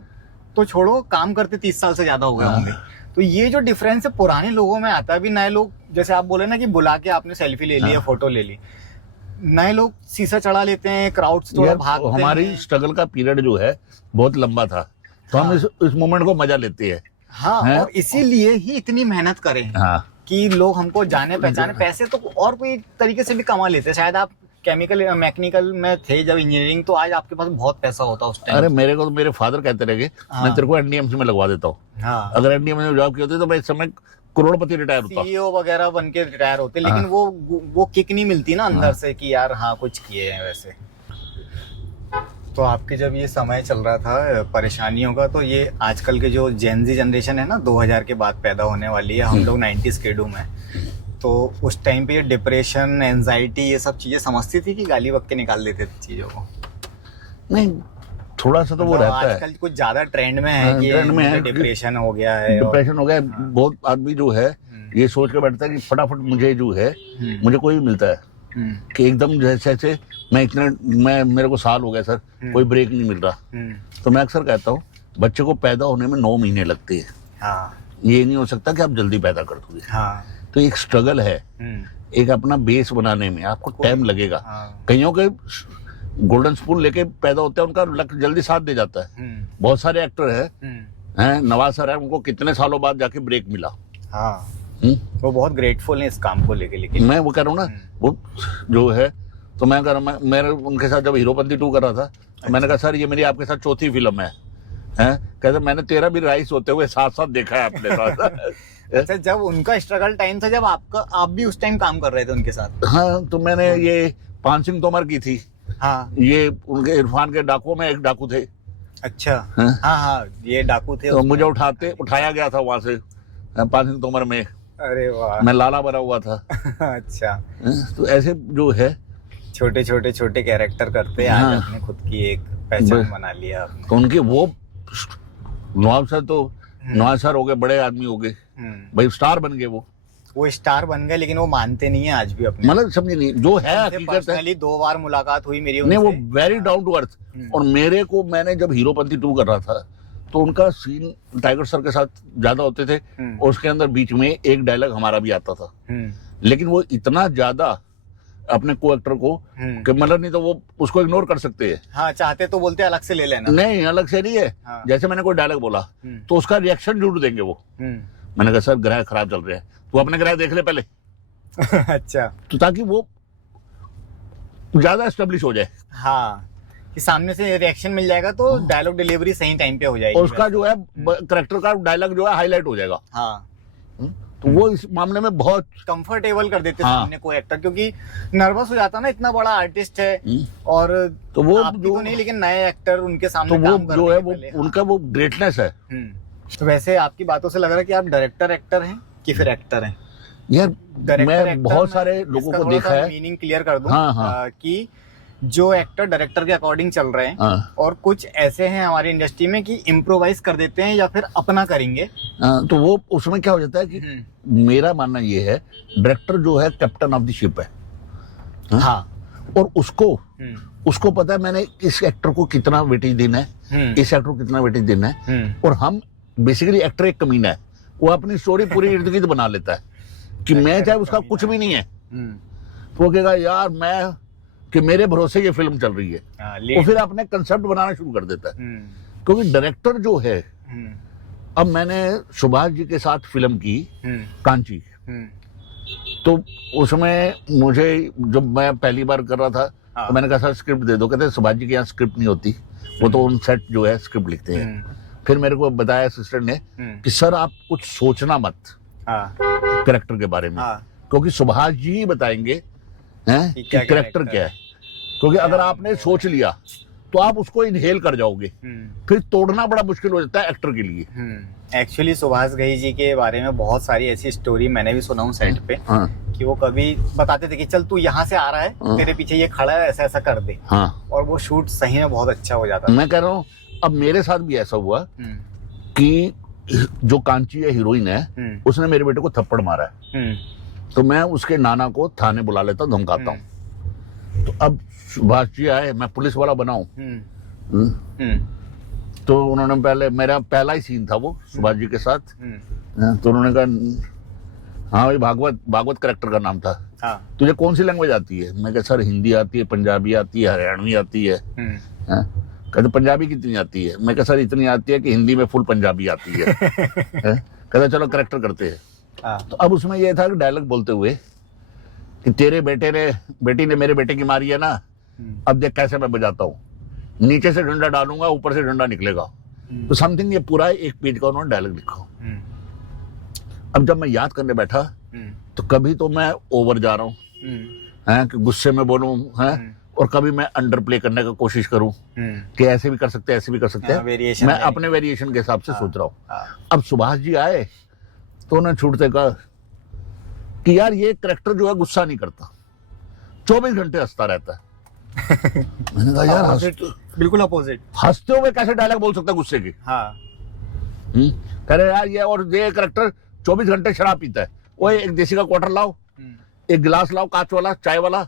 तो छोड़ो, काम करते 30 साल से ज्यादा हो गए होंगे। तो ये जो डिफरेंस है पुराने लोगों में आता है। अभी नए लोग, जैसे आप बोले ना कि बुला के आपने सेल्फी ले ली या फोटो ले ली, नए लोग शीशा चढ़ा लेते हैं, क्राउड्स थोड़ा भागते हैं। हमारी स्ट्रगल का पीरियड जो है बहुत लंबा था, तो हम इस मोमेंट को मजा लेते हैं। हाँ, और इसीलिए ही इतनी मेहनत करें कि लोग हमको जाने पहचाने। पैसे तो और कोई तरीके से भी कमा लेते हैं। शायद आप केमिकल मैकेनिकल में थे जब इंजीनियरिंग, तो आज आपके पास बहुत पैसा होता उस टाइम। अरे मेरे को तो मेरे फादर कहते रहे मैं तेरे को एनडीएमसी में लगवा देता हूँ। अगर एनडीएमसी में जॉब की होती तो मैं इस समय करोड़पति रिटायर होता, सीईओ वगैरह बन के रिटायर होते। लेकिन वो किक नहीं मिलती ना अंदर से कि यार हाँ कुछ किए हैं वैसे। तो आपके जब ये समय चल रहा था परेशानियों का, तो ये आजकल के जो जेनजी जनरेशन है ना, 2000 के बाद पैदा होने वाली है, हम लोग 90s के डूम है, तो उस टाइम पे ये डिप्रेशन, एंजाइटी, ये सब चीजें समझती थी कि गाली बक के निकाल देते थे चीजों को? नहीं, थोड़ा सा तो वो रहता है। आजकल कुछ ज्यादा ट्रेंड में है कि डिप्रेशन हो गया है, डिप्रेशन हो गया। बहुत आदमी जो है ये सोच के बैठता है कि फटाफट मुझे जो है, मुझे कोई भी मिलता है कि एकदम जैसे मैं मेरे को साल हो गया सर, कोई ब्रेक नहीं मिल रहा। तो मैं अक्सर कहता हूँ बच्चे को पैदा होने में 9 महीने लगते हैं। हाँ। ये नहीं हो सकता कि आप जल्दी पैदा कर दोगे। हाँ। तो एक स्ट्रगल है, एक अपना बेस बनाने में आपको टाइम लगेगा। कईयों के गोल्डन स्पून लेके पैदा होते हैं, उनका लक जल्दी साथ दे जाता है। बहुत सारे एक्टर हैं, नवाज सर है, उनको कितने सालों बाद जाके ब्रेक मिला। हाँ। वो बहुत ग्रेटफुल है इस काम को लेके। लेकिन मैं वो कह रहा हूँ ना, वो जो है, तो मैं कह रहा हूँ, मैं उनके साथ जब हीरोपंती 2 कर रहा था, तो मैंने कहा सर ये मेरी आपके साथ चौथी फिल्म है। कहते मैंने तेरा भी राइस होते हुए साथ साथ देखा है अपने साथ। अच्छा, जब उनका स्ट्रगल टाइम था, जब आप भी उस टाइम काम कर रहे थे उनके साथ? हाँ, तो मैंने ये पान सिंह तोमर की थी। हाँ। ये उनके इरफान के डाकुओं में एक डाकू थे। अच्छा। हाँ, ये डाकू थे। तो मुझे उठाया गया था वहां से पान सिंह तोमर में। अरे वाह। मैं लाला बना हुआ था। अच्छा। तो ऐसे जो है छोटे कैरेक्टर करते आज आपने खुद की एक पहचान बना लिया आपने। तो उनके वो नवाब सर हो गए, बड़े आदमी हो गए भाई, स्टार बन गए। वो स्टार बन गए, लेकिन वो मानते नहीं है आज भी अपने, मतलब समझे नहीं जो है हकीकत है। 2 बार मुलाकात हुई मेरी उनसे। नहीं, वो वेरी डाउन टू अर्थ। और मेरे को, मैंने जब हीरोपंती 2 कर रहा था, तो उनका सीन टाइगर सर के साथ ज्यादा होते थे, और उसके अंदर बीच में एक डायलॉग हमारा भी आता था। लेकिन वो इतना ज्यादा अपने को एक्टर को कि मतलब, नहीं तो वो उसको इग्नोर कर सकते हैं। हाँ, चाहते तो बोलते अलग से ले लेना। नहीं, अलग से नहीं है। हाँ। जैसे मैंने कोई डायलॉग बोला तो उसका रिएक्शन जरूर देंगे वो। मैंने कहा सर ग्रह खराब चल रहे हैं, तू अपने ग्रह देख ले पहले। अच्छा। तो ताकि वो ज्यादा एस्टेब्लिश हो जाए हाँ, कि सामने से रिएक्शन मिल जाएगा तो डायलॉग डिलीवरी सही टाइम पे हो जाएगी। और उसका जो है करेक्टर का डायलॉग जो है हाईलाइट हो जाएगा। हाँ, तो वो इस मामले में बहुत कंफर्टेबल कर देते हाँ। सामने कोई एक्टर, क्योंकि नर्वस हो जाता ना, इतना बड़ा आर्टिस्ट है और तो वो आपकी जो तो नहीं, लेकिन नए एक्टर उनके तो सामने वो काम करने जो है के वो पहले, उनका वो ग्रेटनेस है। तो वैसे आपकी बातों से लग रहा है कि आप डायरेक्टर एक्टर हैं कि फिर एक्टर हैं? यार डायरेक्टर मैं एक्टर, बहुत मैं सारे लोगों इसका को थोड़ा देखा सा है। मीनिंग क्लियर कर दूं। हाँ, हाँ। कि जो एक्टर डायरेक्टर के अकॉर्डिंग चल रहे हैं, हाँ। और कुछ ऐसे हैं हमारी इंडस्ट्री में कि इम्प्रोवाइज कर देते हैं या फिर अपना करेंगे। तो वो उसमें क्या हो जाता है कि मेरा मानना ये है, डायरेक्टर जो है कैप्टन ऑफ द शिप है। हाँ। और उसको पता है मैंने इस एक्टर को कितना वेटेज देना है, इस एक्टर को कितना वेटेज देना है। और हम बेसिकली एक्टर एक कमीना है, वो अपनी स्टोरी पूरी इर्द गिर्द बना लेता है कि मैं चाहे उसका कुछ भी नहीं है, तो वो कहेगा यार मैं कि मेरे भरोसे ये फिल्म चल रही है। वो फिर अपने कंसेप्ट बनाना शुरू कर देता है। क्योंकि डायरेक्टर जो है, अब मैंने सुभाष जी के साथ फिल्म की कांची, तो उसमें मुझे जब मैं पहली बार कर रहा था तो मैंने कहा सर स्क्रिप्ट दे दो। कहते सुभाष जी के यहाँ स्क्रिप्ट नहीं होती, वो तो उन सेट जो है स्क्रिप्ट लिखते हैं। फिर मेरे को बताया असिस्टेंट ने कि सर आप कुछ सोचना मत कैरेक्टर के बारे में, क्योंकि सुभाष जी ही बताएंगे हैं कि कैरेक्टर क्या है। क्योंकि अगर आपने सोच लिया तो आप उसको इनहेल कर जाओगे, फिर तोड़ना बड़ा मुश्किल हो जाता है एक्टर के लिए। एक्चुअली सुभाष घई जी के बारे में बहुत सारी ऐसी स्टोरी मैंने भी सुना हूँ सेट पे। कि वो कभी बताते थे कि चल तू यहाँ से आ रहा है, तेरे पीछे ये खड़ा है, ऐसा ऐसा कर दे। और वो शूट सही में बहुत अच्छा हो जाता है। मैं कह रहा हूँ अब मेरे साथ भी ऐसा हुआ कि जो कांची है हीरोइन है, उसने मेरे बेटे को थप्पड़ मारा है, तो मैं उसके नाना को थाने बुला लेता, धमकाता हूँ। तो अब सुभाष जी आए, मैं पुलिस वाला बनाऊं, तो उन्होंने पहले, मेरा पहला ही सीन था वो सुभाष जी के साथ, तो उन्होंने कहा हाँ भाई भागवत कैरेक्टर का नाम था, तुझे कौन सी लैंग्वेज आती है? मैं कहा सर हिंदी आती है, पंजाबी आती है, हरियाणवी आती है। कहते पंजाबी कितनी आती है? मैं कहा सर इतनी आती है कि हिंदी में फुल पंजाबी आती है। कहता चलो कैरेक्टर करते हैं। तो अब उसमें यह था कि डायलॉग बोलते हुए कि तेरे बेटी ने मेरे बेटे की मारी है ना, अब देख कैसे मैं बजाता हूँ, नीचे से डंडा डालूंगा, ऊपर से डंडा निकलेगा। तो समथिंग ये पूरा एक पेज का उन्होंने डायलॉग लिखा। अब जब मैं याद करने बैठा तो कभी तो मैं ओवर जा रहा हूँ कि गुस्से में बोलूं, और कभी मैं अंडर प्ले करने का कोशिश करूं कि ऐसे भी कर सकते हैं, ऐसे भी कर सकते हैं। मैं अपने वेरिएशन के हिसाब से सोच रहा हूँ। अब सुभाष जी आए तो उन्होंने छूटते कहा कि यार ये कैरेक्टर जो है गुस्सा नहीं करता, 24 घंटे हंसता रहता है। मैंने कहा यार बिल्कुल अपोजिट, हंसते हुए कैसे डायलॉग बोल सकता है गुस्से के? कह रहे यार ये, और ये कैरेक्टर 24 घंटे शराब पीता है। वो एक देसी का क्वार्टर लाओ, एक गिलास लाओ कांच वाला चाय वाला,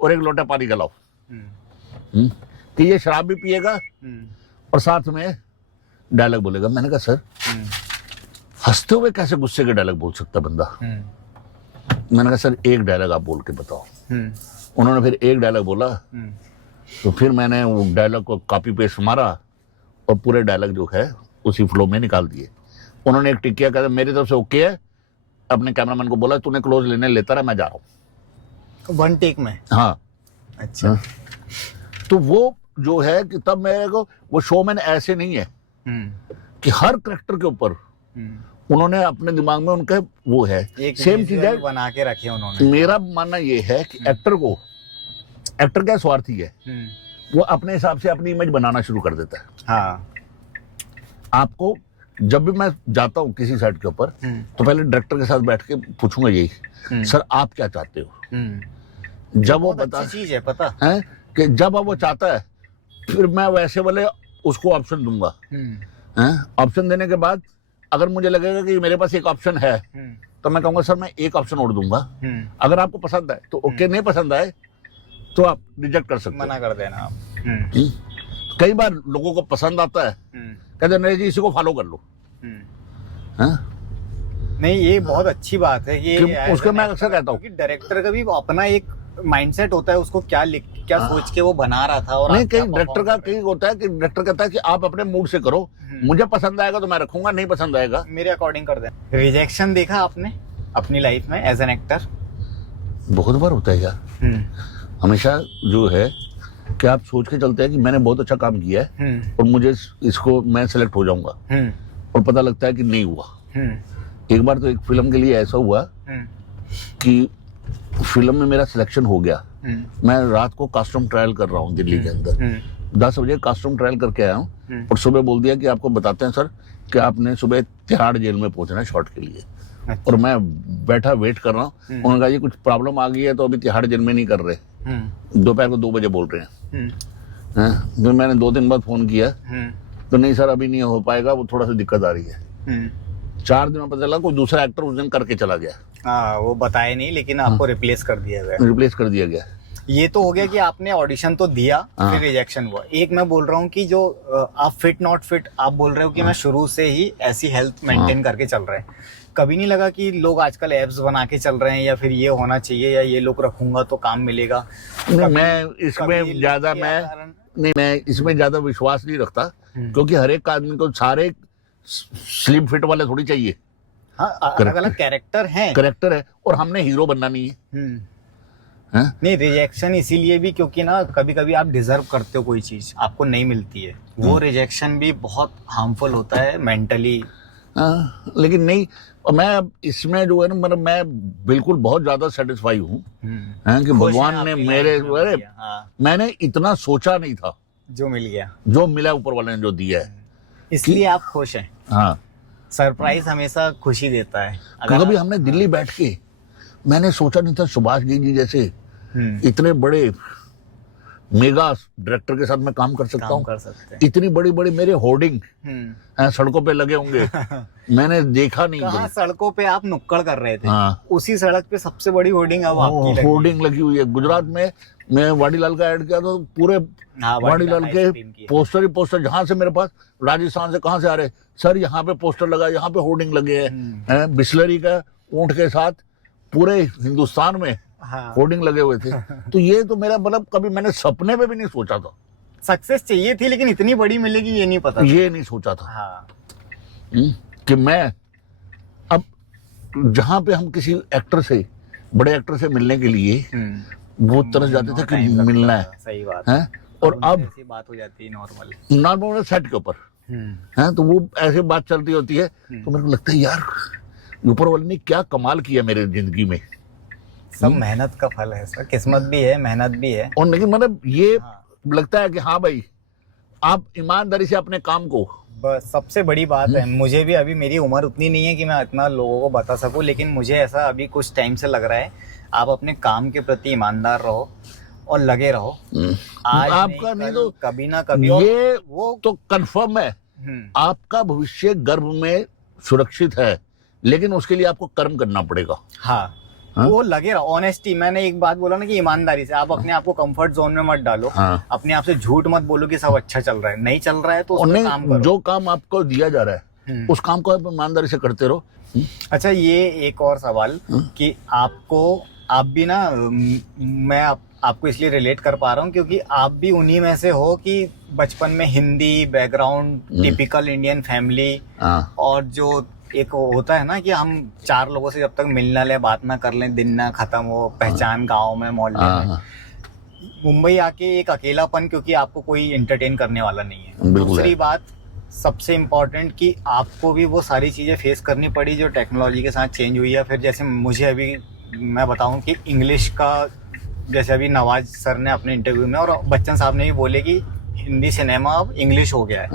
और एक लोटा पानी का लाओ, कि ये शराब भी पिएगा और साथ में डायलॉग बोलेगा। मैंने कहा सर हंसते हुए कैसे गुस्से के डायलॉग बोल सकता बंदा? मैंने कहा सर एक डायलॉग आप बोल के बताओ। उन्होंने फिर एक डायलॉग बोला, तो फिर मैंने वो डायलॉग को कॉपी पेस्ट मारा और पूरे डायलॉग जो है उसी फ्लो में निकाल दिए। उन्होंने एक टिक किया, कहते मेरी तरफ से ओके है, अपने कैमरामैन को बोला तूने क्लोज लेने लेता रहा, मैं जा रहा हूँ। वन टेक में? हाँ। अच्छा। तो वो जो है कि तब मेरे को वो शोमैन ऐसे नहीं है कि हर कैरेक्टर के ऊपर उन्होंने अपने दिमाग में उनका वो है, सेम चीज है बना के रखे उन्होंने। मेरा मानना ये है कि एक्टर क्या स्वार्थी है, वो अपने हिसाब से अपनी इमेज बनाना शुरू कर देता है। हाँ। आपको जब भी मैं जाता हूँ किसी सेट के ऊपर, तो पहले डायरेक्टर के साथ बैठ के पूछूंगा यही, सर आप क्या चाहते हो? जब वो बता चीज है पता है कि जब वो चाहता है, फिर मैं वैसे वाले उसको ऑप्शन दूंगा। ऑप्शन देने के बाद अगर मुझे लगेगा कि मेरे पास एक ऑप्शन है, तो मैं कहूंगा सर मैं एक ऑप्शन और दूंगा, अगर आपको पसंद आए तो ओके, नहीं पसंद आए तो आप रिजेक्ट कर सकते, मना कर देना आप। कई बार लोगों को पसंद आता है, कहते नहीं जी इसी को फॉलो कर लो। नहीं ये बहुत अच्छी बात है कि उसके मैं अक्सर कहता हूँ कि डायरेक्टर का भी अपना एक माइंडसेट होता है, उसको क्या सोच के वो बना रहा था। और नहीं, कई डायरेक्टर का कई होता है कि डायरेक्टर कहता है कि आप अपने मूड से करो, मुझे पसंद आएगा तो मैं रखूंगा, नहीं पसंद आएगा मेरे अकॉर्डिंग कर दे। रिजेक्शन देखा आपने अपनी लाइफ में एज एन एक्टर? बहुत बार होता है यार, हमेशा जो है कि आप सोच के चलते हैं कि मैंने बहुत अच्छा काम किया है और मुझे इसको मैं सेलेक्ट हो जाऊंगा, और पता लगता है कि नहीं हुआ। एक बार तो एक फिल्म के लिए ऐसा हुआ कि फिल्म में मेरा सिलेक्शन हो गया, मैं रात को कास्ट्यूम ट्रायल कर रहा हूँ दिल्ली के अंदर, 10 बजे कास्ट्यूम ट्रायल करके आया हूँ और सुबह बोल दिया कि आपको बताते हैं सर कि आपने सुबह तिहाड़ जेल में पहुंचना है शॉट के लिए। अच्छा। और मैं बैठा वेट कर रहा हूँ, उन्होंने कहा ये कुछ प्रॉब्लम आ गई है तो अभी तिहाड़ जेल में नहीं कर रहे, दोपहर को 2 बजे बोल रहे हैं। तो मैंने 2 दिन बाद फोन किया तो नहीं सर अभी नहीं हो पाएगा, वो थोड़ा सा दिक्कत आ रही है। 4 दिन में पता चला कोई दूसरा एक्टर उस दिन करके चला गया। हाँ, वो बताए नहीं, लेकिन आपको रिप्लेस कर दिया गया। रिप्लेस कर दिया गया। ये तो हो गया कि आपने ऑडिशन तो दिया, फिर रिजेक्शन हुआ। एक मैं बोल रहा हूँ कि जो आप फिट नॉट फिट, आप बोल रहे हो कि मैं शुरू से ही ऐसी हेल्थ मेंटेन करके चल रहा है, कभी नहीं लगा कि लोग आजकल एब्स बना के चल रहे हैं या फिर ये होना चाहिए या ये लोग रखूंगा तो काम मिलेगा? मैं इसमें ज्यादा मैं इसमें ज्यादा विश्वास नहीं रखता, क्योंकि हर एक आदमी को सारे स्लिम फिट वाले थोड़ी चाहिए। हाँ, अलग अलग कैरेक्टर है और हमने हीरो बनना नहीं है। नहीं, रिजेक्शन इसीलिए भी क्योंकि ना कभी कभी आप डिजर्व करते हो कोई चीज, आपको नहीं मिलती है, वो रिजेक्शन भी बहुत हार्मफुल होता है मेंटली। लेकिन नहीं, मैं अब इसमें जो है ना, मतलब मैं बिल्कुल बहुत ज्यादा सेटिस्फाई हूँ कि भगवान ने मेरे, मैंने इतना सोचा नहीं था, जो मिल गया, जो मिला ऊपर वाले ने जो दिया है, इसलिए आप खुश हैं। हाँ, सरप्राइज हमेशा खुशी देता है। कभी हमने दिल्ली बैठ के, मैंने सोचा नहीं था सुभाष जी जैसे इतने बड़े मेगा डायरेक्टर के साथ मैं काम कर सकता हूँ। इतनी बड़ी बड़ी मेरे होर्डिंग सड़कों पे लगे होंगे, मैंने देखा नहीं। कहाँ सड़कों पे आप नुक्कड़ कर रहे थे? हाँ। उसी सड़क पे सबसे बड़ी होर्डिंग अब आपकी होर्डिंग लगी हुई है। गुजरात में मैं वाडीलाल का ऐड किया तो पूरे वाडीलाल के पोस्टर ही पोस्टर, जहां से मेरे पास राजस्थान से कहां से आ रहे, सर यहाँ पे पोस्टर लगा, यहाँ पे होर्डिंग लगे हैं, बिस्लरी का ऊंट के साथ पूरे हिंदुस्तान में होर्डिंग लगे हुए थे। तो ये तो मेरा मतलब कभी मैंने सपने में भी नहीं सोचा था। सक्सेस चाहिए थी, लेकिन इतनी बड़ी मिलेगी ये नहीं पता, ये नहीं सोचा था। हाँ। कि मैं अब जहां पे हम किसी एक्टर से, बड़े एक्टर से मिलने के लिए वो तरस जाते थे कि मिलना है। सही बात है। और अब ऐसी बात हो जाती है नॉर्मल सेट के ऊपर है, तो वो ऐसे बात चलती होती है, तो मेरे को लगता है यार ऊपर वाले ने क्या कमाल किया मेरे जिंदगी में। सब मेहनत का फल है सर, किस्मत भी है, मेहनत भी है। और लेकिन मतलब ये लगता है कि हाँ भाई, आप ईमानदारी से अपने काम को, बस सबसे बड़ी बात है। मुझे भी अभी मेरी उम्र उतनी नहीं है कि मैं इतना लोगों को बता सकूं, लेकिन मुझे ऐसा अभी कुछ टाइम से लग रहा है, आप अपने काम के प्रति ईमानदार रहो और लगे रहो। आज आपका नहीं तो कभी ना कभी ये वो तो कंफर्म है, आपका भविष्य गर्भ में सुरक्षित है, लेकिन उसके लिए आपको कर्म करना पड़ेगा। हाँ, वो लगे रहो। ऑनेस्टी, मैंने एक बात बोला ना कि ईमानदारी से, आप अपने आप को कंफर्ट जोन में मत डालो। हाँ। अपने आप से झूठ मत बोलो कि सब अच्छा चल रहा है, नहीं चल रहा है तो उसमें काम करो। जो काम आपको दिया जा रहा है उस काम को आप ईमानदारी से करते रहो। अच्छा, ये एक और सवाल कि आप भी ना, मैं आपको इसलिए रिलेट कर पा रहा हूँ क्योंकि आप भी उन्हीं में से हो कि बचपन में Hindi background, typical Indian family, और जो एक होता है ना कि हम 4 लोगों से जब तक मिल ना ले, बात ना कर लें, दिन ना खत्म हो, पहचान गांव में, मोहल्ले में। मुंबई आके एक अकेलापन, क्योंकि आपको कोई एंटरटेन करने वाला नहीं है। दूसरी बात सबसे इम्पोर्टेंट कि आपको भी वो सारी चीजें फेस करनी पड़ी जो टेक्नोलॉजी के साथ चेंज हुई है। फिर जैसे मुझे अभी मैं बताऊं कि इंग्लिश का, जैसे अभी नवाज सर ने अपने इंटरव्यू में और बच्चन साहब ने भी बोले कि हिंदी सिनेमा अब इंग्लिश हो गया है,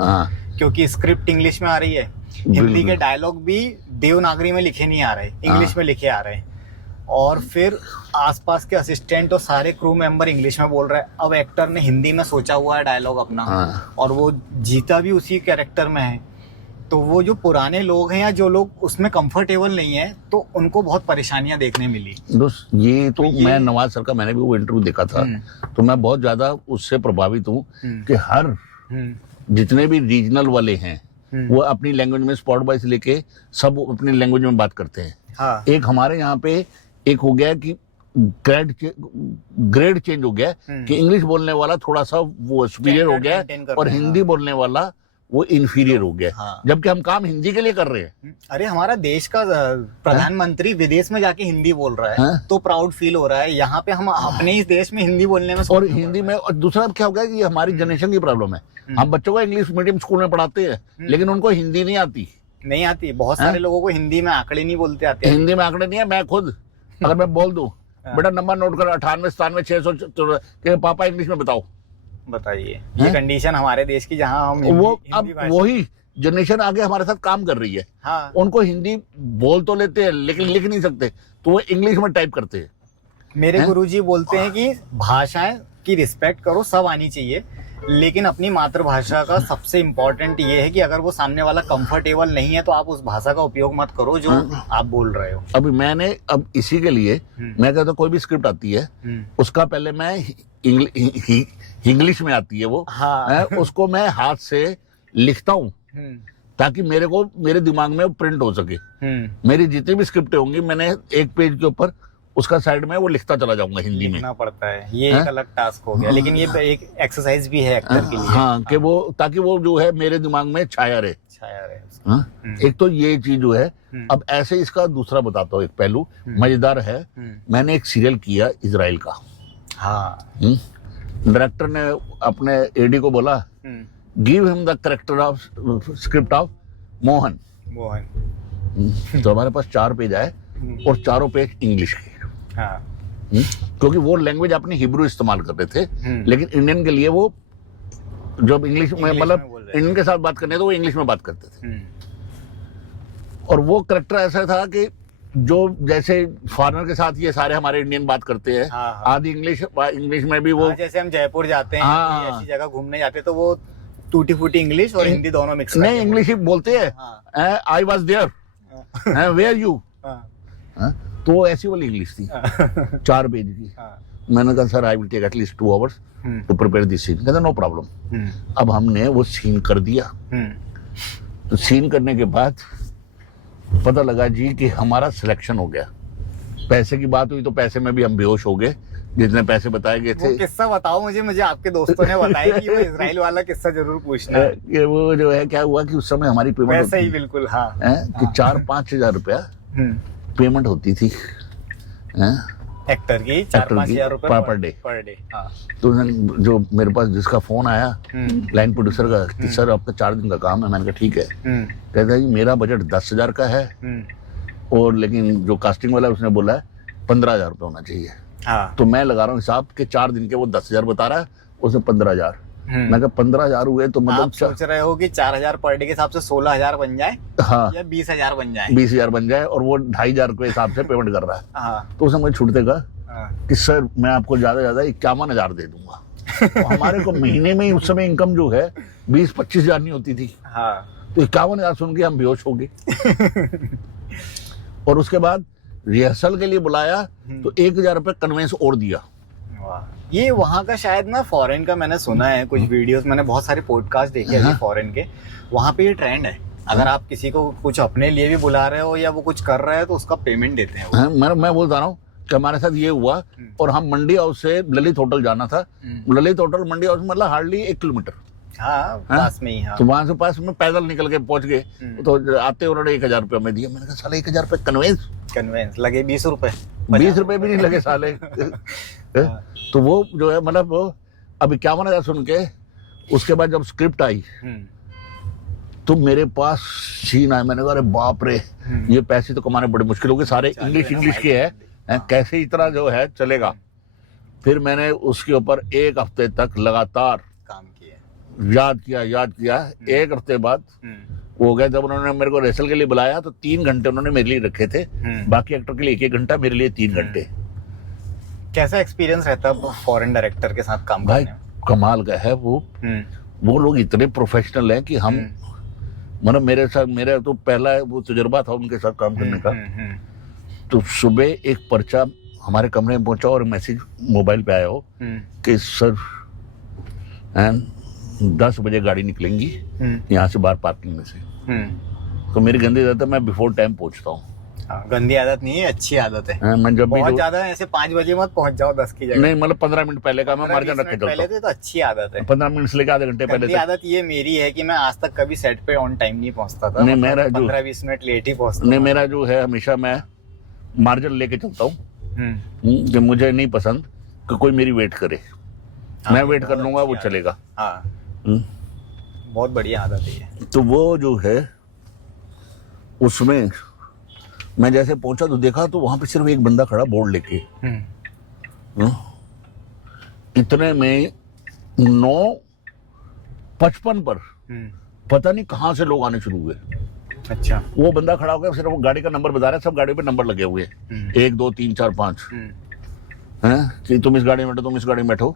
क्योंकि स्क्रिप्ट इंग्लिश में आ रही है। हिंदी के डायलॉग भी देवनागरी में लिखे नहीं आ रहे, इंग्लिश में लिखे आ रहे हैं। और फिर आसपास के असिस्टेंट और सारे क्रू मेंबर इंग्लिश में बोल रहे हैं। अब एक्टर ने हिंदी में सोचा हुआ है डायलॉग अपना, और वो जीता भी उसी कैरेक्टर में है। तो वो जो पुराने लोग हैं या जो लोग उसमें कंफर्टेबल नहीं है, तो उनको बहुत परेशानियां देखने मिली। दोस्त, ये तो मैं नवाज सर का, मैंने भी वो इंटरव्यू देखा था, तो मैं बहुत ज्यादा उससे प्रभावित हूँ कि हर जितने भी रीजनल वाले हैं वो अपनी लैंग्वेज में स्पॉट बाय से लेके सब अपनी लैंग्वेज में बात करते हैं। हाँ। एक हमारे यहाँ पे एक हो गया कि ग्रेड चेंज हो गया कि इंग्लिश बोलने वाला थोड़ा सा वो सुपीरियर हो गया और हिंदी बोलने वाला वो इन्फीरियर हो गया। हाँ। जबकि हम काम हिंदी के लिए कर रहे हैं। अरे हमारा देश का प्रधानमंत्री विदेश में जाके हिंदी बोल रहा है, हाँ? तो प्राउड फील हो रहा है। यहाँ पे हम अपने ही देश में हिंदी बोलने में और हिंदी में, और दूसरा क्या हो गया कि हमारी जनरेशन की प्रॉब्लम है। हम बच्चों को इंग्लिश मीडियम स्कूल में पढ़ाते हैं, लेकिन उनको हिंदी नहीं आती। नहीं आती। बहुत सारे लोगों को हिंदी में आंकड़े नहीं बोलते आते। हिंदी में आंकड़े नहीं है। मैं खुद अगर मैं बोल दूं बेटा नंबर नोट कर 98 97 600 के पापा इंग्लिश में बताओ, बताइए। ये कंडीशन हमारे देश की, जहाँ हम वो हिंदी अब भाषा- वही जनरेशन आगे हमारे साथ काम कर रही है। हाँ। उनको हिंदी बोल तो लेते हैं लेकिन लिख नहीं सकते, तो वो इंग्लिश में टाइप करते हैं। मेरे गुरुजी बोलते हैं कि भाषाएं की रिस्पेक्ट करो, सब आनी चाहिए, लेकिन अपनी मातृभाषा का सबसे इम्पोर्टेंट ये है कि अगर वो सामने वाला कंफर्टेबल नहीं है तो आप उस भाषा का उपयोग मत करो जो आप बोल रहे हो। अभी मैंने अब इसी के लिए मैं कहता हूं कोई भी स्क्रिप्ट आती है उसका पहले मैं इंग्लिश में आती है वो, हाँ। उसको मैं हाथ से लिखता हूँ ताकि मेरे दिमाग में वो प्रिंट हो सके। मेरी जितनी भी स्क्रिप्टें होंगी मैंने एक पेज के ऊपर उसका साइड में वो लिखता चला जाऊंगा हिंदी में। लिखना पड़ता है, ये एक अलग टास्क हो गया, लेकिन ये एक एक्सरसाइज भी है एक्टर के लिए। हाँ, कि वो ताकि वो जो है मेरे दिमाग में छाया रहे। छाया रहे। हाँ? एक तो ये चीज जो है। अब ऐसे इसका दूसरा बताता हूँ एक पहलू मजेदार है। मैंने एक सीरियल किया इजराइल का। हाँ। डायरेक्टर ने अपने एडी को बोला give him the character of script of Mohan. तो हमारे पास 4 पेज आए और चारों पेज इंग्लिश के। हाँ। क्योंकि वो लैंग्वेज अपनी हिब्रू इस्तेमाल कर रहे थे, लेकिन इंडियन के लिए वो जब इंग्लिश में मतलब इंडियन के साथ बात करने तो वो इंग्लिश में बात करते थे। और वो करेक्टर ऐसा था कि जो जैसे फॉरेनर के साथ ये सारे हमारे इंडियन बात करते हैं। हाँ, हाँ। आधी इंग्लिश में भी वो। जैसे हम जयपुर जाते हैं, हाँ। कोई ऐसी जगह घूमने जाते हैं तो वो टूटी फूटी इंग्लिश और हिंदी दोनों मिक्स नहीं, इंग्लिश ही बोलते हैं। I was there, where you. तो वो ऐसी वाली इंग्लिश थी 4 पेज की। मैंने कहा sir I will take at least 2 hours to prepare this scene. कहता नो प्रॉब्लम। अब हमने वो सीन कर दिया। तो सीन करने के बाद पता लगा जी कि हमारा सिलेक्शन हो गया। पैसे की बात हुई तो पैसे में भी हम बेहोश हो गए जितने पैसे बताए गए थे। वो किस्सा बताओ मुझे आपके दोस्तों ने बताया कि वो इजराइल वाला किस्सा जरूर पूछना है। कि वो जो है क्या हुआ कि उस समय हमारी पेमेंट वैसे ही बिल्कुल। हाँ। कि 4-5 हजार रुपया पेमेंट होती थी एक्टर की 4-5 हजार रुपए पर डे। हाँ। तो जो मेरे पास जिसका फोन आया लाइन प्रोड्यूसर का कि सर आपका 4 दिन का काम है। मैंने कहा ठीक है। कहता है जी मेरा बजट 10,000 का है और लेकिन जो कास्टिंग वाला है उसने बोला है 15,000 रुपये होना चाहिए। हाँ। तो मैं लगा रहा हूँ हिसाब के 4 दिन के वो 10,000 बता रहा है, उसने 15,000। मैं कहा 15,000 हुए तो मतलब आप सोच रहे हो कि 4,000 पर डे के हिसाब से 16,000 बन जाए। हाँ, या 20,000 बन जाए। 20,000 बन जाए और वो 2,500 के हिसाब से पेमेंट कर रहा है। हाँ। तो उसने मुझे छूटते कहा कि सर मैं आपको ज्यादा 51,000 दे दूंगा। तो हमारे को महीने में ही उस समय इनकम जो है 20-25 हजार नहीं होती थी। हाँ। तो 51,000 सुन के हम बेहोश हो गए। और उसके बाद रिहर्सल के लिए बुलाया तो 1,000 रुपये कन्वेंस और दिया। ये वहाँ का शायद ना फॉरेन का मैंने सुना है कुछ वीडियोस, मैंने बहुत सारे पॉडकास्ट देखे हैं फॉरेन के। वहाँ पे ये ट्रेंड है, अगर आप किसी को कुछ अपने लिए भी बुला रहे हो या वो कुछ कर रहा है तो उसका पेमेंट देते हैं वो। मैं बोलता रहा हूँ कि हमारे साथ ये हुआ। और हम मंडी हाउस से ललित होटल जाना था। ललित होटल मंडी हाउस मतलब हार्डली 1 किलोमीटर। हाँ, पास में ही। हाँ। तो वहां से पास में पैदल निकल के पहुंच गए। तो आते उन्होंने 1,000 रुपये में दिया। मैंने कहा साले 1,000 रुपये कन्वेंस लगे 20 रुपए। 20 रुपए भी नहीं लगे साले। तो वो जो है मतलब वो अब 51,000 सुन के उसके बाद जब स्क्रिप्ट आई तो मेरे पास सीन आया। मैंने कहा अरे बाप रे, ये पैसे तो कमाने बड़े मुश्किल हो गए, सारे इंग्लिश के हैं, कैसे इतना जो है चलेगा। फिर मैंने उसके ऊपर 1 हफ्ते तक लगातार काम किया, याद किया। 1 हफ्ते बाद वो हो गया। जब उन्होंने मेरे को रेसल के लिए बुलाया तो 3 घंटे उन्होंने मेरे लिए रखे थे, बाकी एक्टर के लिए 1-1 घंटा, मेरे लिए 3 घंटे। कैसा एक्सपीरियंस रहता है फॉरेन डायरेक्टर के साथ काम भाई करने में? कमाल का है वो लोग इतने प्रोफेशनल हैं कि हम मतलब मेरा तो पहला वो तजुर्बा था उनके साथ काम करने का। तो सुबह एक पर्चा हमारे कमरे में पहुंचा और मैसेज मोबाइल पे आया हो कि सर 10 बजे गाड़ी निकलेंगी यहाँ से बाहर पार्किंग में से। तो मेरी गंदी आदत है मैं बिफोर टाइम पहुंचता हूँ। गंदी आदत नहीं है, अच्छी आदत है। मैं जब भी बहुत जो ज्यादा ऐसे 5 बजे मत पहुंच जाओ 10 की जगह। नहीं मतलब 15 मिनट पहले का मैं मार्जिन रख के चलता पहले हूँ। तो अच्छी आदत है। 15 मिनट से लेकर आधे घंटे पहले गंदी तक। आदत ये मेरी है कि मैं आज तक कभी सेट पे ऑन टाइम नहीं पहुंचता था। नहीं, मेरा जो 15-20 मिनट लेट ही पहुंचता नहीं, था। मेरा जो है हमेशा मैं मार्जिन लेके चलता हूँ कि मुझे नहीं पसंद कि कोई मेरी वेट करे। मैं वेट कर लूंगा, वो चलेगा। हाँ, हम्म। बहुत बढ़िया आदत है ये। तो वो जो है उसमें मैं जैसे पहुंचा तो देखा तो वहां पे सिर्फ एक बंदा खड़ा बोर्ड लेके। इतने में 9:55 पर पता नहीं कहां से लोग आने शुरू हुए। अच्छा। वो बंदा खड़ा हो गया, सिर्फ वो गाड़ी का नंबर बता रहा है, सब गाड़ी पे नंबर लगे हुए हैं, 1 2 3 4 5 हैं कि तुम इस गाड़ी में बैठो, तुम इस गाड़ी में बैठो।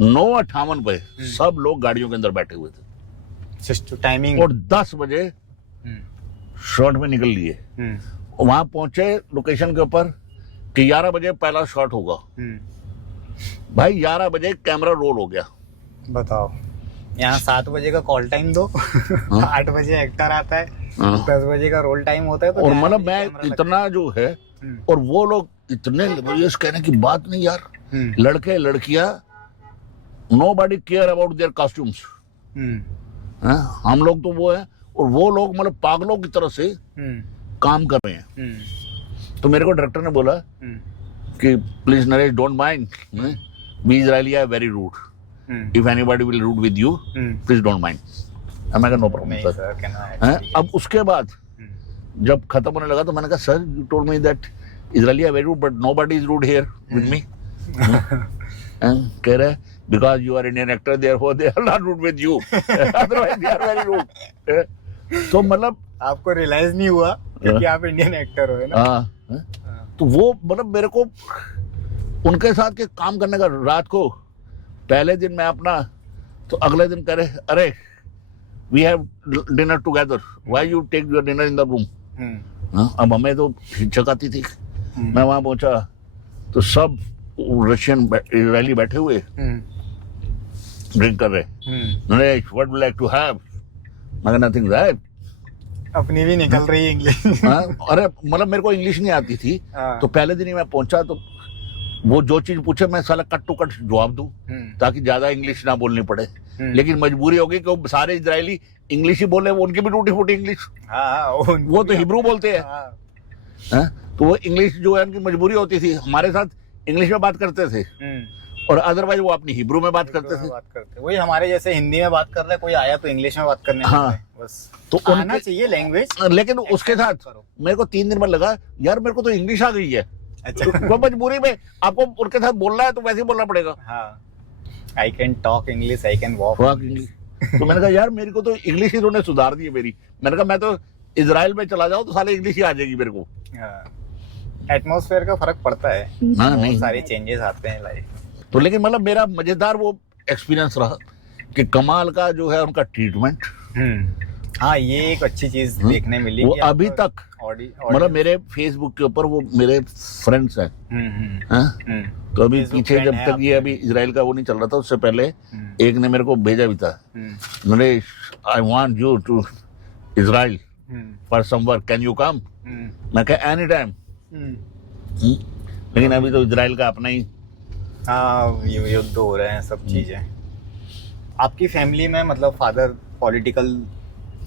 9:58 पे सब लोग गाड़ियों के अंदर बैठे हुए थे। टाइमिंग। और 10 बजे शॉट में निकल लिए। वहां पहुंचे लोकेशन के ऊपर कि 11 बजे पहला शॉट होगा। भाई 11 बजे कैमरा रोल हो गया। बताओ, यहाँ 7 बजे का कॉल टाइम दो, 8 बजे एक्टर आता है, 10 बजे का रोल टाइम होता है। तो और मतलब मैं इतना जो है, और वो लोग इतने लेबोरियस, कहने की बात नहीं यार। लड़के लड़कियां nobody care about their costumes. हम लोग तो वो है, और वो लोग मतलब पागलों की तरह से काम कर रहे हैं। तो मेरे को डायरेक्टर ने बोला कि please Naresh don't mind, we Israeli are very rude, if anybody will rude with you please don't mind. मैं नो प्रॉब्लम सर। अब उसके बाद जब खत्म होने लगा तो मैंने कहा sir you told me that Israeli are very rude but nobody is rude here with me. कह रहे because you are Indian actor therefore they are not rude with you otherwise they are very rude। तो मतलब आपको realise नहीं हुआ क्योंकि आप Indian actor हो, है ना। तो वो मतलब मेरे को उनके साथ के काम करने का, रात को पहले दिन मैं अपना, तो अगले दिन कह रहे अरे we have dinner together, why you take your dinner in the room. अब हमें तो हिचक आती थी। मैं वहां पहुंचा तो सब रशियन इजरायली बैठे हुए ड्रिंक कर रहे। Naresh what would like to have, मैं नथिंग राइट। अपनी भी निकल रही है इंग्लिश। अरे मतलब मेरे को इंग्लिश नहीं आती थी। तो पहले दिन ही मैं पहुंचा तो वो जो चीज पूछे मैं साला कट टू कट जवाब दूं ताकि ज्यादा इंग्लिश ना बोलनी पड़े। लेकिन मजबूरी होगी कि वो सारे इजरायली इंग्लिश ही बोले, वो उनकी भी टूटी फूटी इंग्लिश। वो तो हिब्रू बोलते हैं। तो वो इंग्लिश जो है उनकी मजबूरी होती थी, हमारे साथ इंग्लिश में बात करते थे और अदरवाइज वो अपनी हिब्रू में बात करते थे। वही हमारे जैसे हिंदी में बात कर रहे, कोई आया तो इंग्लिश में बात करने। हाँ, बस तो आना चाहिए लैंग्वेज। लेकिन उसके साथ मेरे को 3 दिन में लगा यार मेरे को तो इंग्लिश आ गई है। अच्छा। तो मजबूरी में आपको उनके साथ बोलना है तो वैसे ही बोलना पड़ेगा। I can talk English, I can walk English. तो मैंने कहा यार मेरे को तो इंग्लिश ही उन्होंने सुधार दी है मेरी। मैंने कहा मैं तो इजराइल में चला जाऊं तो साले इंग्लिश ही आ जाएगी मेरे को। एटमॉस्फेयर का फर्क पड़ता है। बहुत सारे चेंजेस आते हैं लाइफ। तो लेकिन मतलब मेरा मजेदार वो एक्सपीरियंस रहा कि कमाल का जो है उनका ट्रीटमेंट। हाँ, ये एक अच्छी चीज देखने मिली। वो अभी तक मतलब मेरे फेसबुक के ऊपर वो मेरे फ्रेंड्स हैं। तो अभी पीछे जब तक ये अभी इजराइल का वो नहीं चल रहा था उससे पहले एक ने मेरे को भेजा भी था, Naresh I want you to Israel for some work, can you come. मैं कहा एनी टाइम। लेकिन अभी तो इजराइल का अपना ही युद्ध हो रहे हैं, सब चीजें। आपकी फैमिली में मतलब फादर पॉलिटिकल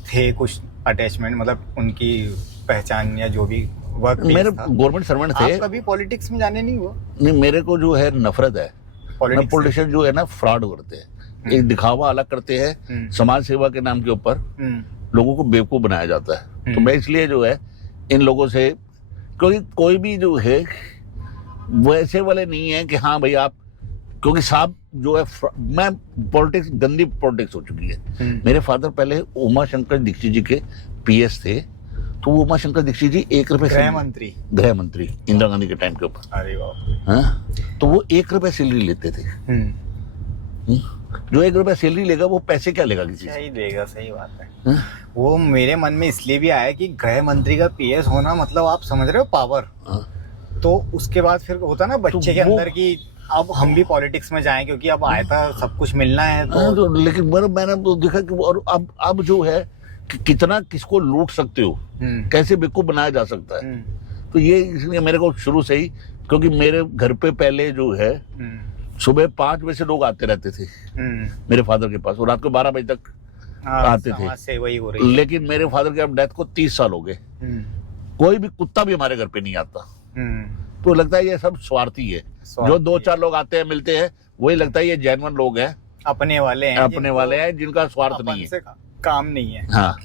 थे, कुछ अटैचमेंट, मतलब उनकी पहचान या जो भी वर्क? मेरे गवर्नमेंट सर्वेंट थे। आप कभी पॉलिटिक्स में जाने नहीं हुआ? नहीं, मेरे को जो है नफरत है। पॉलिटिशियन जो है ना फ्रॉड करते हैं, एक दिखावा अलग करते हैं, समाज सेवा के नाम के ऊपर लोगों को बेवकूफ बनाया जाता है। तो मैं इसलिए जो है इन लोगों से, क्योंकि कोई भी जो है वैसे वाले नहीं है कि हाँ भाई आप, क्योंकि साहब जो है मैं पॉलिटिक्स, गंदी पॉलिटिक्स हो चुकी है। मेरे फादर पहले उमा शंकर दीक्षित जी के पीएस थे। तो वो उमा शंकर दीक्षित जी 1 रुपए गृह मंत्री इंदिरा गांधी के टाइम के ऊपर। अरे वाह। तो वो 1 रुपए सैलरी लेते थे। जो 1 रुपया सैलरी लेगा वो पैसे क्या लेगा किसी से? देगा, सही बात है। वो मेरे मन में इसलिए भी आया कि गृह मंत्री का पीएस होना मतलब आप समझ रहे हो पावर। तो उसके बाद फिर होता ना बच्चे के अंदर की अब हम भी पॉलिटिक्स में जाएं क्योंकि अब आया था सब कुछ मिलना है। तो लेकिन मैंने तो देखा कि और अब जो है कि कितना किसको लूट सकते हो, कैसे बेवकूफ बनाया जा सकता है। तो ये इसलिए मेरे को शुरू से ही, क्योंकि मेरे घर पे पहले जो है सुबह 5 बजे से लोग आते रहते थे मेरे फादर के पास, और रात को 12 बजे तक आते थे। से वही हो रही है। लेकिन मेरे फादर के अब डेथ को 30 साल हो गए, कोई भी कुत्ता भी हमारे घर पे नहीं आता। तो लगता है ये सब स्वार्थी है। जो 2-4 लोग आते हैं मिलते हैं, वही लगता है ये जेन्युइन लोग हैं, अपने वाले हैं जिनका स्वार्थ नहीं है, काम नहीं है। हाँ।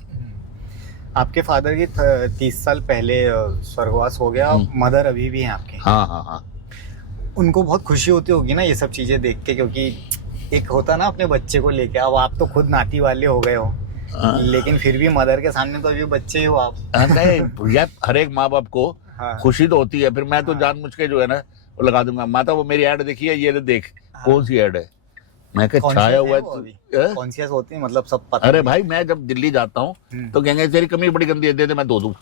आपके फादर की 30 साल पहले स्वर्गवास हो गया, मदर अभी भी हैं आपके। हाँ। उनको बहुत खुशी होती होगी ना ये सब चीजें देख के, क्योंकि एक होता ना अपने बच्चे को लेके। अब आप तो खुद नाती वाले हो गए हो, लेकिन फिर भी मदर के सामने तो अभी बच्चे ही हो आप। नहीं यार, हर एक माँ बाप को खुशी तो होती है। फिर मैं तो जानबूझ के जो है ना वो लगा दूंगा, माता वो मेरी ऐड देखी है, ये देख कौन सी ऐड है। मैं क्या छाया हुआ है, कॉन्शियस होती है, मतलब सब पता। अरे भाई मैं जब दिल्ली जाता हूँ तो कहेंगे तेरी कमी बड़ी गंदी है, दे दे मैं धो दूं,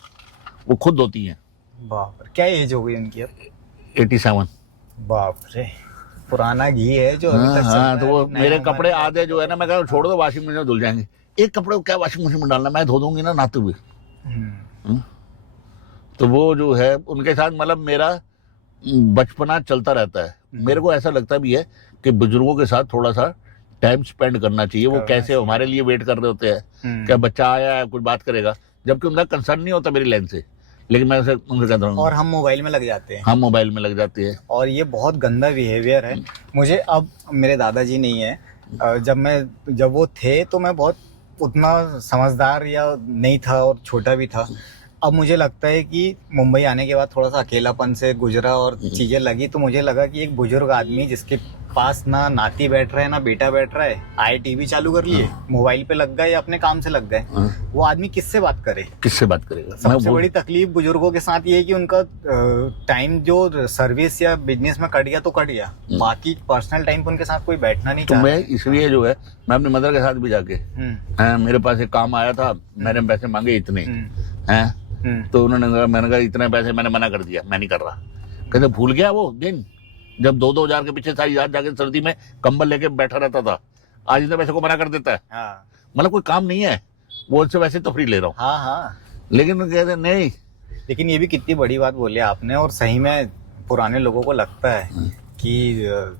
वो खुद धोती हैं। बाप रे, क्या एज हो गई उनकी अब? 87। बाप रे, पुराना घी है जो अभी तक चल रहा है। तो वो मेरे कपड़े आधे जो है ना, मैं कह छोड़ दो वाशिंग मशीन में धुल जाएंगे। एक कपड़े को क्या वाशिंग मशीन में डालना, मैं धो दूंगी ना नहाते हुए। तो वो जो है उनके साथ मतलब मेरा बचपना चलता रहता है। मेरे को ऐसा लगता भी है कि बुजुर्गों के साथ थोड़ा सा टाइम स्पेंड करना चाहिए। वो कैसे हमारे लिए वेट कर रहे होते हैं, क्या बच्चा आया है कुछ बात करेगा, जबकि उनका कंसर्न नहीं होता मेरी लाइन से, लेकिन मैं उनसे कहता हूँ। और हम मोबाइल में लग जाते हैं। हम मोबाइल में लग जाते हैं, और ये बहुत गंदा बिहेवियर है। मुझे अब, मेरे दादाजी नहीं है, जब वो थे तो मैं बहुत उतना समझदार या नहीं था और छोटा भी था। अब मुझे लगता है कि मुंबई आने के बाद थोड़ा सा अकेलापन से गुजरा और चीजें लगी, तो मुझे लगा कि एक बुजुर्ग आदमी जिसके पास ना नाती बैठ रहा है ना बेटा बैठ रहा है, आए टीवी चालू कर लिए, मोबाइल पे लग गए या अपने काम से लग गए, वो आदमी किससे बात करे, किससे बात करेगा। सबसे बड़ी तकलीफ बुजुर्गों के साथ ये है कि उनका टाइम जो सर्विस या बिजनेस में कट गया तो कट गया, बाकी पर्सनल टाइम पे उनके साथ कोई बैठना नहीं चाहता। तो मैं इसलिए जो है मैं अपनी मदर के साथ भी जाके, मेरे पास एक काम आया था, मैंने पैसे मांगे इतने हैं, तो उन्होंने कहा, मैंने कहा इतने पैसे, मैंने मना कर दिया, मैं नहीं कर रहा। कहते भूल गया वो दिन जब 2-2 हजार के पीछे सारी रात जाके सर्दी में कंबल लेके बैठा रहता था, आज इतने पैसे को मना कर देता है। मतलब कोई काम नहीं है, वो उससे वैसे तो फ्री ले रहा हूँ। हाँ। लेकिन कहते नहीं। लेकिन ये भी कितनी बड़ी बात बोली आपने, और सही में पुराने लोगों को लगता है कि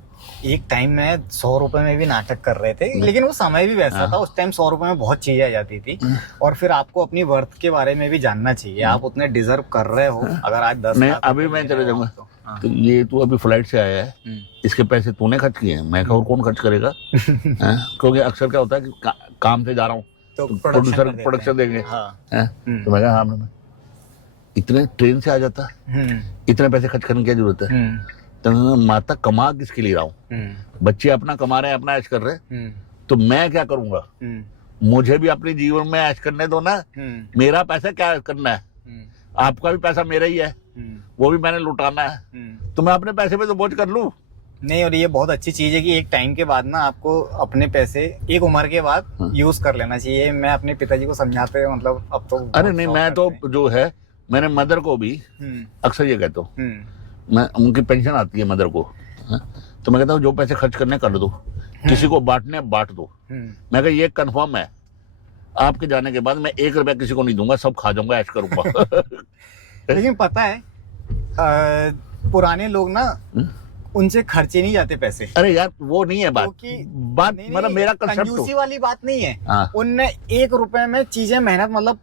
एक टाइम में 100 रुपए में भी नाटक कर रहे थे, लेकिन वो समय भी वैसा था। उस टाइम 100 रुपए में बहुत चीजें आ जाती थी। और फिर आपको अपनी वर्थ के बारे में भी जानना चाहिए, आप उतने डिजर्व कर रहे हो। अगर आज 10 नहीं, अभी मैं चले जाऊंगा तो ये तू अभी फ्लाइट से आया है, इसके पैसे तूने खर्च किए हैं। मैं कहा और कौन खर्च करेगा? क्योंकि अक्सर क्या होता है कि काम से जा रहा हूँ तो प्रोड्यूसर प्रोडक्शन देंगे। तो मैं कहा हाँ, मैं इतने ट्रेन से आ जाता, इतने पैसे खर्च करने की क्या जरूरत है? तो माता कमा किसके लिए रहा हूँ? बच्चे अपना कमा रहे हैं, अपना ऐश कर रहे हैं, तो मैं क्या करूंगा? मुझे भी अपने जीवन में ऐश करने दो ना। मेरा पैसा क्या करना है? आपका भी पैसा मेरा ही है, वो भी मैंने लुटाना है, तो मैं अपने पैसे पे तो बोझ कर लूं। नहीं, और ये बहुत अच्छी चीज है कि एक टाइम के बाद ना आपको अपने पैसे एक उम्र के बाद यूज कर लेना चाहिए। मैं अपने पिताजी को समझाते हैं, मतलब अब तो अरे नहीं, मैं तो जो है मैंने मदर को भी अक्सर ये कहता हूँ, मैं उनकी पेंशन आती है मदर को, तो मैं कहता हूँ जो पैसे खर्च करने कर दो, किसी को बांटने बांट दो। मैं कहा ये कंफर्म है, आपके जाने के बाद मैं 1 रुपया किसी को नहीं दूंगा, सब खा जाऊंगा, ऐश करूंगा। लेकिन पता है पुराने लोग ना उनसे खर्चे नहीं जाते पैसे। अरे यार वो नहीं है बात मतलब मेरा कंजूसी वाली बात नहीं है। उनने 1 रुपए में चीजें मेहनत, मतलब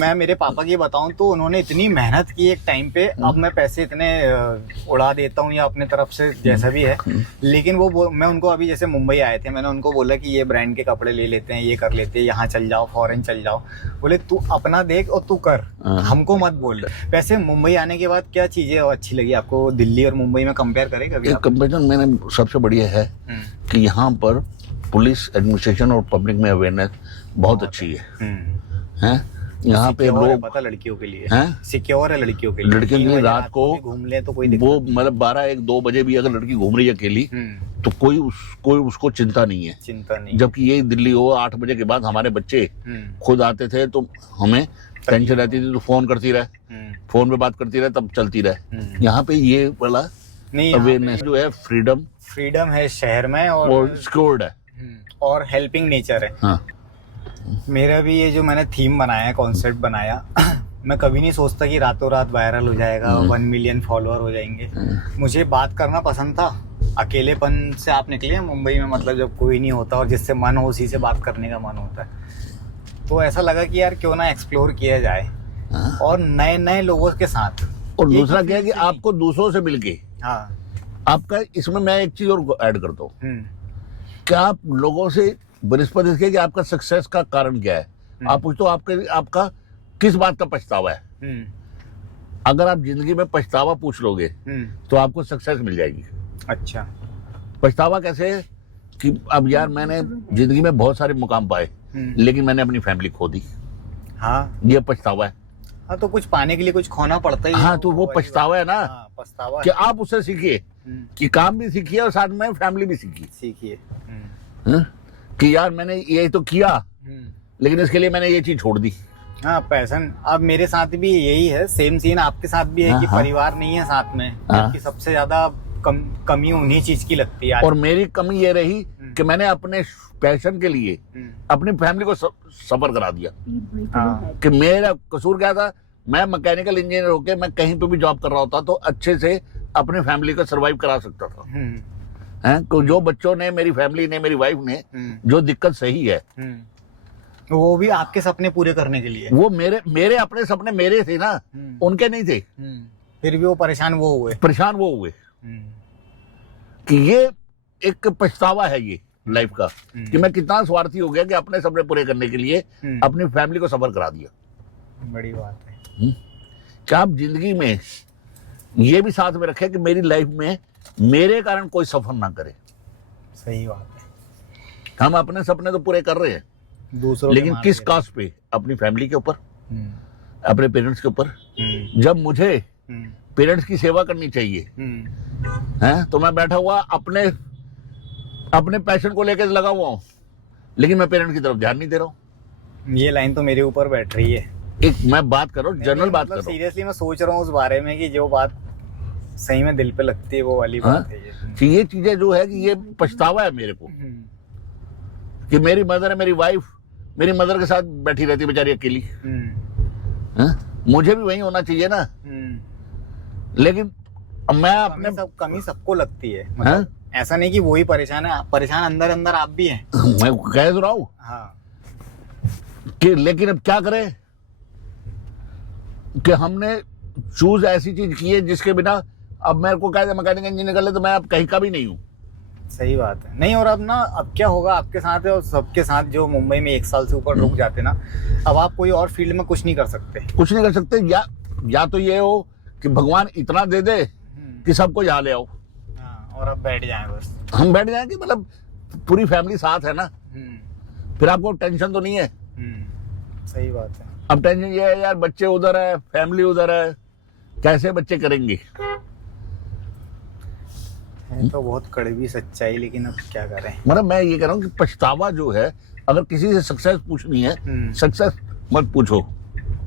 मैं मेरे पापा की बताऊं तो उन्होंने इतनी मेहनत की एक टाइम पे, अब मैं पैसे इतने उड़ा देता हूं या अपने तरफ से जैसा भी है, लेकिन मैं उनको अभी जैसे मुंबई आए थे, मैंने उनको बोला कि ये ब्रांड के कपड़े ले लेते हैं, ये कर लेते हैं, यहाँ चल जाओ, फॉरेन चल जाओ। बोले तू अपना देख और तू कर, हमको मत बोल। वैसे मुंबई आने के बाद क्या चीजें अच्छी लगी आपको? दिल्ली और मुंबई में कंपेयर करें? एक कंपेरिजन मैंने सबसे बढ़िया है कि यहाँ पर पुलिस एडमिनिस्ट्रेशन और पब्लिक में अवेयरनेस बहुत अच्छी है। यहाँ पे लोग पता लड़कियों के लिए सिक्योर है, लड़कियों के लिए रात को घूम ले तो कोई वो मतलब 12-1-2 बजे भी अगर लड़की घूम रही है अकेली तो कोई उसको चिंता नहीं है। जबकि ये दिल्ली हो 8 बजे के बाद हमारे बच्चे खुद आते थे तो हमें टेंशन रहती थी, तो फोन करती रहे, फोन पे बात करती रहे, तब चलती रहे। यहाँ पे ये वाला नहीं, अवेयरनेस जो है, फ्रीडम है शहर में, और सिक्योर्ड है और हेल्पिंग नेचर है। मेरा भी ये जो मैंने थीम बनाया है, कॉन्सेप्ट बनाया, मैं कभी नहीं सोचता कि रातों रात वायरल हो जाएगा, 1 मिलियन फॉलोअर हो जाएंगे। मुझे बात करना पसंद था। अकेलेपन से आप निकले हैं मुंबई में, मतलब जब कोई नहीं होता और जिससे मन हो उसी से बात करने का मन होता है, तो ऐसा लगा कि यार क्यों ना एक्सप्लोर किया जाए और नए नए लोगों के साथ। और दूसरा क्या है कि आपको दूसरों से मिलके, हाँ, आपका इसमें मैं एक चीज और ऐड करता हूँ कि आप लोगों से बनिस्पत इसके कि आपका सक्सेस का कारण क्या है। आप पूछते हो आपका किस बात का पछतावा है। अगर आप जिंदगी में पछतावा पूछ लोगे तो आपको सक्सेस मिल जाएगी। अच्छा, पछतावा कैसे है कि अब यार मैंने जिंदगी में बहुत सारे मुकाम पाए लेकिन मैंने अपनी फैमिली खो दी। हाँ, ये पछतावा है। हाँ, तो कुछ पाने के लिए कुछ खोना पड़ता ही है। हाँ, तो वो पछतावा है ना। हाँ, पछतावा कि आप उससे सीखिए कि काम भी सीखिए और साथ में फैमिली भी सीखिए कि यार मैंने ये तो किया लेकिन इसके लिए मैंने ये चीज छोड़ दी। हाँ, पैशन। अब मेरे साथ भी यही है, सेम सीन आपके साथ भी है कि परिवार नहीं है साथ में, जबकि सबसे ज्यादा कमी उन्हीं चीज की लगती है। और मेरी कमी ये रही कि मैंने अपने पैशन के लिए अपनी फैमिली को सफर करा दिया। कि मेरा कसूर क्या था, मैं मैकेनिकल इंजीनियर होके मैं कहीं पे भी जॉब कर रहा होता तो अच्छे से अपनी फैमिली को सरवाइव करा सकता था। हैं, तो जो बच्चों ने, मेरी फैमिली ने, मेरी वाइफ ने जो दिक्कत सही है, वो भी आपके सपने पूरे करने के लिए। वो मेरे अपने सपने मेरे थे ना, उनके नहीं थे। फिर भी वो परेशान वो हुए कि ये एक पछतावा है ये लाइफ का कि मैं कितना स्वार्थी हो गया कि अपने सपने पूरे करने के लिए अपनी फैमिली को सफर करा दिया। बड़ी बात है कि आप जिंदगी में ये भी साथ में रखें कि मेरी लाइफ में मेरे कारण कोई सफर ना करे। सही बात है। हम अपने सपने तो पूरे कर रहे हैं दूसरों लेकिन किस कास्ट पे? अपनी फैमिली के ऊपर, अपने पेरेंट्स के ऊपर। जब मुझे पेरेंट्स की सेवा करनी चाहिए हैं, तो मैं बैठा हुआ अपने पैशन को लेकर लगा हुआ हूँ लेकिन मैं पेरेंट्स की तरफ ध्यान नहीं दे रहा हूँ। ये लाइन तो मेरे ऊपर बैठ रही है। एक मैं बात कर रहा हूँ, जनरल बात कर रहा हूँ। सीरियसली मैं सोच रहा हूँ उस बारे में कि जो बात सही में दिल पे लगती है वो वाली बात है ये। कि ये चीजें जो है कि ये पछतावा है मेरे को कि मेरी मदर है, मेरी वाइफ मेरी मदर के साथ बैठी रहती बेचारी अकेली। मुझे भी वही होना चाहिए ना। लेकिन मैं अपने कमी सबको लगती है, मतलब ऐसा नहीं कि वो ही परेशान है, परेशान अंदर अंदर आप भी हैं। मैं कह तो रहा हूँ कि लेकिन अब क्या करें कि हमने चूज ऐसी चीज की है जिसके बिना अब मेरे को कह दे मैकेनिकल इंजीनियर कर ले तो मैं अब कहीं का भी नहीं हूँ। सही बात है। नहीं, और अब क्या होगा आपके साथ है और सबके साथ जो मुंबई में 1 साल से ऊपर रुक जाते ना, अब आप कोई और फील्ड में कुछ नहीं कर सकते। या तो ये हो कि भगवान इतना दे दे कि सबको यहाँ ले आओ और अब बैठ जाए, बस हम बैठ जाए कि मतलब पूरी फैमिली साथ है ना, फिर आपको टेंशन तो नहीं है। सही बात है। अब टेंशन ये है यार बच्चे उधर है, फैमिली उधर है, कैसे बच्चे करेंगे। तो बहुत कड़वी सच्चाई, लेकिन अब क्या करें। मतलब मैं ये कह रहा हूँ कि पछतावा जो है, अगर किसी से सक्सेस पूछनी है, सक्सेस मत पूछो,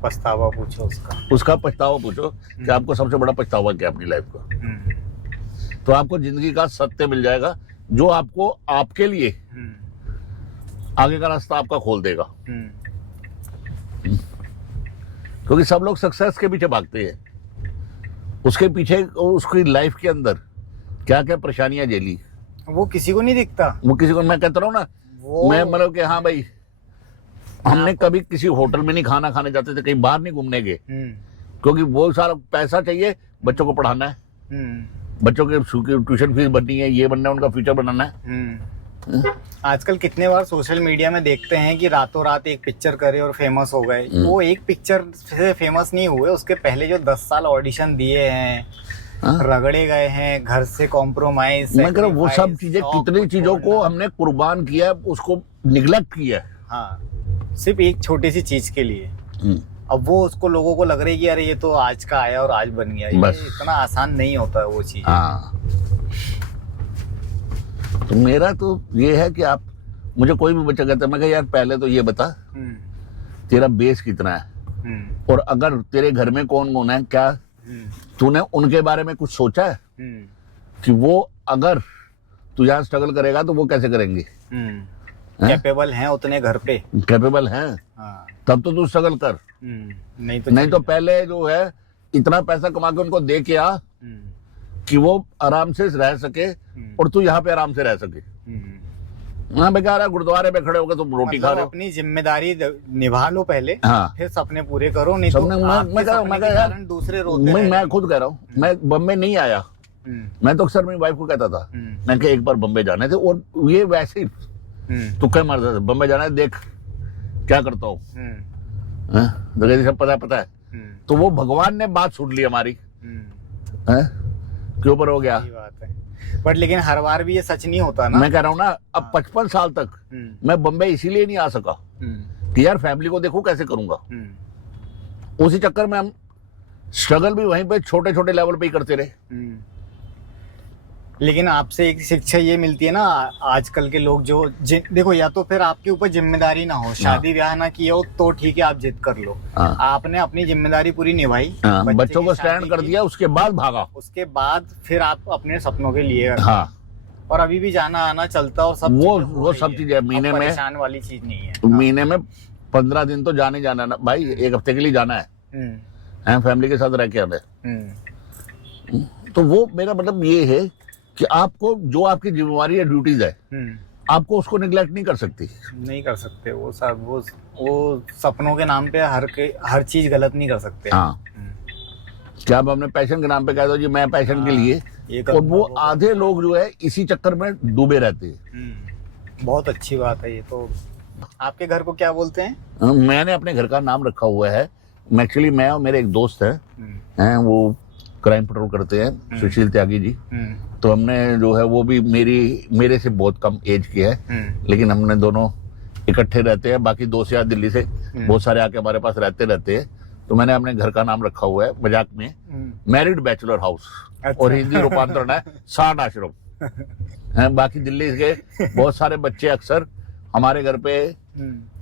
पछतावा पूछो उसका पछतावा पूछो कि आपको सबसे बड़ा पछतावा क्या अपनी लाइफ का। तो आपको जिंदगी का सत्य मिल जाएगा जो आपको आपके लिए आगे का रास्ता आपका खोल देगा। क्योंकि सब लोग सक्सेस के पीछे भागते हैं, उसके पीछे उसकी लाइफ के अंदर क्या क्या परेशानियां झेली वो किसी को नहीं दिखता। वो किसी को, मैं कहता रहा हूँ ना, मैं मतलब कि हाँ भाई हमने कभी किसी होटल में नहीं खाना खाने जाते थे, कहीं बाहर नहीं घूमने गए, क्योंकि वो सारा पैसा चाहिए, बच्चों को पढ़ाना है, बच्चों के ट्यूशन फीस भरनी है, ये बनना है, उनका फ्यूचर बनाना है। आजकल कितने बार सोशल मीडिया में देखते हैं कि रातों रात एक पिक्चर करे और फेमस हो गए। वो एक पिक्चर से फेमस नहीं हुए, उसके पहले जो 10 साल ऑडिशन दिए हैं, रगड़े गए हैं, घर से कॉम्प्रोमाइज, मैं कह रहा हूँ वो सब चीजें, कितनी चीजों को हमने कुर्बान किया, उसको निगलेक्ट किया। हाँ, सिर्फ एक छोटी सी चीज के लिए। अब वो उसको लोगों को लग रहा है कि अरे ये तो आज का आया और आज बन गया। ये इतना आसान नहीं होता है वो चीज। तो मेरा तो ये है कि आप, मुझे कोई भी बच्चा कहता है, मैं कहा यार पहले तो ये बता तेरा बेस कितना है, और अगर तेरे घर में कौन कौन है, क्या तूने उनके बारे में कुछ सोचा है कि वो अगर तू यहाँ स्ट्रगल करेगा तो वो कैसे करेंगे। कैपेबल हैं उतने घर पे। कैपेबल हैं, हाँ। तब तो तू स्ट्रगल कर। नहीं तो पहले जो है इतना पैसा कमा के उनको दे के आ कि वो आराम से रह सके और तू यहाँ पे आराम से रह सके। हाँ बेकार, गुरुद्वारे में खड़े होकर तुम रोटी खा रहे हो। अपनी जिम्मेदारी निभा लो पहले, हाँ, फिर सपने पूरे करो। नहीं तो मैं यार दूसरे रोते मैं खुद कह रहा हूँ, मैं बम्बे नहीं आया। मैं तो अक्सर मेरी वाइफ को कहता था, मैं कि एक बार बम्बे जाने थे, और ये वैसे ही तू क्या मारता था, बम्बे जाना है, देख क्या करता हूँ, सब पता है। तो वो भगवान ने बात सुन ली हमारी, क्यों ऊपर हो गया। बट लेकिन हर बार भी ये सच नहीं होता ना। मैं कह रहा हूँ ना, अब 55 साल तक मैं बम्बई इसीलिए नहीं आ सका कि यार फैमिली को देखो कैसे करूंगा। उसी चक्कर में हम स्ट्रगल भी वहीं पे छोटे छोटे लेवल पे ही करते रहे। लेकिन आपसे एक शिक्षा ये मिलती है ना, आजकल के लोग जो देखो, या तो फिर आपके ऊपर जिम्मेदारी ना हो, शादी ब्याह ना किया हो तो ठीक है, आप जिद कर लो। आपने अपनी जिम्मेदारी पूरी निभाई, बच्चों को स्टैंड कर दिया, उसके बाद भागा, उसके बाद फिर आप अपने सपनों के लिए। हाँ, और अभी भी जाना आना चलता, और सब वो सब चीजें महीने में, परेशान वाली चीज नहीं है। महीने में 15 दिन तो जाने जाना ना भाई, एक हफ्ते के लिए जाना है, फैमिली के साथ रह के आना है। तो वो मेरा मतलब ये है कि आपको जो आपकी जिम्मेवारी या ड्यूटीज है, आपको उसको निगलेक्ट नहीं कर सकते। वो सब वो सपनों के नाम पे हर चीज गलत नहीं कर सकते। हाँ, क्या आप अपने पैशन के नाम पे कह दो जी मैं पैशन के लिए, और वो आधे लोग जो है इसी चक्कर में डूबे रहते हैं। बहुत अच्छी बात है ये तो। आपके घर को क्या बोलते हैं? मैंने अपने घर का नाम रखा हुआ है, एक्चुअली मैं और मेरे एक दोस्त हैं, वो क्राइम पेट्रोल करते हैं, सुशील त्यागी जी। तो हमने जो है वो भी मेरे से बहुत कम एज की है, लेकिन हमने दोनों इकट्ठे रहते हैं। बाकी दोस्त यार दिल्ली से बहुत सारे आके हमारे पास रहते हैं। तो मैंने अपने घर का नाम रखा हुआ है मजाक में, मैरिड बैचलर हाउस। और हिंदी रूपांतरण है 60 आश्रम। बाकी दिल्ली के बहुत सारे बच्चे अक्सर हमारे घर पे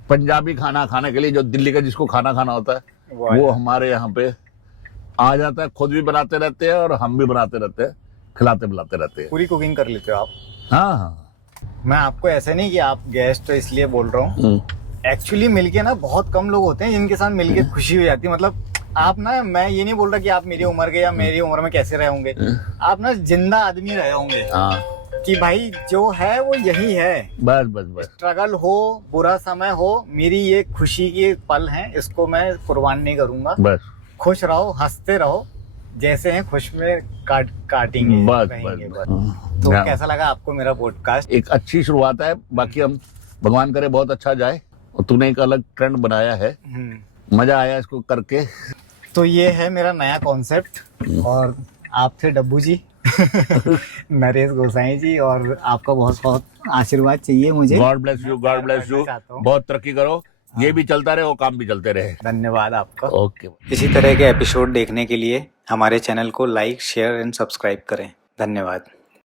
पंजाबी खाना खाने के लिए, जो दिल्ली का जिसको खाना खाना होता है वो हमारे यहाँ पे आ जाता है। खुद भी बनाते रहते हैं और हम भी बनाते रहते हैं, खिलाते पिलाते रहते हैं। पूरी कुकिंग कर लेते हो आप? हाँ। मैं आपको ऐसे नहीं कि आप गेस्ट तो इसलिए बोल रहा हूँ, एक्चुअली मिलके ना बहुत कम लोग होते हैं जिनके साथ मिलके खुशी हो जाती है। मतलब आप ना, मैं ये नहीं बोल रहा कि आप मेरी उम्र के या मेरी उम्र में कैसे रहे होंगे, आप ना जिंदा आदमी रहे होंगे। हाँ, कि भाई जो है वो यही है, बस स्ट्रगल हो, बुरा समय हो, मेरी ये खुशी के पल हैं, इसको मैं कुर्बान नहीं करूंगा। बस खुश रहो, हंसते रहो, जैसे हैं खुश में काटेंगे बस। तो कैसा लगा आपको मेरा पॉडकास्ट? एक अच्छी शुरुआत है, बाकी हम भगवान करे बहुत अच्छा जाए। और तूने एक अलग ट्रेंड बनाया है, मजा आया इसको करके। तो ये है मेरा नया कॉन्सेप्ट, और आप थे डब्बू जी नरेश गोसाई जी, और आपका बहुत बहुत आशीर्वाद चाहिए मुझे। God bless you, God bless you, बहुत तरक्की करो। ये भी चलता रहे, वो काम भी चलते रहे। धन्यवाद आपका। ओके। इसी तरह के एपिसोड देखने के लिए हमारे चैनल को लाइक, शेयर एंड सब्सक्राइब करें। धन्यवाद।